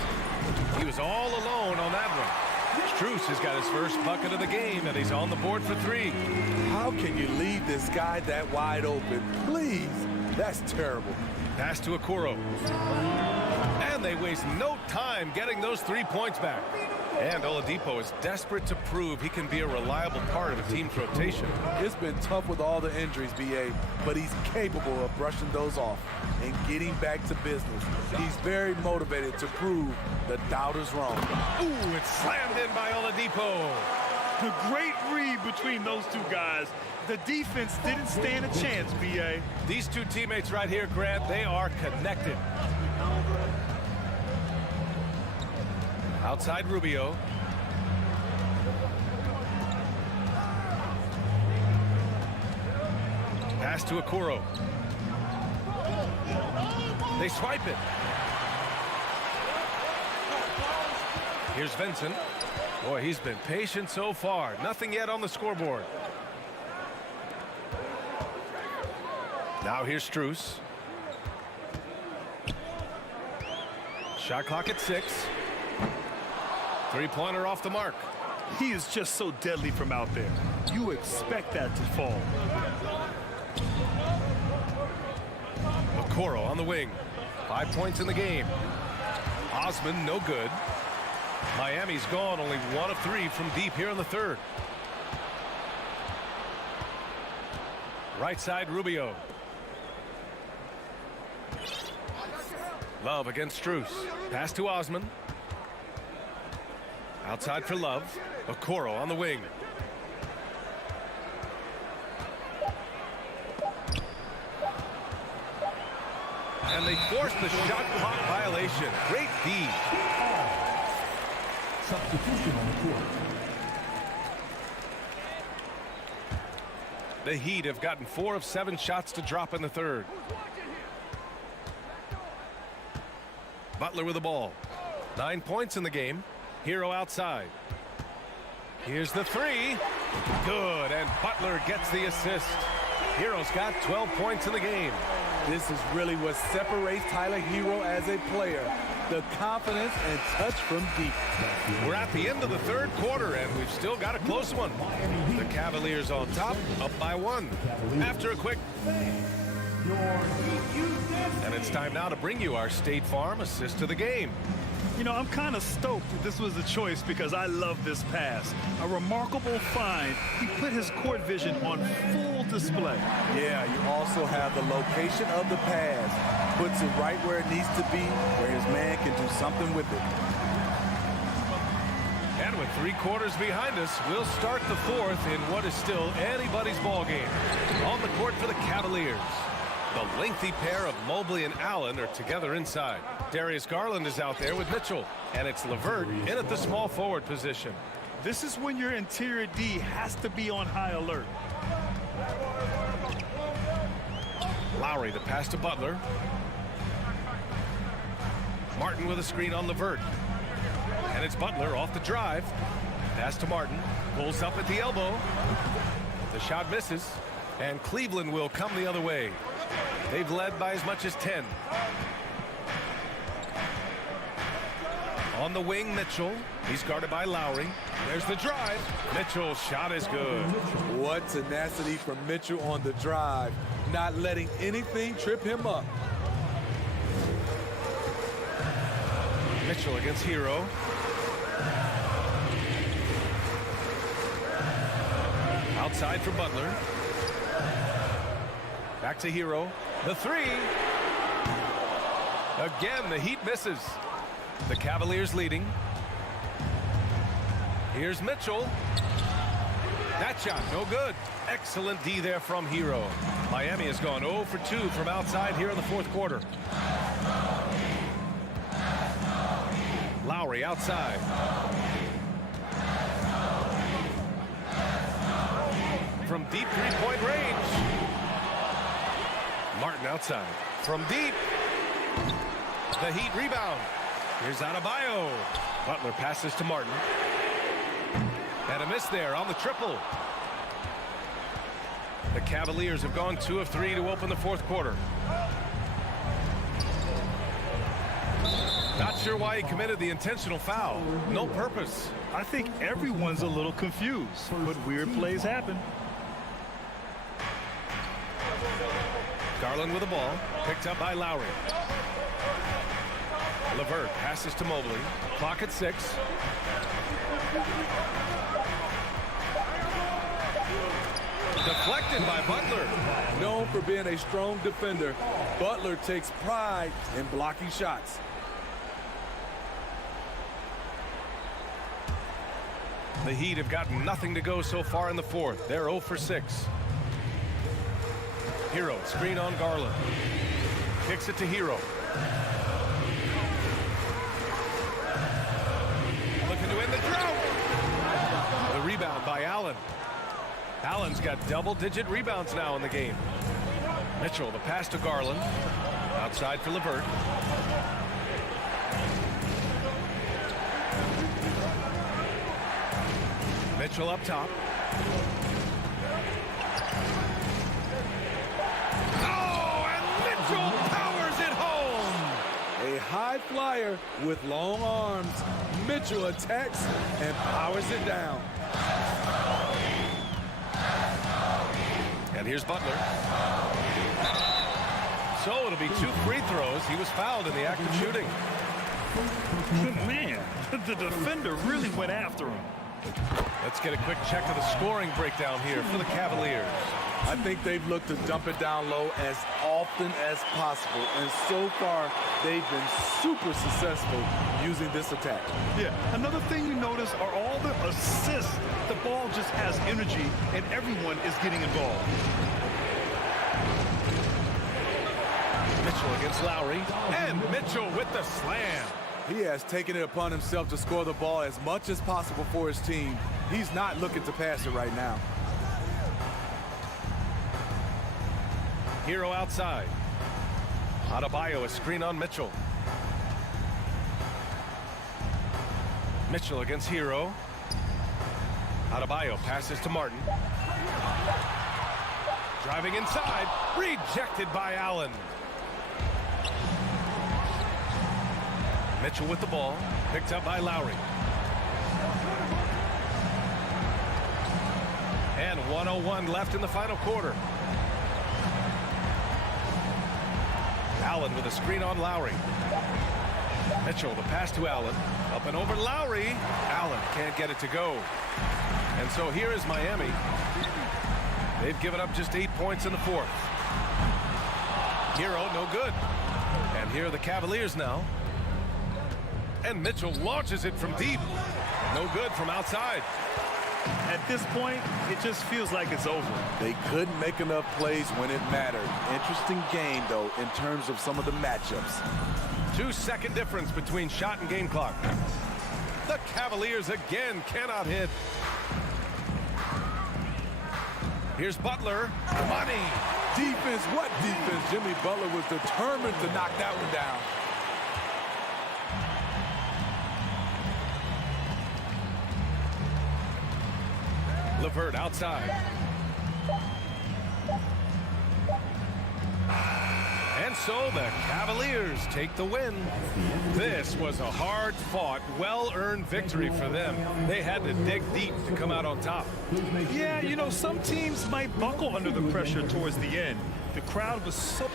He was all alone on that one. Strus has got his first bucket of the game, and he's on the board for 3. How can you leave this guy that wide open? Please. That's terrible. Pass to Okoro. And they waste no time getting those 3 points back. And Oladipo is desperate to prove he can be a reliable part of a team's rotation. It's been tough with all the injuries, BA, but he's capable of brushing those off and getting back to business. He's very motivated to prove the doubters wrong. Ooh, it's slammed in by Oladipo. The great read between those two guys. The defense didn't stand a chance, BA. These two teammates right here, Grant, they are connected. Outside Rubio. Pass to Okoro. They swipe it. Here's Vincent. Boy, he's been patient so far. Nothing yet on the scoreboard. Now here's Strus. Shot clock at 6. 3-pointer off the mark. He is just so deadly from out there. You expect that to fall. Okoro on the wing. 5 points in the game. Osman no good. Miami's gone only 1 of 3 from deep here in the third. Right side Rubio. Love against Strus. Pass to Osman. Outside for Love. Okoro on the wing. And they forced the shot clock violation. Great D. Substitution on the court. The Heat have gotten 4 of 7 shots to drop in the third. Butler with the ball. 9 points in the game. Hero outside. Here's the 3. Good, and Butler gets the assist. Hero's got 12 points in the game. This is really what separates Tyler Hero as a player. The confidence and touch from deep. We're at the end of the third quarter, and we've still got a close one. The Cavaliers on top, up by 1. After a quick... And it's time now to bring you our State Farm assist to the game. You know, I'm kind of stoked that this was a choice because I love this pass. A remarkable find. He put his court vision on full display. Yeah, you also have the location of the pass. Puts it right where it needs to be, where his man can do something with it. And with 3 quarters behind us, we'll start the fourth in what is still anybody's ball game. On the court for the Cavaliers. The lengthy pair of Mobley and Allen are together inside. Darius Garland is out there with Mitchell. And it's LeVert in at the small forward position. This is when your interior D has to be on high alert. Lowry, the pass to Butler. Martin with a screen on LeVert. And it's Butler off the drive. Pass to Martin. Pulls up at the elbow. The shot misses. And Cleveland will come the other way. They've led by as much as 10. On the wing, Mitchell. He's guarded by Lowry. There's the drive. Mitchell's shot is good. What tenacity from Mitchell on the drive. Not letting anything trip him up. Mitchell against Hero. Outside for Butler. Back to Hero. The 3. Again, the Heat misses. The Cavaliers leading. Here's Mitchell. That shot, no good. Excellent D there from Hero. Miami has gone 0 for 2 from outside here in the fourth quarter. Lowry outside. From deep three-point range. Martin outside. From deep. The Heat rebound. Here's Adebayo. Butler passes to Martin. And a miss there on the triple. The Cavaliers have gone 2 of 3 to open the fourth quarter. Not sure why he committed the intentional foul. No purpose. I think everyone's a little confused, but weird plays happen. Garland with the ball. Picked up by Lowry. LeVert passes to Mobley. Clock at 6. Deflected by Butler. Known for being a strong defender, Butler takes pride in blocking shots. The Heat have gotten nothing to go so far in the fourth. They're 0 for 6. Hero, screen on Garland. Kicks it to Hero. Looking to end the drought. The rebound by Allen. Allen's got double-digit rebounds now in the game. Mitchell, the pass to Garland. Outside for LeVert. Mitchell up top. Oh, and Mitchell powers it home. A high flyer with long arms. Mitchell attacks and powers it down. And here's Butler. So it'll be 2 free throws. He was fouled in the act of shooting. Man, the defender really went after him. Let's get a quick check of the scoring breakdown here for the Cavaliers. I think they've looked to dump it down low as often as possible, and so far they've been super successful using this attack. Yeah, another thing you notice are all the assists. The ball just has energy, and everyone is getting involved. Mitchell against Lowry, and Mitchell with the slam. He has taken it upon himself to score the ball as much as possible for his team. He's not looking to pass it right now. Hero outside. Adebayo, a screen on Mitchell. Mitchell against Hero. Adebayo passes to Martin. Driving inside. Rejected by Allen. Mitchell with the ball. Picked up by Lowry. And 1:01 left in the final quarter. Allen with a screen on Lowry. Mitchell, the pass to Allen. Up and over Lowry. Allen can't get it to go. And so here is Miami. They've given up just 8 points in the fourth. Hero, no good. And here are the Cavaliers now. And Mitchell launches it from deep. No good from outside. At this point, it just feels like it's over. They couldn't make enough plays when it mattered. Interesting game, though, in terms of some of the matchups. 2-second difference between shot and game clock. The Cavaliers again cannot hit. Here's Butler. Money. Defense, what defense? Jimmy Butler was determined to knock that one down. LeVert outside. And so the Cavaliers take the win. This was a hard-fought, well-earned victory for them. They had to dig deep to come out on top. Yeah, you know, some teams might buckle under the pressure towards the end. The crowd was so...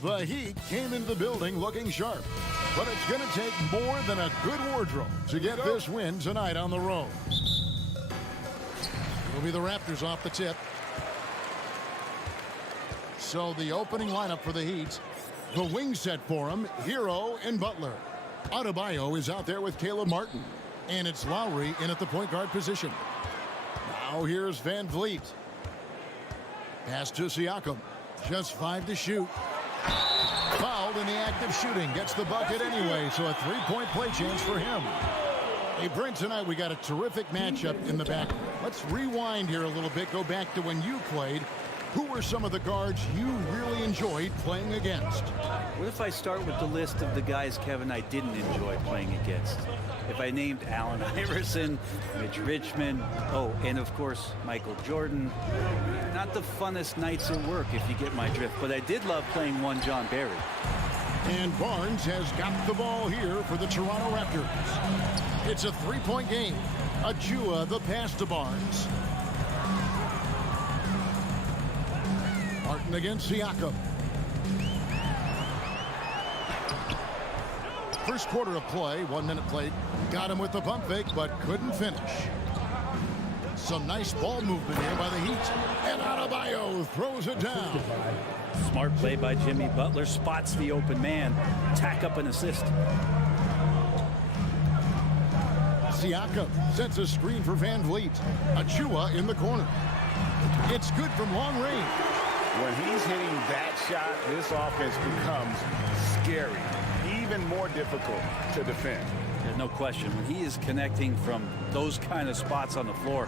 The Heat came into the building looking sharp, but it's going to take more than a good wardrobe to get this win tonight on the road. It'll be the Raptors off the tip. So the opening lineup for the Heat, the wing set for him, Hero and Butler. Adebayo is out there with Caleb Martin, and it's Lowry in at the point guard position. Now here's Van Vliet. Pass to Siakam. Just 5 to shoot. Fouled in the act of shooting. Gets the bucket anyway, so a 3-point play chance for him. Hey, Brent, tonight we got a terrific matchup in the back. Let's rewind here a little bit. Go back to when you played. Who were some of the guards you really enjoyed playing against? What if I start with the list of the guys, Kevin, I didn't enjoy playing against? If I named Allen Iverson, Mitch Richmond, oh, and of course, Michael Jordan. Not the funnest nights at work, if you get my drift, but I did love playing one John Barry. And Barnes has got the ball here for the Toronto Raptors. It's a 3-point game. Achua, the pass to Barnes. Martin against Siakam. First quarter of play, 1 minute played. Got him with the pump fake, but couldn't finish. Some nice ball movement here by the Heat. And Adebayo throws it down. Smart play by Jimmy Butler. Spots the open man. Tack up an assist. Siakam sets a screen for Van Vliet. Achua in the corner. It's good from long range. When he's hitting that shot, this offense becomes scary, even more difficult to defend. There's no question. When he is connecting from those kind of spots on the floor,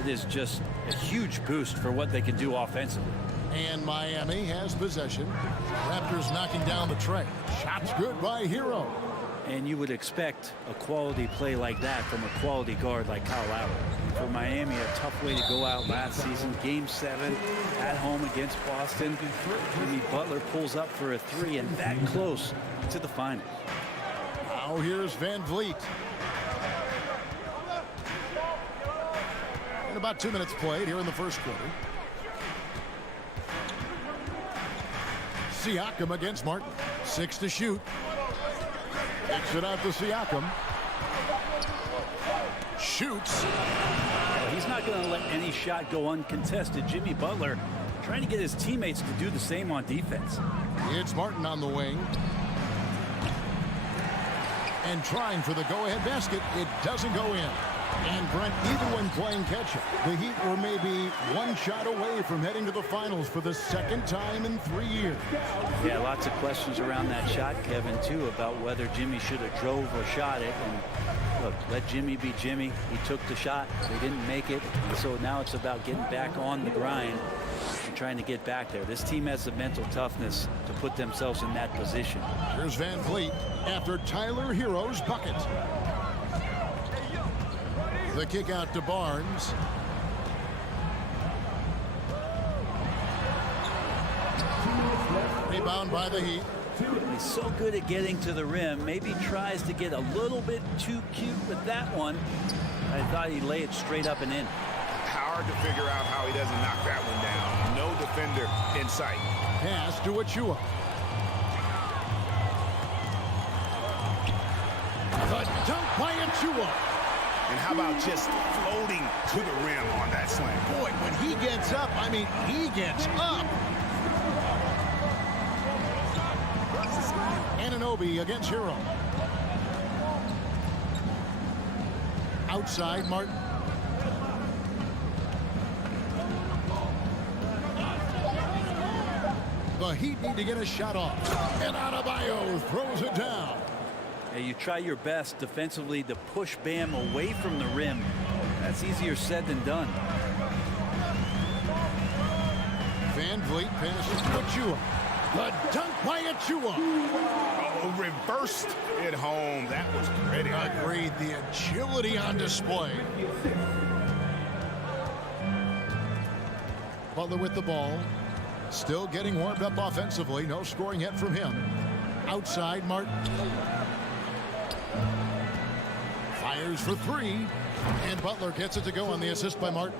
it is just a huge boost for what they can do offensively. And Miami has possession. Raptors knocking down the tray. Shots good by Hero. And you would expect a quality play like that from a quality guard like Kyle Lowry. For Miami, a tough way to go out last season. Game 7 at home against Boston. Jimmy Butler pulls up for a 3 and that close to the finals. Now here's Van Vliet. And about 2 minutes played here in the first quarter. Siakam against Martin. 6 to shoot. Kicks it out to Siakam. Shoots. Well, he's not going to let any shot go uncontested. Jimmy Butler trying to get his teammates to do the same on defense. It's Martin on the wing. And trying for the go-ahead basket. It doesn't go in. And Brent, even when playing catch-up, the Heat were maybe one shot away from heading to the finals for the second time in 3 years. Yeah, lots of questions around that shot, Kevin, too, about whether Jimmy should have drove or shot it. And look, let Jimmy be Jimmy. He took the shot. They didn't make it. And so now it's about getting back on the grind and trying to get back there. This team has the mental toughness to put themselves in that position. Here's Van Vliet after Tyler Hero's bucket. The kick out to Barnes. Rebound by the Heat. He's so good at getting to the rim. Maybe tries to get a little bit too cute with that one. I thought he'd lay it straight up and in. Hard to figure out how he doesn't knock that one down. No defender in sight. Pass to Achua. The dunk by Achua. And how about just floating to the rim on that slam? Boy, when he gets up, I mean, he gets up. Anunoby against Hero. Outside, Martin. The Heat need to get a shot off. And Adebayo throws it down. You try your best defensively to push Bam away from the rim. That's easier said than done. Van Vliet passes to Achua. The dunk by Achua. Oh, reversed it home. That was pretty. Agreed. The agility on display. Butler with the ball. Still getting warmed up offensively. No scoring yet from him. Outside, Martin. Fires for 3. And Butler gets it to go on the assist by Martin.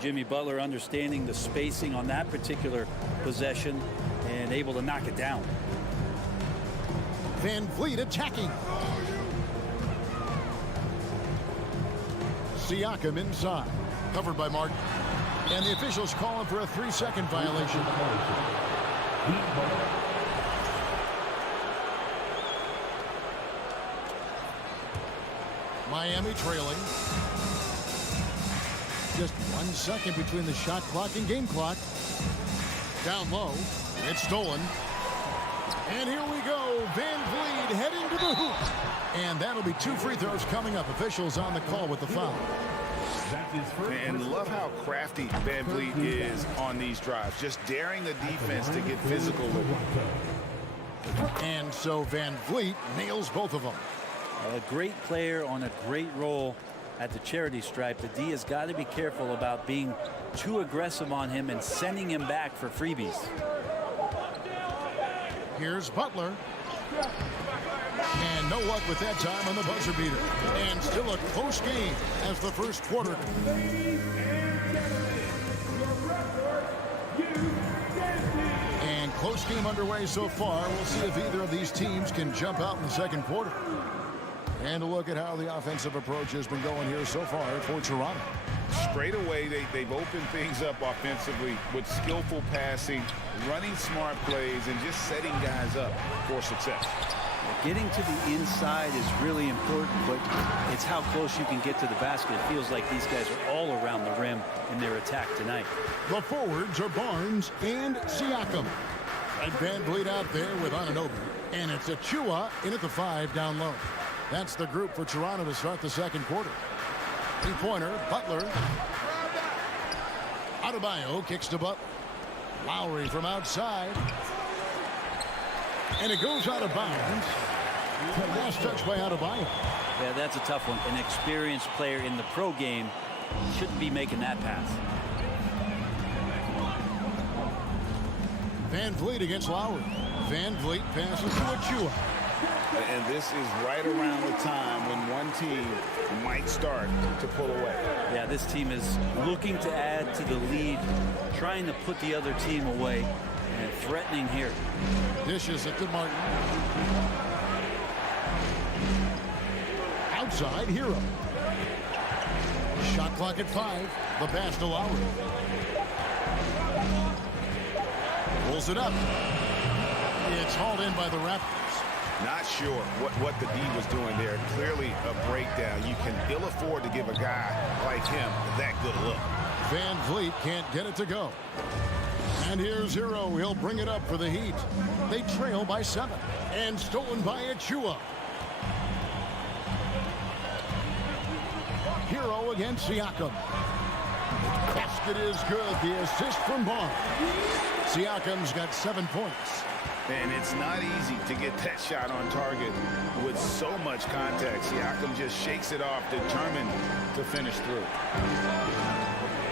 Jimmy Butler understanding the spacing on that particular possession and and able to knock it down. Van Vliet attacking. Siakam inside. Covered by Martin. And the officials calling for a 3-second violation. Miami trailing. Just 1 second between the shot clock and game clock. Down low. It's stolen. And here we go. Van Vliet heading to the hoop. And that'll be 2 free throws coming up. Officials on the call with the foul. And love how crafty Van Vliet is on these drives. Just daring the defense to get physical with him. And so Van Vliet nails both of them. A great player on a great role at the charity stripe. The D has got to be careful about being too aggressive on him and sending him back for freebies. Here's Butler. And no luck with that time on the buzzer beater. And still a close game as the first quarter. And close game underway so far. We'll see if either of these teams can jump out in the second quarter. And a look at how the offensive approach has been going here so far for Toronto. Straight away, they've opened things up offensively with skillful passing, running smart plays, and just setting guys up for success. Getting to the inside is really important, but it's how close you can get to the basket. It feels like these guys are all around the rim in their attack tonight. The forwards are Barnes and Siakam. And Van Vliet out there with Anunoby. And it's Achua in at the 5 down low. That's the group for Toronto to start the second quarter. Three-pointer, Butler. Adebayo kicks to Butler. Lowry from outside. And it goes out of bounds. Last touch by Adebayo. Yeah, that's a tough one. An experienced player in the pro game shouldn't be making that pass. Van Vliet against Lowry. Van Vliet passes to Achua. And this is right around the time when one team might start to pull away. Yeah, this team is looking to add to the lead, trying to put the other team away, and threatening here. Dishes it to Martin. Outside, Hero. Shot clock at 5. The pass to Lowry. Pulls it up. It's hauled in by the Raptors. Not sure what the D was doing there. Clearly a breakdown. You can ill afford to give a guy like him that good a look. Van Vliet can't get it to go. And here's Hero. He'll bring it up for the Heat. They trail by 7. And stolen by Achua. Hero against Siakam. Basket is good. The assist from Barnes. Siakam's got 7 points. And it's not easy to get that shot on target with so much contact. Siakam just shakes it off, determined to finish through.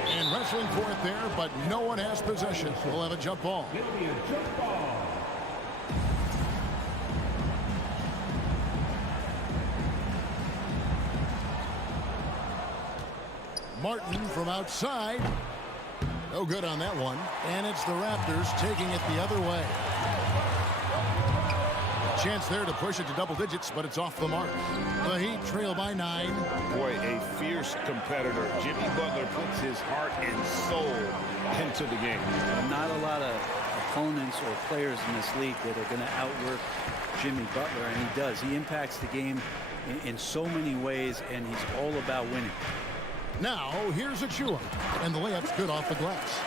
And wrestling for it there, but no one has possession. We'll have a jump ball. Martin from outside. No good on that one. And it's the Raptors taking it the other way. Chance there to push it to double digits, but it's off the mark. The Heat trail by 9. Boy, a fierce competitor. Jimmy Butler puts his heart and soul into the game. Not a lot of opponents or players in this league that are going to outwork Jimmy Butler, and he does. He impacts the game in so many ways, and he's all about winning. Now, here's Achua, and the layup's good off the glass.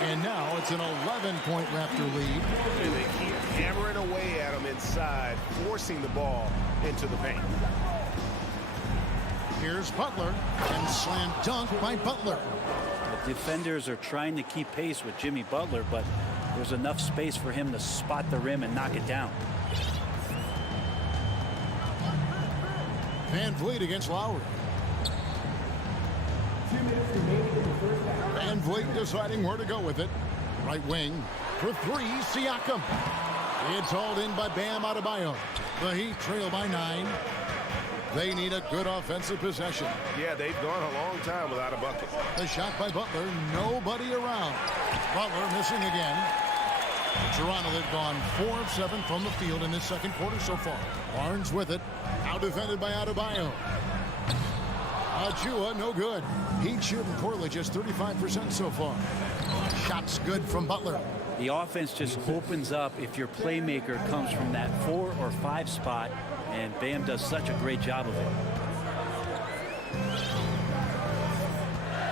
And now it's an 11-point Raptor lead. And they keep hammering away at him inside, forcing the ball into the paint. Here's Butler, and slam dunk by Butler. The defenders are trying to keep pace with Jimmy Butler, but there's enough space for him to spot the rim and knock it down. Van Vliet against Lowry. Van Vliet deciding where to go with it. Right wing for 3, Siakam. It's hauled in by Bam Adebayo. The Heat trail by 9. They need a good offensive possession. Yeah, they've gone a long time without a bucket. The shot by Butler, nobody around. Butler missing again. Toronto, they've gone 4 of 7 from the field in this second quarter so far. Barnes with it. Out defended by Adebayo. Achua, no good. Heat shooting poorly, just 35% so far. Shots good from Butler. The offense just opens up if your playmaker comes from that 4 or 5 spot, and Bam does such a great job of it.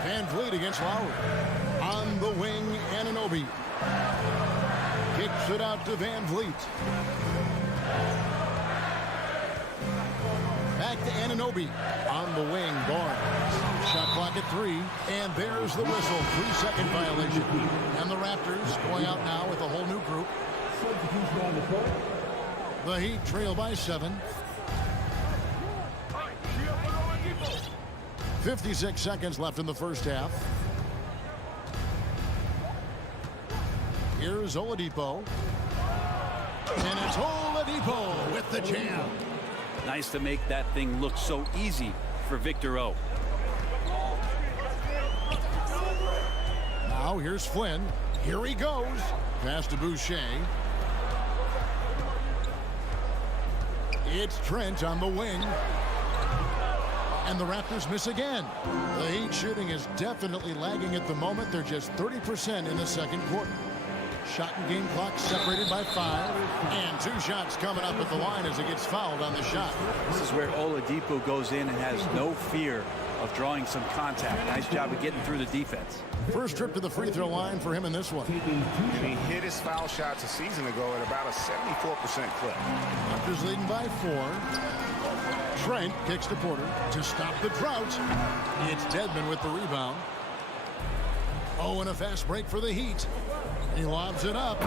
Van Vliet against Lowry. On the wing, Anunoby. Kicks it out to Van Vliet. Back to Anunoby. On the wing, Barnes. Shot clock at 3. And there's the whistle. 3-second violation. And the Raptors going out now with a whole new group. The Heat trail by 7. 56 seconds left in the first half. Here's Oladipo. And it's Oladipo with the jam. Nice to make that thing look so easy for Victor O. Now here's Flynn. Here he goes. Pass to Boucher. It's Trent on the wing. And the Raptors miss again. The Heat shooting is definitely lagging at the moment. They're just 30% in the second quarter. Shot and game clock separated by 5. And 2 shots coming up at the line as it gets fouled on the shot. This is where Oladipo goes in and has no fear of drawing some contact. Nice job of getting through the defense. First trip to the free throw line for him in this one. And he hit his foul shots a season ago at about a 74% clip. Raptors leading by 4. Trent kicks to Porter to stop the drought. It's Dedmon with the rebound. Oh, and a fast break for the Heat. He lobs it up.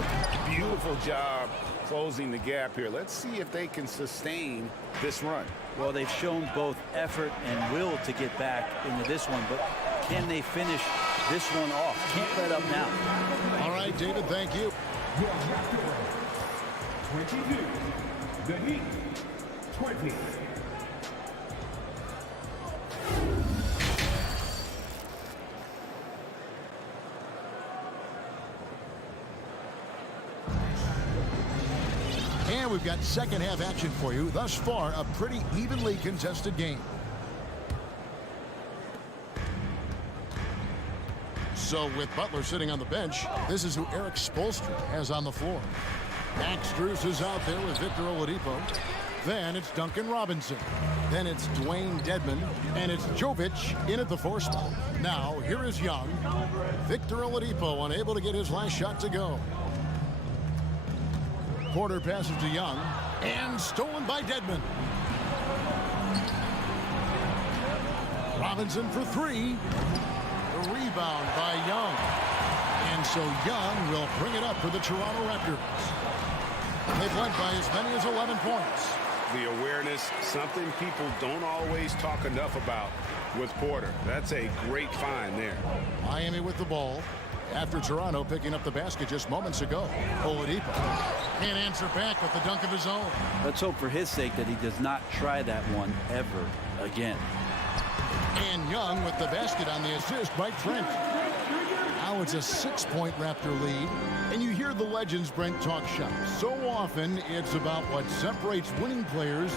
Beautiful job closing the gap here. Let's see if they can sustain this run. Well, they've shown both effort and will to get back into this one, but can they finish this one off? Can't let up now. All right, David, thank you. 22. The Heat. 20. And we've got second half action for you. Thus far, a pretty evenly contested game. So with Butler sitting on the bench, this is who Eric Spoelstra has on the floor. Max Strus is out there with Victor Oladipo. Then it's Duncan Robinson. Then it's Dwayne Dedmon. And it's Jovic in at the 4 spot. Now, here is Young. Victor Oladipo unable to get his last shot to go. Porter passes to Young. And stolen by Dedmon. Robinson for 3. The rebound by Young. And so Young will bring it up for the Toronto Raptors. They've led by as many as 11 points. The awareness, something people don't always talk enough about with Porter. That's a great find there. Miami with the ball. After Toronto picking up the basket just moments ago. Oladipo can't answer back with the dunk of his own. Let's hope for his sake that he does not try that one ever again. And Young with the basket on the assist by Trent. Now it's a 6-point Raptor lead. And you hear the legends Brent talk shop. So often it's about what separates winning players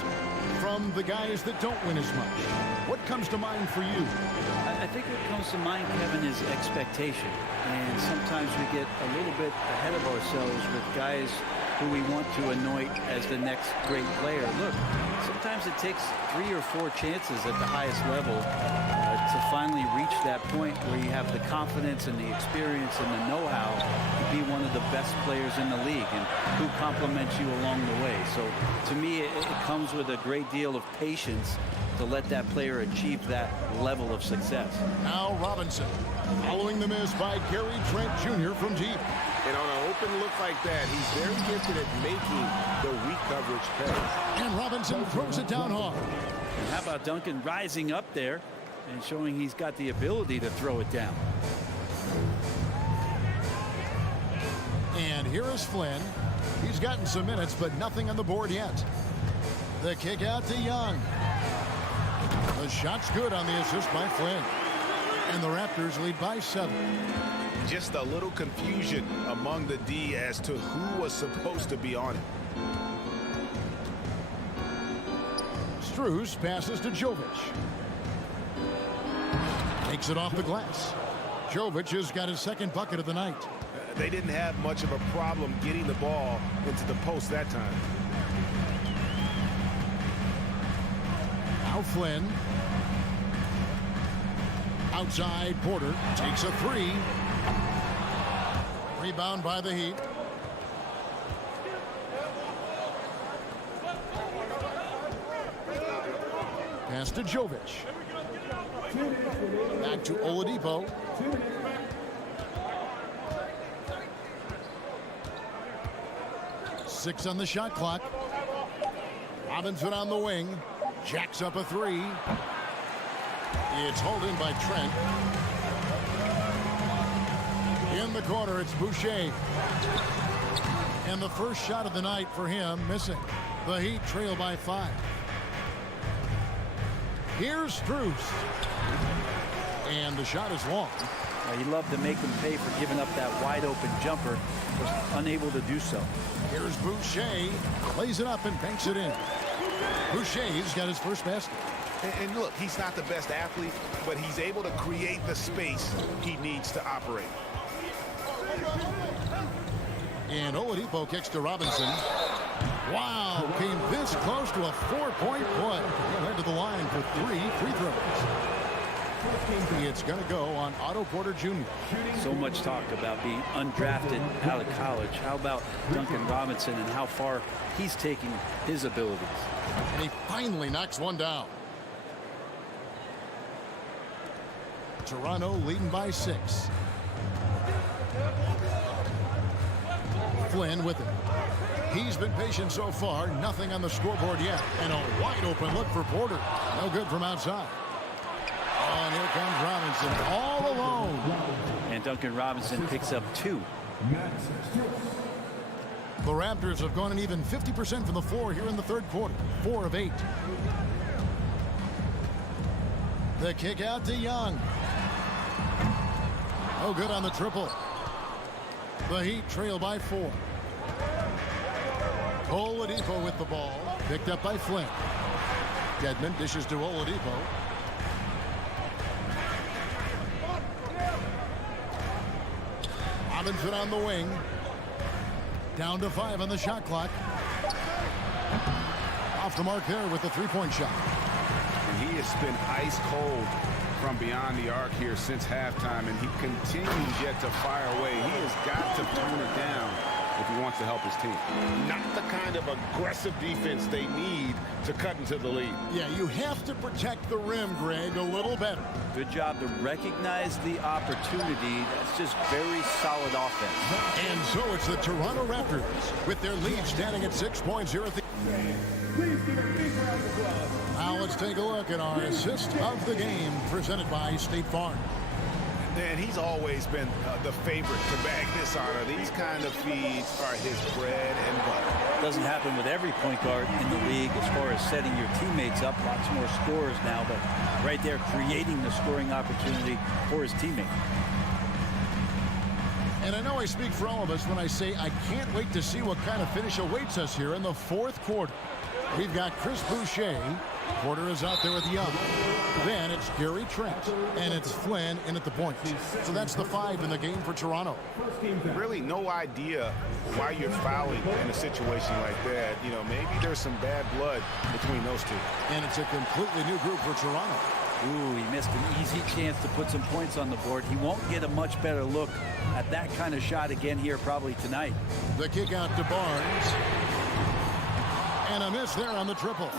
from the guys that don't win as much. What comes to mind for you? I think what comes to mind, Kevin, is expectation. And sometimes we get a little bit ahead of ourselves with guys who we want to anoint as the next great player. Look, sometimes it takes 3 or 4 chances at the highest level to finally reach that point where you have the confidence and the experience and the know-how to be one of the best players in the league and who compliments you along the way. So to me, it comes with a great deal of patience to let that player achieve that level of success. Now Robinson following the miss by Gary Trent Jr. from deep. And on an open look like that, he's very gifted at making the weak coverage pay. And Robinson throws it down hard. And how about Duncan rising up there and showing he's got the ability to throw it down. And here is Flynn. He's gotten some minutes, but nothing on the board yet. The kick out to Young. The shot's good on the assist by Flynn. And the Raptors lead by 7. just a little confusion among the D as to who was supposed to be on it. Strus passes to Jovic. Takes it off the glass. Jovic has got his second bucket of the night. They didn't have much of a problem getting the ball into the post that time. Now Flynn. Outside, Porter takes a three. Rebound by the Heat. Pass to Jovic. Back to Oladipo. Six on the shot clock. Robinson on the wing. Jacks up a three. It's hauled in by Trent. In the corner, it's Boucher. And the first shot of the night for him, missing. The Heat trail by 5. Here's Strus. And the shot is long. He loved to make them pay for giving up that wide open jumper. Was unable to do so. Here's Boucher. Lays it up and banks it in. Boucher's got his first basket. And look, he's not the best athlete, but he's able to create the space he needs to operate. And Oladipo kicks to Robinson. Wow, came this close to a 4-point play. He'll head to the line for 3 free throws. It's going to go on Otto Porter Jr. So much talk about being undrafted out of college. How about Duncan Robinson and how far he's taking his abilities? And he finally knocks one down. Toronto leading by 6. Flynn with it. He's been patient so far. Nothing on the scoreboard yet. And a wide open look for Porter. No good from outside. And here comes Robinson all alone. And Duncan Robinson picks up 2. The Raptors have gone an even 50% from the floor here in the third quarter. 4 of 8. The kick out to Young. Oh, good on the triple. The Heat trail by 4. Oladipo with the ball. Picked up by Flynn. Dedmon dishes to Oladipo. Robinson on the wing. Down to 5 on the shot clock. Off the mark there with the three-point shot. And he has been ice cold from beyond the arc here since halftime, and he continues yet to fire away. He has got to tone it down if he wants to help his team. Not the kind of aggressive defense they need to cut into the lead. Yeah, you have to protect the rim, Greg, a little better. Good job to recognize the opportunity. That's just very solid offense. And so it's the Toronto Raptors with their lead standing at 6 points here at the... Now let's take a look at our assist of the game presented by State Farm. And he's always been the favorite to bag this honor. These kind of feeds are his bread and butter. Doesn't happen with every point guard in the league as far as setting your teammates up. Lots more scorers now, but right there creating the scoring opportunity for his teammate. And I know I speak for all of us when I say I can't wait to see what kind of finish awaits us here in the fourth quarter. We've got Chris Boucher. Porter is out there with Young. Then it's Gary Trent. And it's Flynn in at the point. So that's the 5 in the game for Toronto. Really no idea why you're fouling in a situation like that. You know, maybe there's some bad blood between those two. And it's a completely new group for Toronto. Ooh, he missed an easy chance to put some points on the board. He won't get a much better look at that kind of shot again here probably tonight. The kick out to Barnes. And a miss there on the triple.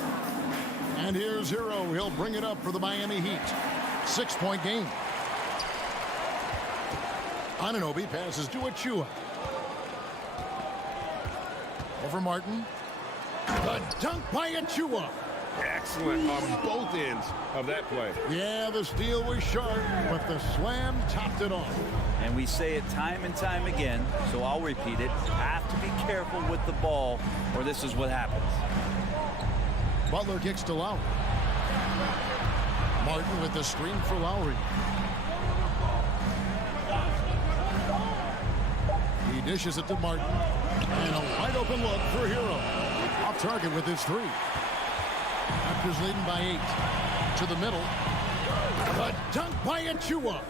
And here's Hero. He'll bring it up for the Miami Heat. 6-point game. Anunoby passes to Achua. Over Martin. The dunk by Achua. Excellent on both ends of that play. Yeah, the steal was sharp, but the slam topped it off. And we say it time and time again, so I'll repeat it. Have to be careful with the ball, or this is what happens. Butler kicks to Lowry. Martin with the screen for Lowry. He dishes it to Martin. And a wide open look for Hero. Off target with his three. Raptors leading by 8. To the middle. A dunk by Achua.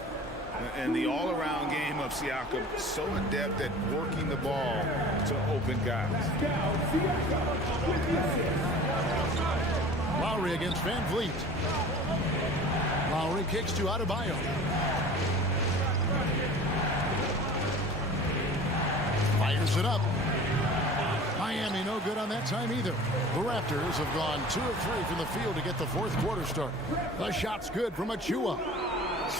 And the all-around game of Siakam, so adept at working the ball to open guys. Lowry against Van Vliet. Lowry kicks to Adebayo. Fires it up. Miami no good on that time either. The Raptors have gone 2 of 3 from the field to get the fourth quarter start. The shot's good from Achua.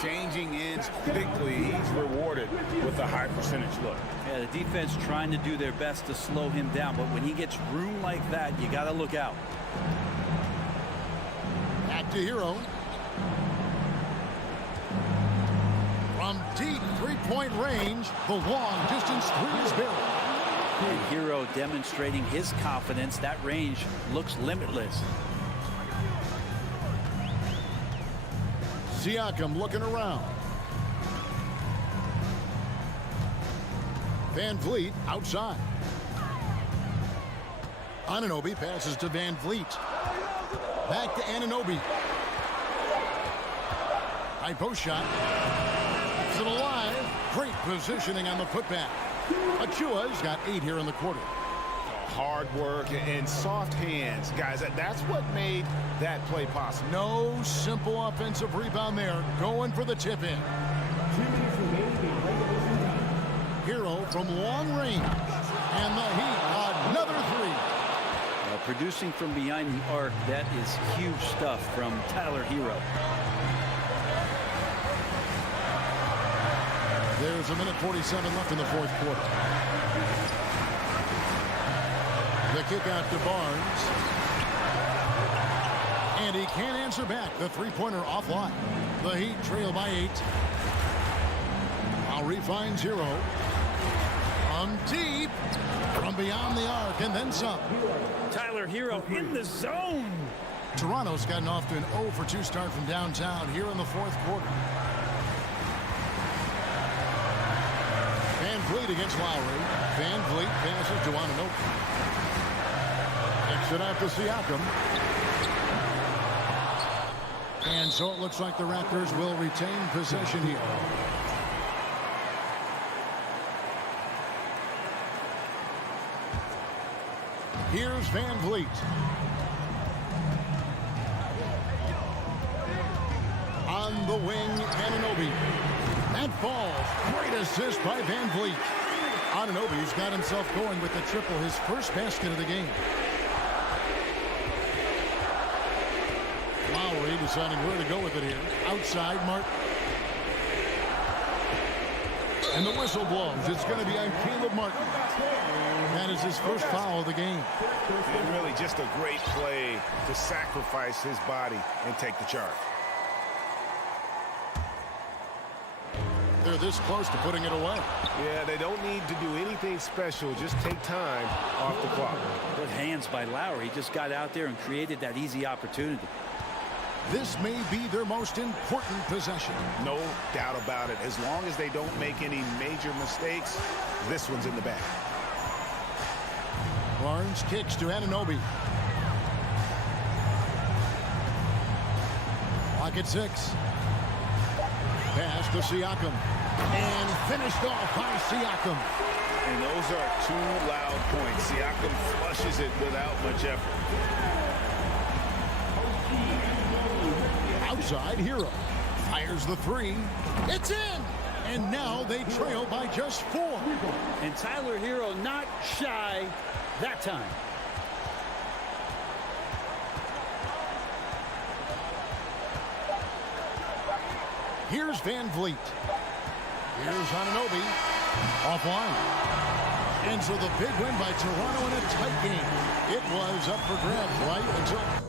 Changing ends quickly. He's rewarded with a high percentage look. Yeah, the defense trying to do their best to slow him down, but when he gets room like that, you got to look out. Back to Hero. From deep three-point range, the long distance three is good. And Hero demonstrating his confidence. That range looks limitless. Siakam looking around. Van Vliet outside. Anunoby passes to Van Vliet. Back to Anunoby. High post shot. Keeps it alive. Great positioning on the putback. Achua's got 8 here in the quarter. Hard work and soft hands, guys. That's what made that play possible. No simple offensive rebound there. Going for the tip in. Hero from long range. And the Heat, another three. Producing from behind the arc, that is huge stuff from Tyler Hero. There's a minute 47 left in the fourth quarter. The kick out to Barnes. And he can't answer back. The three-pointer offline. The Heat trail by 8. Lowry finds Hero. From deep. From beyond the arc and then some. Tyler Hero in the zone. Toronto's gotten off to an 0 for 2 start from downtown here in the fourth quarter. Van Vliet against Lowry. Van Vliet passes to Anunoby. Kicks it out to Siakam. And so it looks like the Raptors will retain possession here. Here's Van Vliet. On the wing, Anunoby. That falls. Great assist by Van Vliet. Anunoby's got himself going with the triple, his first basket of the game. Lowry deciding where to go with it here. Outside, Martin. And the whistle blows. It's going to be on Caleb Martin. That is his first foul of the game. And really just a great play to sacrifice his body and take the charge. They're this close to putting it away. Yeah, they don't need to do anything special. Just take time off the clock. Good hands by Lowry. He just got out there and created that easy opportunity. This may be their most important possession. No doubt about it. As long as they don't make any major mistakes, this one's in the bag. Barnes kicks to Anunoby. Clock at 6. Pass to Siakam. And finished off by Siakam. And those are 2 loud points. Siakam flushes it without much effort. Outside, Hero fires the 3. It's in! And now they trail by just 4. And Tyler Hero not shy that time. Here's Van Vliet. Here's Anunoby. Offline. And so the big win by Toronto in a tight game. It was up for grabs right until...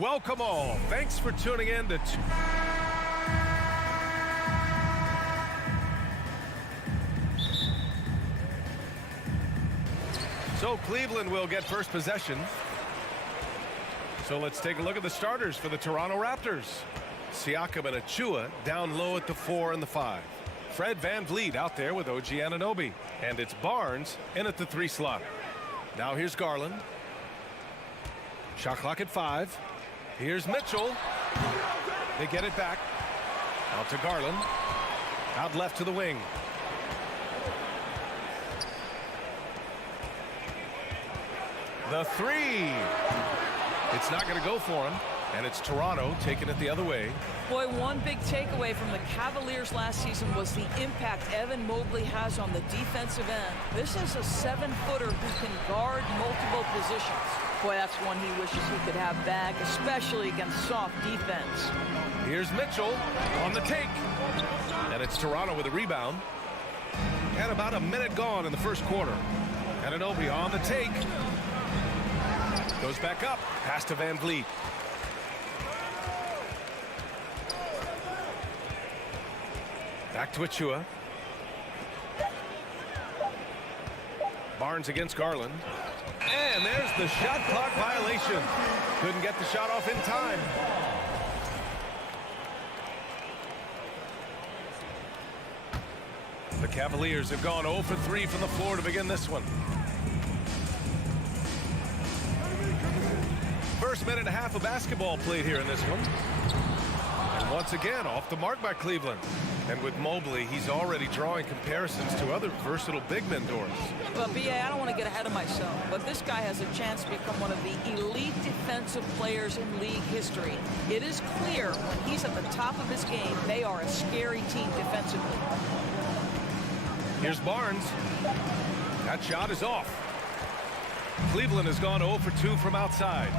Welcome all. Thanks for tuning in to... So Cleveland will get first possession. So let's take a look at the starters for the Toronto Raptors. Siakam and Achua down low at the 4 and the 5. Fred VanVleet out there with OG Anunoby. And it's Barnes in at the 3 slot. Now here's Garland. Shot clock at 5. Here's Mitchell. They get it back. Out to Garland. Out left to the wing. The 3. It's not going to go for him. And it's Toronto taking it the other way. Boy, one big takeaway from the Cavaliers last season was the impact Evan Mobley has on the defensive end. This is a 7-footer who can guard multiple positions. Boy, that's one he wishes he could have back, especially against soft defense. Here's Mitchell on the take. And it's Toronto with a rebound. And about a minute gone in the first quarter. Anunoby on the take. Goes back up. Pass to VanVleet. Back to Achua. Barnes against Garland. And there's the shot clock violation. Couldn't get the shot off in time. The Cavaliers have gone 0 for 3 from the floor to begin this one. First minute and a half of basketball played here in this one. And once again, off the mark by Cleveland. And with Mobley, he's already drawing comparisons to other versatile big men doors. But, B.A., I don't want to get ahead of myself, but this guy has a chance to become one of the elite defensive players in league history. It is clear when he's at the top of his game, they are a scary team defensively. Here's Barnes. That shot is off. Cleveland has gone 0 for 2 from outside.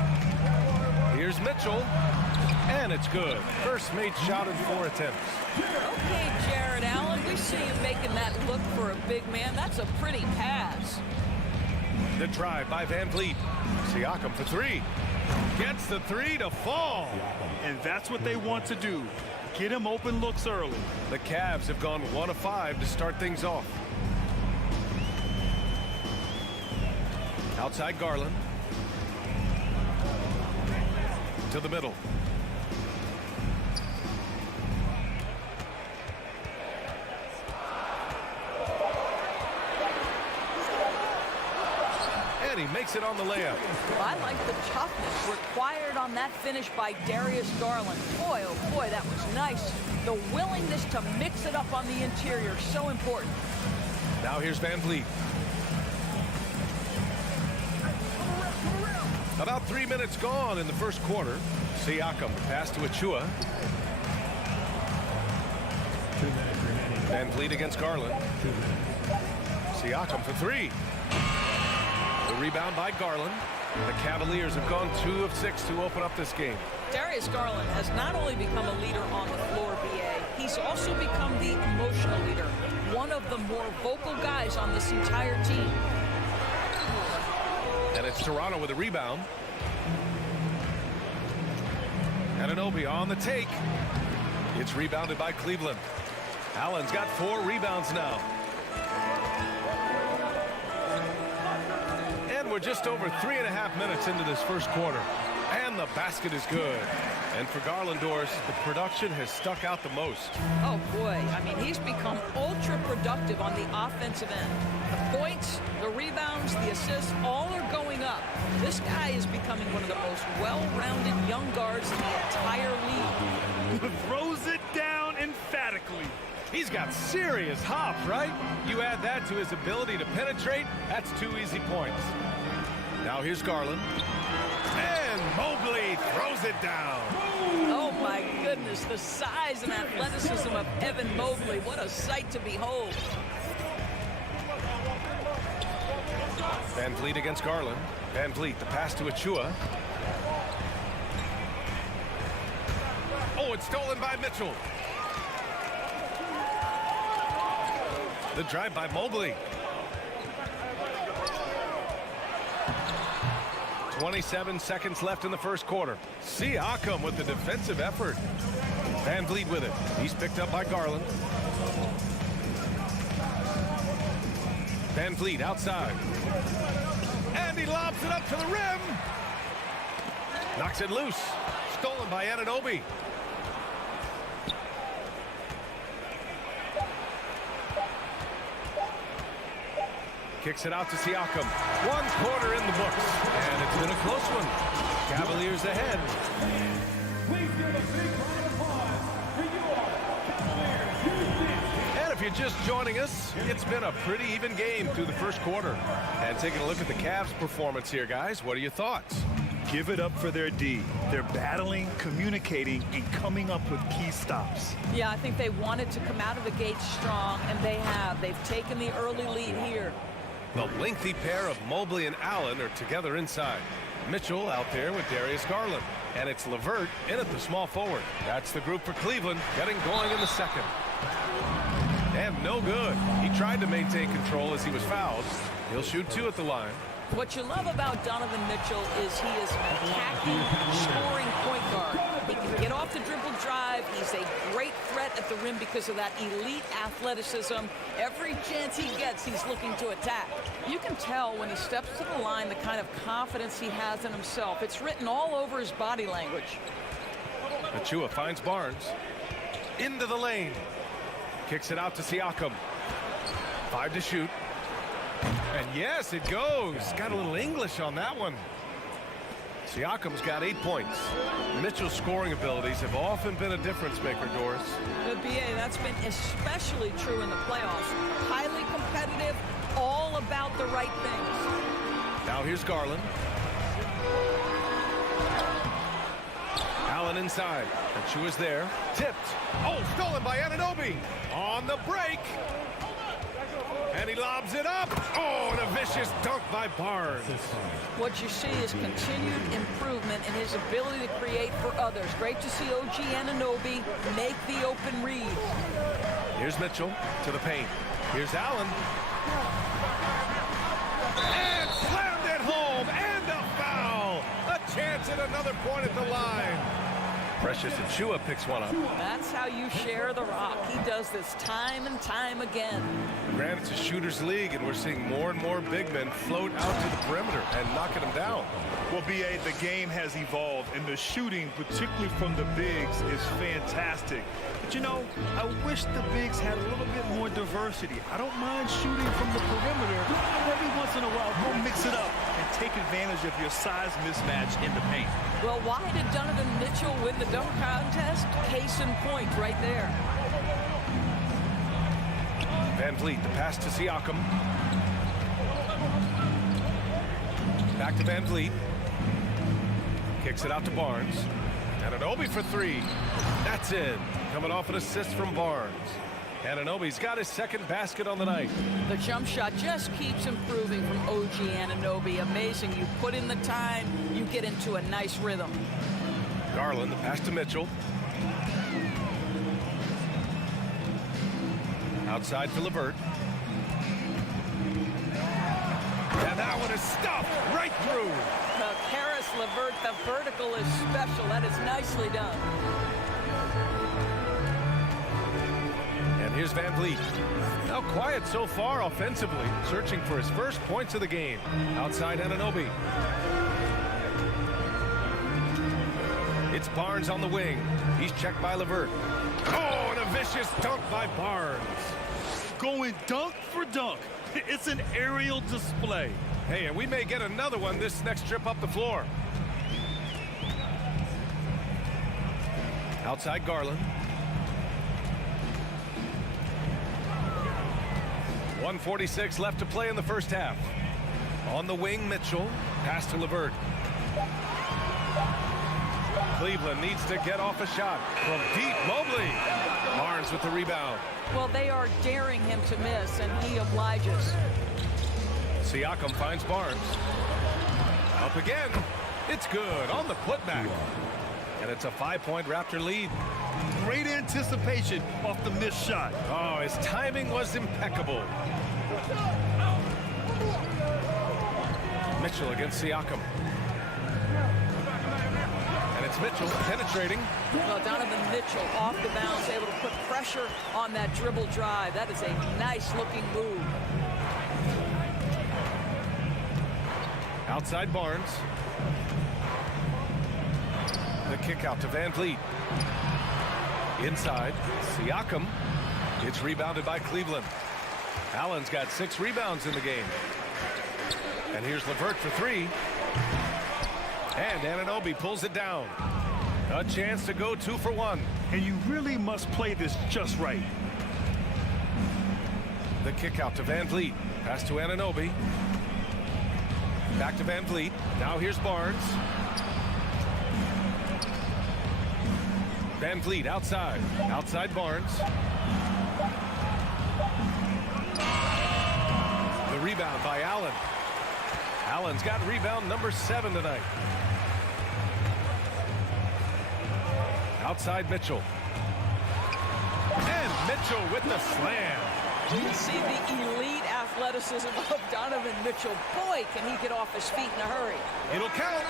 Here's Mitchell. And it's good. First made shot in 4 attempts. Okay, Jared Allen, we see you making that look for a big man. That's a pretty pass. The drive by VanVleet. Siakam for 3. Gets the 3 to fall. And that's what they want to do. Get him open looks early. The Cavs have gone 1 of 5 to start things off. Outside Garland. To the middle. And he makes it on the layup. I like the toughness required on that finish by Darius Garland. Boy, oh boy, that was nice. The willingness to mix it up on the interior, so important. Now here's VanVleet. About 3 minutes gone in the first quarter. Siakam pass to Achua. VanVleet against Garland. Siakam for 3. The rebound by Garland. The Cavaliers have gone 2 of 6 to open up this game. Darius Garland has not only become a leader on the floor, B.A., he's also become the emotional leader. One of the more vocal guys on this entire team. And it's Toronto with a rebound. Anunoby on the take. It's rebounded by Cleveland. Allen's got 4 rebounds now. And we're just over 3.5 minutes into this first quarter. And the basket is good. And for Garlandors, the production has stuck out the most. Oh, boy. I mean, he's become ultra productive on the offensive end. The points, the rebounds, the assists, all are going up. This guy is becoming one of the most well-rounded young guards in the entire league. Throws it down emphatically. He's got serious hop, right? You add that to his ability to penetrate, that's 2 easy points. Now here's Garland. And Mobley throws it down. Oh, my goodness. The size and athleticism of Evan Mobley. What a sight to behold. VanVleet against Garland. VanVleet, the pass to Achua. Oh, it's stolen by Mitchell. The drive by Mobley. 27 seconds left in the first quarter. Siakam with the defensive effort. Van Vliet with it. He's picked up by Garland. Van Vliet outside. And he lobs it up to the rim. Knocks it loose. Stolen by Anunoby. Kicks it out to Siakam. 1 quarter in the books. And it's been a close one. Cavaliers ahead. Please give a big round of applause for your Cavaliers. And if you're just joining us, it's been a pretty even game through the first quarter. And taking a look at the Cavs' performance here, guys, what are your thoughts? Give it up for their D. They're battling, communicating, and coming up with key stops. Yeah, I think they wanted to come out of the gate strong, and they have. They've taken the early lead here. The lengthy pair of Mobley and Allen are together inside. Mitchell out there with Darius Garland. And it's LeVert in at the small forward. That's the group for Cleveland, getting going in the second. And no good. He tried to maintain control as he was fouled. He'll shoot 2 at the line. What you love about Donovan Mitchell is he is an attacking, scoring point guard. He can get off the dribble drive. He's a great threat at the rim because of that elite athleticism. Every chance he gets, he's looking to attack. You can tell when he steps to the line the kind of confidence he has in himself. It's written all over his body language. Achua finds Barnes. Into the lane. Kicks it out to Siakam. 5 to shoot. And yes, it goes. Got a little English on that one. Siakam's got 8 points. Mitchell's scoring abilities have often been a difference maker, Doris. The BA, that's been especially true in the playoffs. Highly competitive, all about the right things. Now here's Garland. Allen inside. Achua's there. Tipped. Oh, stolen by Anunoby. On the break. And he lobs it up. Oh, and a vicious dunk by Barnes. What you see is continued improvement in his ability to create for others. Great to see OG Anunoby make the open read. Here's Mitchell to the paint. Here's Allen. And slammed it home. And a foul. A chance at another point at the line. Precious Achua picks one up. That's how you share the rock. He does this time and time again. Granted, it's a shooter's league, and we're seeing more and more big men float out to the perimeter and knocking them down. Well, B.A., the game has evolved, and the shooting, particularly from the bigs, is fantastic. But, you know, I wish the bigs had a little bit more diversity. I don't mind shooting from the perimeter. Every once in a while, go mix it up and take advantage of your size mismatch in the paint. Well, why did Donovan Mitchell win the dunk contest? Case in point right there. Van Vliet, the pass to Siakam. Back to Van Vliet. Kicks it out to Barnes. Anunoby for 3. That's in. Coming off an assist from Barnes. Anunoby's got his second basket on the night. The jump shot just keeps improving from OG Anunoby. Amazing. You put in the time, you get into a nice rhythm. Garland, the pass to Mitchell. Outside to LeVert. And that one is stuffed right through. Karis LeVert, the vertical is special. That is nicely done. And here's Van Vliet. Now quiet so far offensively, searching for his first points of the game. Outside Anunoby. It's Barnes on the wing. He's checked by LeVert. Oh, and a vicious dunk by Barnes. Going dunk for dunk. It's an aerial display. Hey, and we may get another one this next trip up the floor. Outside Garland. 1:46 left to play in the first half. On the wing, Mitchell. Pass to LeVert. Cleveland needs to get off a shot from deep. Mobley. Barnes with the rebound. Well, they are daring him to miss, and he obliges. Siakam finds Barnes. Up again. It's good on the putback. And it's a 5-point Raptor lead. Great anticipation off the missed shot. Oh, his timing was impeccable. Mitchell against Siakam. And it's Mitchell penetrating. Well, Donovan Mitchell off the bounce, able to put pressure on that dribble drive. That is a nice-looking move. Outside Barnes. The kick out to Van Vliet. Inside, Siakam. It's rebounded by Cleveland. Allen's got 6 rebounds in the game. And here's LeVert for 3. And Anunoby pulls it down. A chance to go 2 for 1. And you really must play this just right. The kick out to Van Vliet. Pass to Anunoby. Back to Van Vliet. Now here's Barnes. Van Vliet outside. Outside Barnes. The rebound by Allen. Allen's got rebound number 7 tonight. Outside Mitchell. And Mitchell with the slam. You see the elite athleticism of Donovan Mitchell. Boy, can he get off his feet in a hurry. It'll count.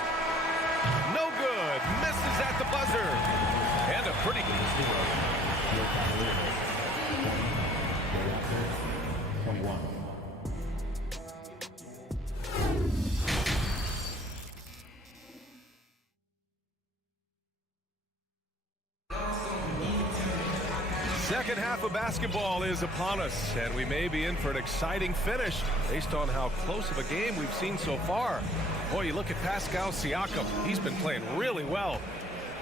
No good. Misses at the buzzer. And a pretty good. Second half of basketball is upon us, and we may be in for an exciting finish based on how close of a game we've seen so far. Boy, you look at Pascal Siakam. He's been playing really well.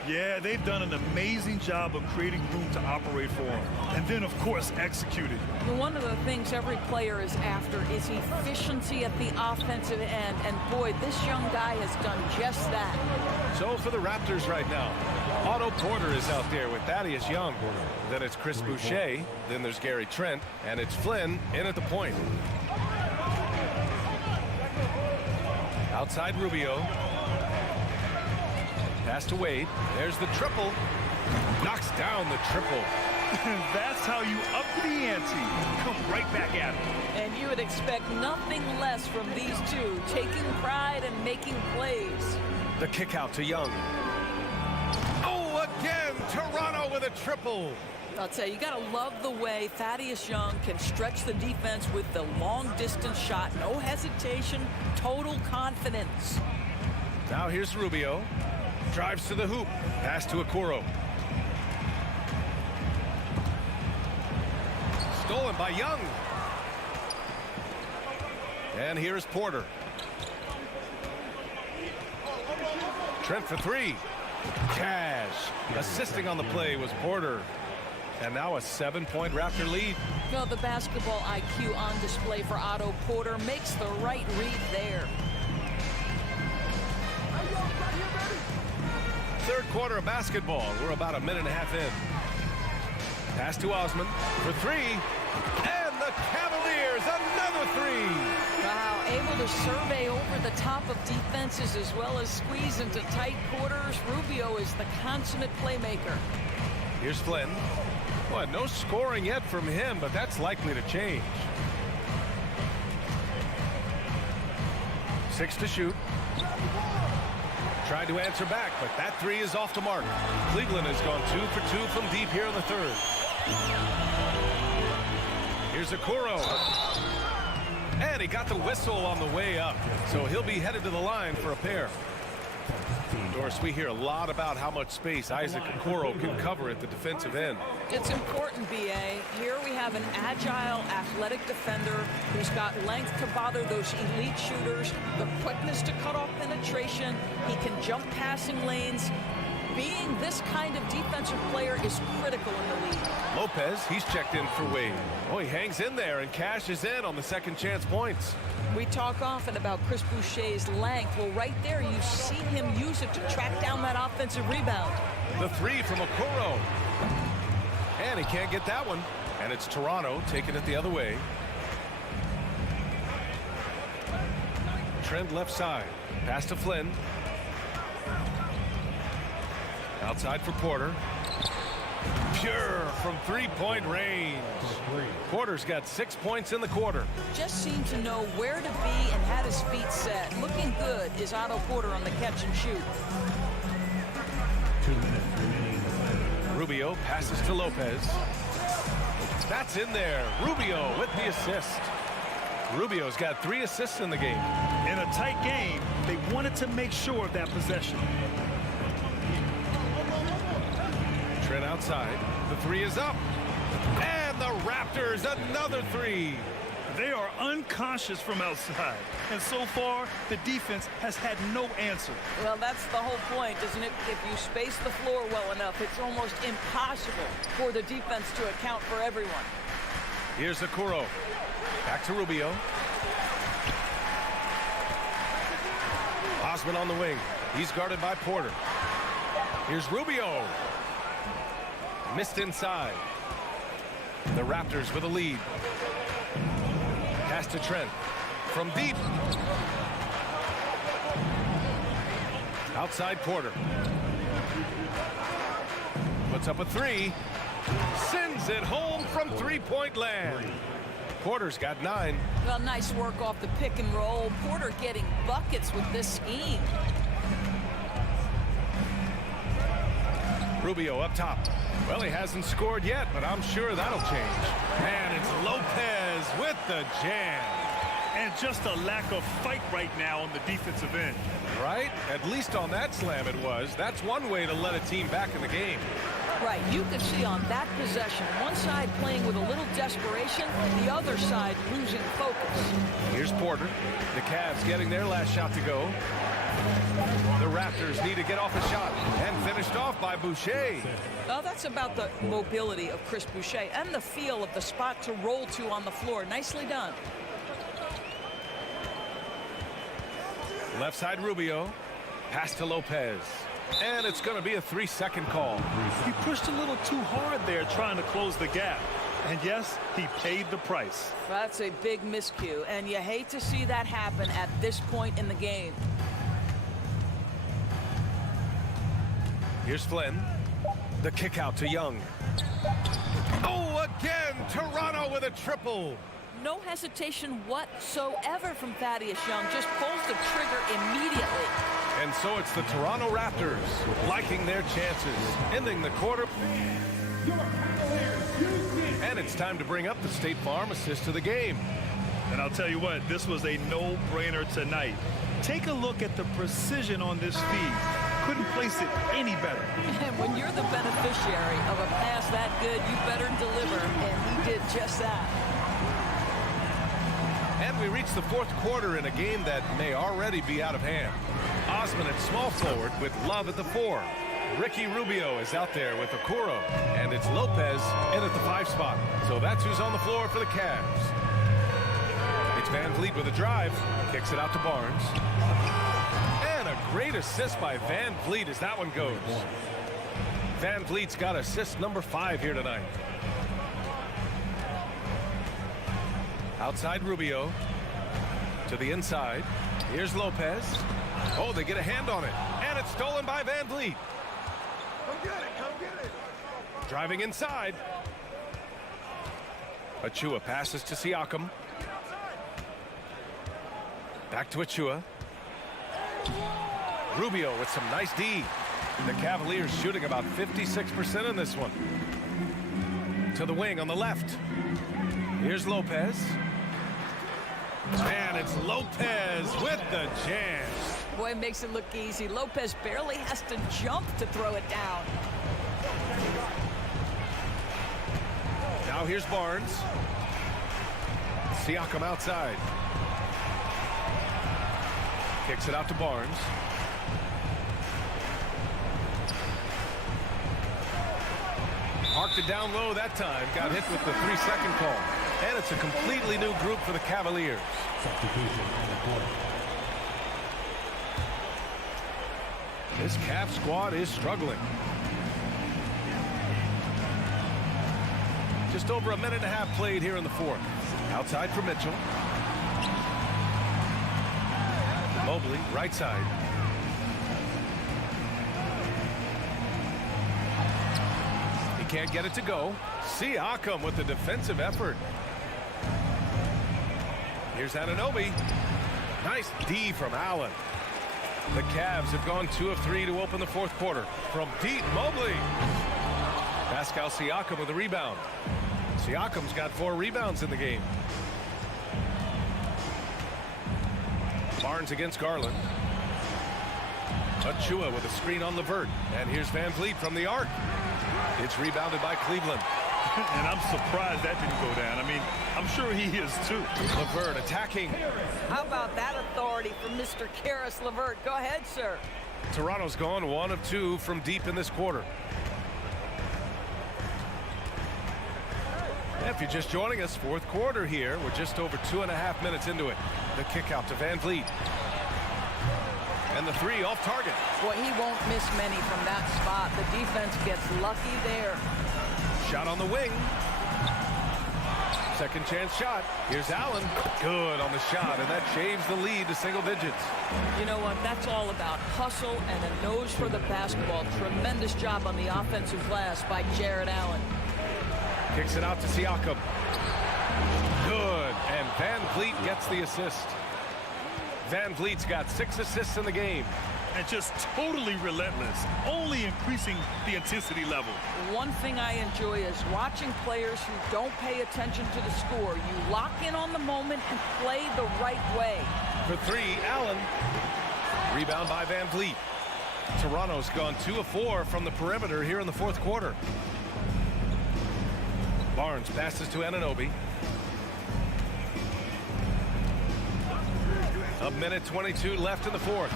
Yeah, they've done an amazing job of creating room to operate for him. And then, of course, executed. One of the things every player is after is efficiency at the offensive end. And boy, this young guy has done just that. So for the Raptors right now, Otto Porter is out there with Thaddeus Young. Then it's Chris Boucher. Then there's Gary Trent. And it's Flynn in at the point. Outside Rubio. Pass to Wade. There's the triple. Knocks down the triple. That's how you up the ante. Come right back at him. And you would expect nothing less from these two, taking pride and making plays. The kick out to Young. Oh, again, Toronto with a triple. I'll tell you, you got to love the way Thaddeus Young can stretch the defense with the long-distance shot. No hesitation, total confidence. Now here's Rubio. Drives to the hoop. Pass to Okoro. Stolen by Young. And here's Porter. Trent for 3. Cash. Assisting on the play was Porter. And now a 7-point Raptor lead. Well, the basketball IQ on display for Otto Porter makes the right read there. Third quarter of basketball. We're about a minute and a half in. Pass to Osman for 3. And the Cavaliers, another 3. Wow, able to survey over the top of defenses as well as squeeze into tight quarters. Rubio is the consummate playmaker. Here's Flynn. Well, no scoring yet from him, but that's likely to change. 6 to shoot. Tried to answer back, but that 3 is off the mark. Cleveland has gone 2 for 2 from deep here in the third. Here's Okoro. And he got the whistle on the way up, so he'll be headed to the line for a pair. Doris, we hear a lot about how much space Isaac Okoro can cover at the defensive end. It's important, B.A. Here we have an agile, athletic defender who's got length to bother those elite shooters, the quickness to cut off penetration. He can jump passing lanes. Being this kind of defensive player is critical in the league. Lopez, he's checked in for Wade. Oh, he hangs in there and cashes in on the second chance points. We talk often about Chris Boucher's length. Well, right there, you see him use it to track down that offensive rebound. The 3 from Okoro. And he can't get that one. And it's Toronto taking it the other way. Trent left side. Pass to Flynn. Outside for Porter. Pure from three-point range. Porter's got 6 points in the quarter. Just seemed to know where to be and had his feet set. Looking good is Otto Porter on the catch and shoot. 2 minutes remaining in the third. Rubio passes to Lopez. That's in there. Rubio with the assist. Rubio's got 3 assists in the game. In a tight game, they wanted to make sure of that possession. Trent outside. The 3 is up. And the Raptors, another 3. They are unconscious from outside. And so far, the defense has had no answer. Well, that's the whole point, isn't it? If you space the floor well enough, it's almost impossible for the defense to account for everyone. Here's Okoro. Back to Rubio. Osman on the wing. He's guarded by Porter. Here's Rubio. Missed inside. The Raptors with a lead. Pass to Trent. From deep. Outside Porter. Puts up a 3. Sends it home from three-point land. Porter's got 9. Well, nice work off the pick and roll. Porter getting buckets with this scheme. Rubio up top. Well, he hasn't scored yet, but I'm sure that'll change. And it's Lopez with the jam. And just a lack of fight right now on the defensive end. Right? At least on that slam it was. That's one way to let a team back in the game. Right, you can see on that possession, one side playing with a little desperation, the other side losing focus. Here's Porter. The Cavs getting their last shot to go. The Raptors need to get off a shot, and finished off by Boucher. Well, that's about the mobility of Chris Boucher and the feel of the spot to roll to on the floor. Nicely done. Left side Rubio. Pass to Lopez. And it's going to be a 3-second call. He pushed a little too hard there trying to close the gap. And yes, he paid the price. That's a big miscue, and you hate to see that happen at this point in the game. Here's Flynn. The kick out to Young. Oh, again, Toronto with a triple. No hesitation whatsoever from Thaddeus Young. Just pulls the trigger immediately. And so it's the Toronto Raptors liking their chances, ending the quarter. And it's time to bring up the State Farm assist of the game. And I'll tell you what, this was a no-brainer tonight. Take a look at the precision on this feed. Couldn't place it any better. And when you're the beneficiary of a pass that good, you better deliver, and he did just that. And we reach the fourth quarter in a game that may already be out of hand. Osman at small forward with Love at the 4. Ricky Rubio is out there with Okoro. And it's Lopez in at the 5 spot. So that's who's on the floor for the Cavs. It's Van Vliet with a drive. Kicks it out to Barnes. And a great assist by Van Vliet as that one goes. Van Vliet's got assist number 5 here tonight. Outside Rubio. To the inside. Here's Lopez. Oh, they get a hand on it. And it's stolen by Van Vliet. Come get it, come get it. Driving inside. Achua passes to Siakam. Back to Achua. Rubio with some nice D. The Cavaliers shooting about 56% in this one. To the wing on the left. Here's Lopez. And it's Lopez with the jam. Boy, it makes it look easy. Lopez barely has to jump to throw it down. Now here's Barnes. Siakam outside. Kicks it out to Barnes. Parked it down low that time. Got hit with the 3-second call. And it's a completely new group for the Cavaliers. Substitution on the court. This Cavs squad is struggling. Just over a minute and a half played here in the fourth. Outside for Mitchell. Mobley, right side. He can't get it to go. Siakam with the defensive effort. Here's Anunoby. Nice D from Allen. The Cavs have gone 2 of 3 to open the fourth quarter. From deep, Mobley. Pascal Siakam with a rebound. Siakam's got 4 rebounds in the game. Barnes against Garland. Achua with a screen on LeVert. And here's Van Vliet from the arc. It's rebounded by Cleveland. And I'm surprised that didn't go down. I mean, I'm sure he is too. LeVert attacking. How about that authority from Mr. Karis LeVert? Go ahead, sir. Toronto's gone 1 of 2 from deep in this quarter. If you're just joining us, fourth quarter here. We're just over 2.5 minutes into it. The kick out to Van Vliet. And the 3 off target. Boy, he won't miss many from that spot. The defense gets lucky there. Shot on the wing. Second chance shot. Here's Allen. Good on the shot, and that shaves the lead to single digits. You know what? That's all about hustle and a nose for the basketball. Tremendous job on the offensive glass by Jared Allen. Kicks it out to Siakam. Good, and Van Vliet gets the assist. Van Vliet's got 6 assists in the game. And just totally relentless, only increasing the intensity level. One thing I enjoy is watching players who don't pay attention to the score. You lock in on the moment and play the right way. For 3, Allen. Rebound by Van Vliet. Toronto's gone 2 of 4 from the perimeter here in the fourth quarter. Barnes passes to Anunoby. A minute 22 left in the fourth.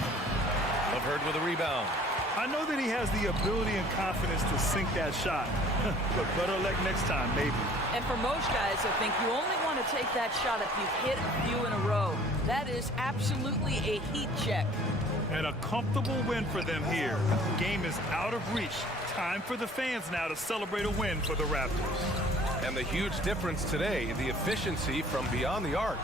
LeVert with a rebound. I know that he has the ability and confidence to sink that shot, but better luck next time, maybe. And for most guys, I think you only want to take that shot if you've hit a few in a row. That is absolutely a heat check. And a comfortable win for them here. Game is out of reach. Time for the fans now to celebrate a win for the Raptors. And the huge difference today, the efficiency from beyond the arc.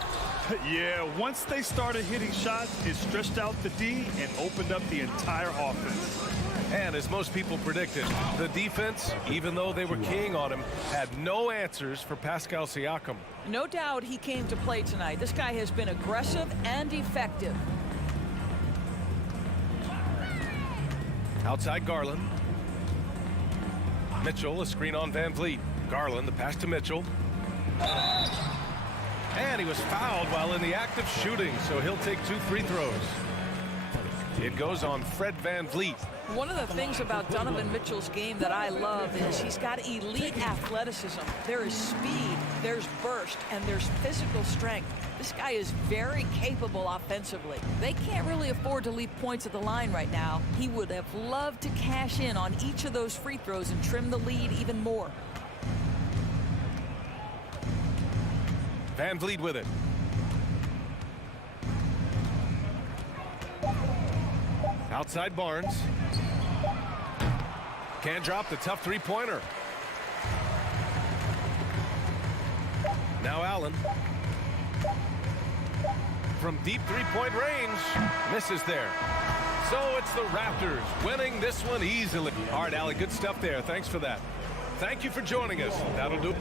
Yeah, once they started hitting shots, it stretched out the D and opened up the entire offense. And as most people predicted, the defense, even though they were keying on him, had no answers for Pascal Siakam. No doubt he came to play tonight. This guy has been aggressive and effective. Outside Garland. Mitchell, a screen on Van Vliet. Garland, the pass to Mitchell. And he was fouled while in the act of shooting, so he'll take 2 free throws. It goes on Fred Van Vliet. One of the things about Donovan Mitchell's game that I love is he's got elite athleticism. There is speed, there's burst, and there's physical strength. This guy is very capable offensively. They can't really afford to leave points at the line right now. He would have loved to cash in on each of those free throws and trim the lead even more. Van Vliet with it. Outside Barnes. Can't drop the tough three-pointer. Now Allen. From deep three-point range. Misses there. So it's the Raptors winning this one easily. All right, Allie, good stuff there. Thanks for that. Thank you for joining us. That'll do it.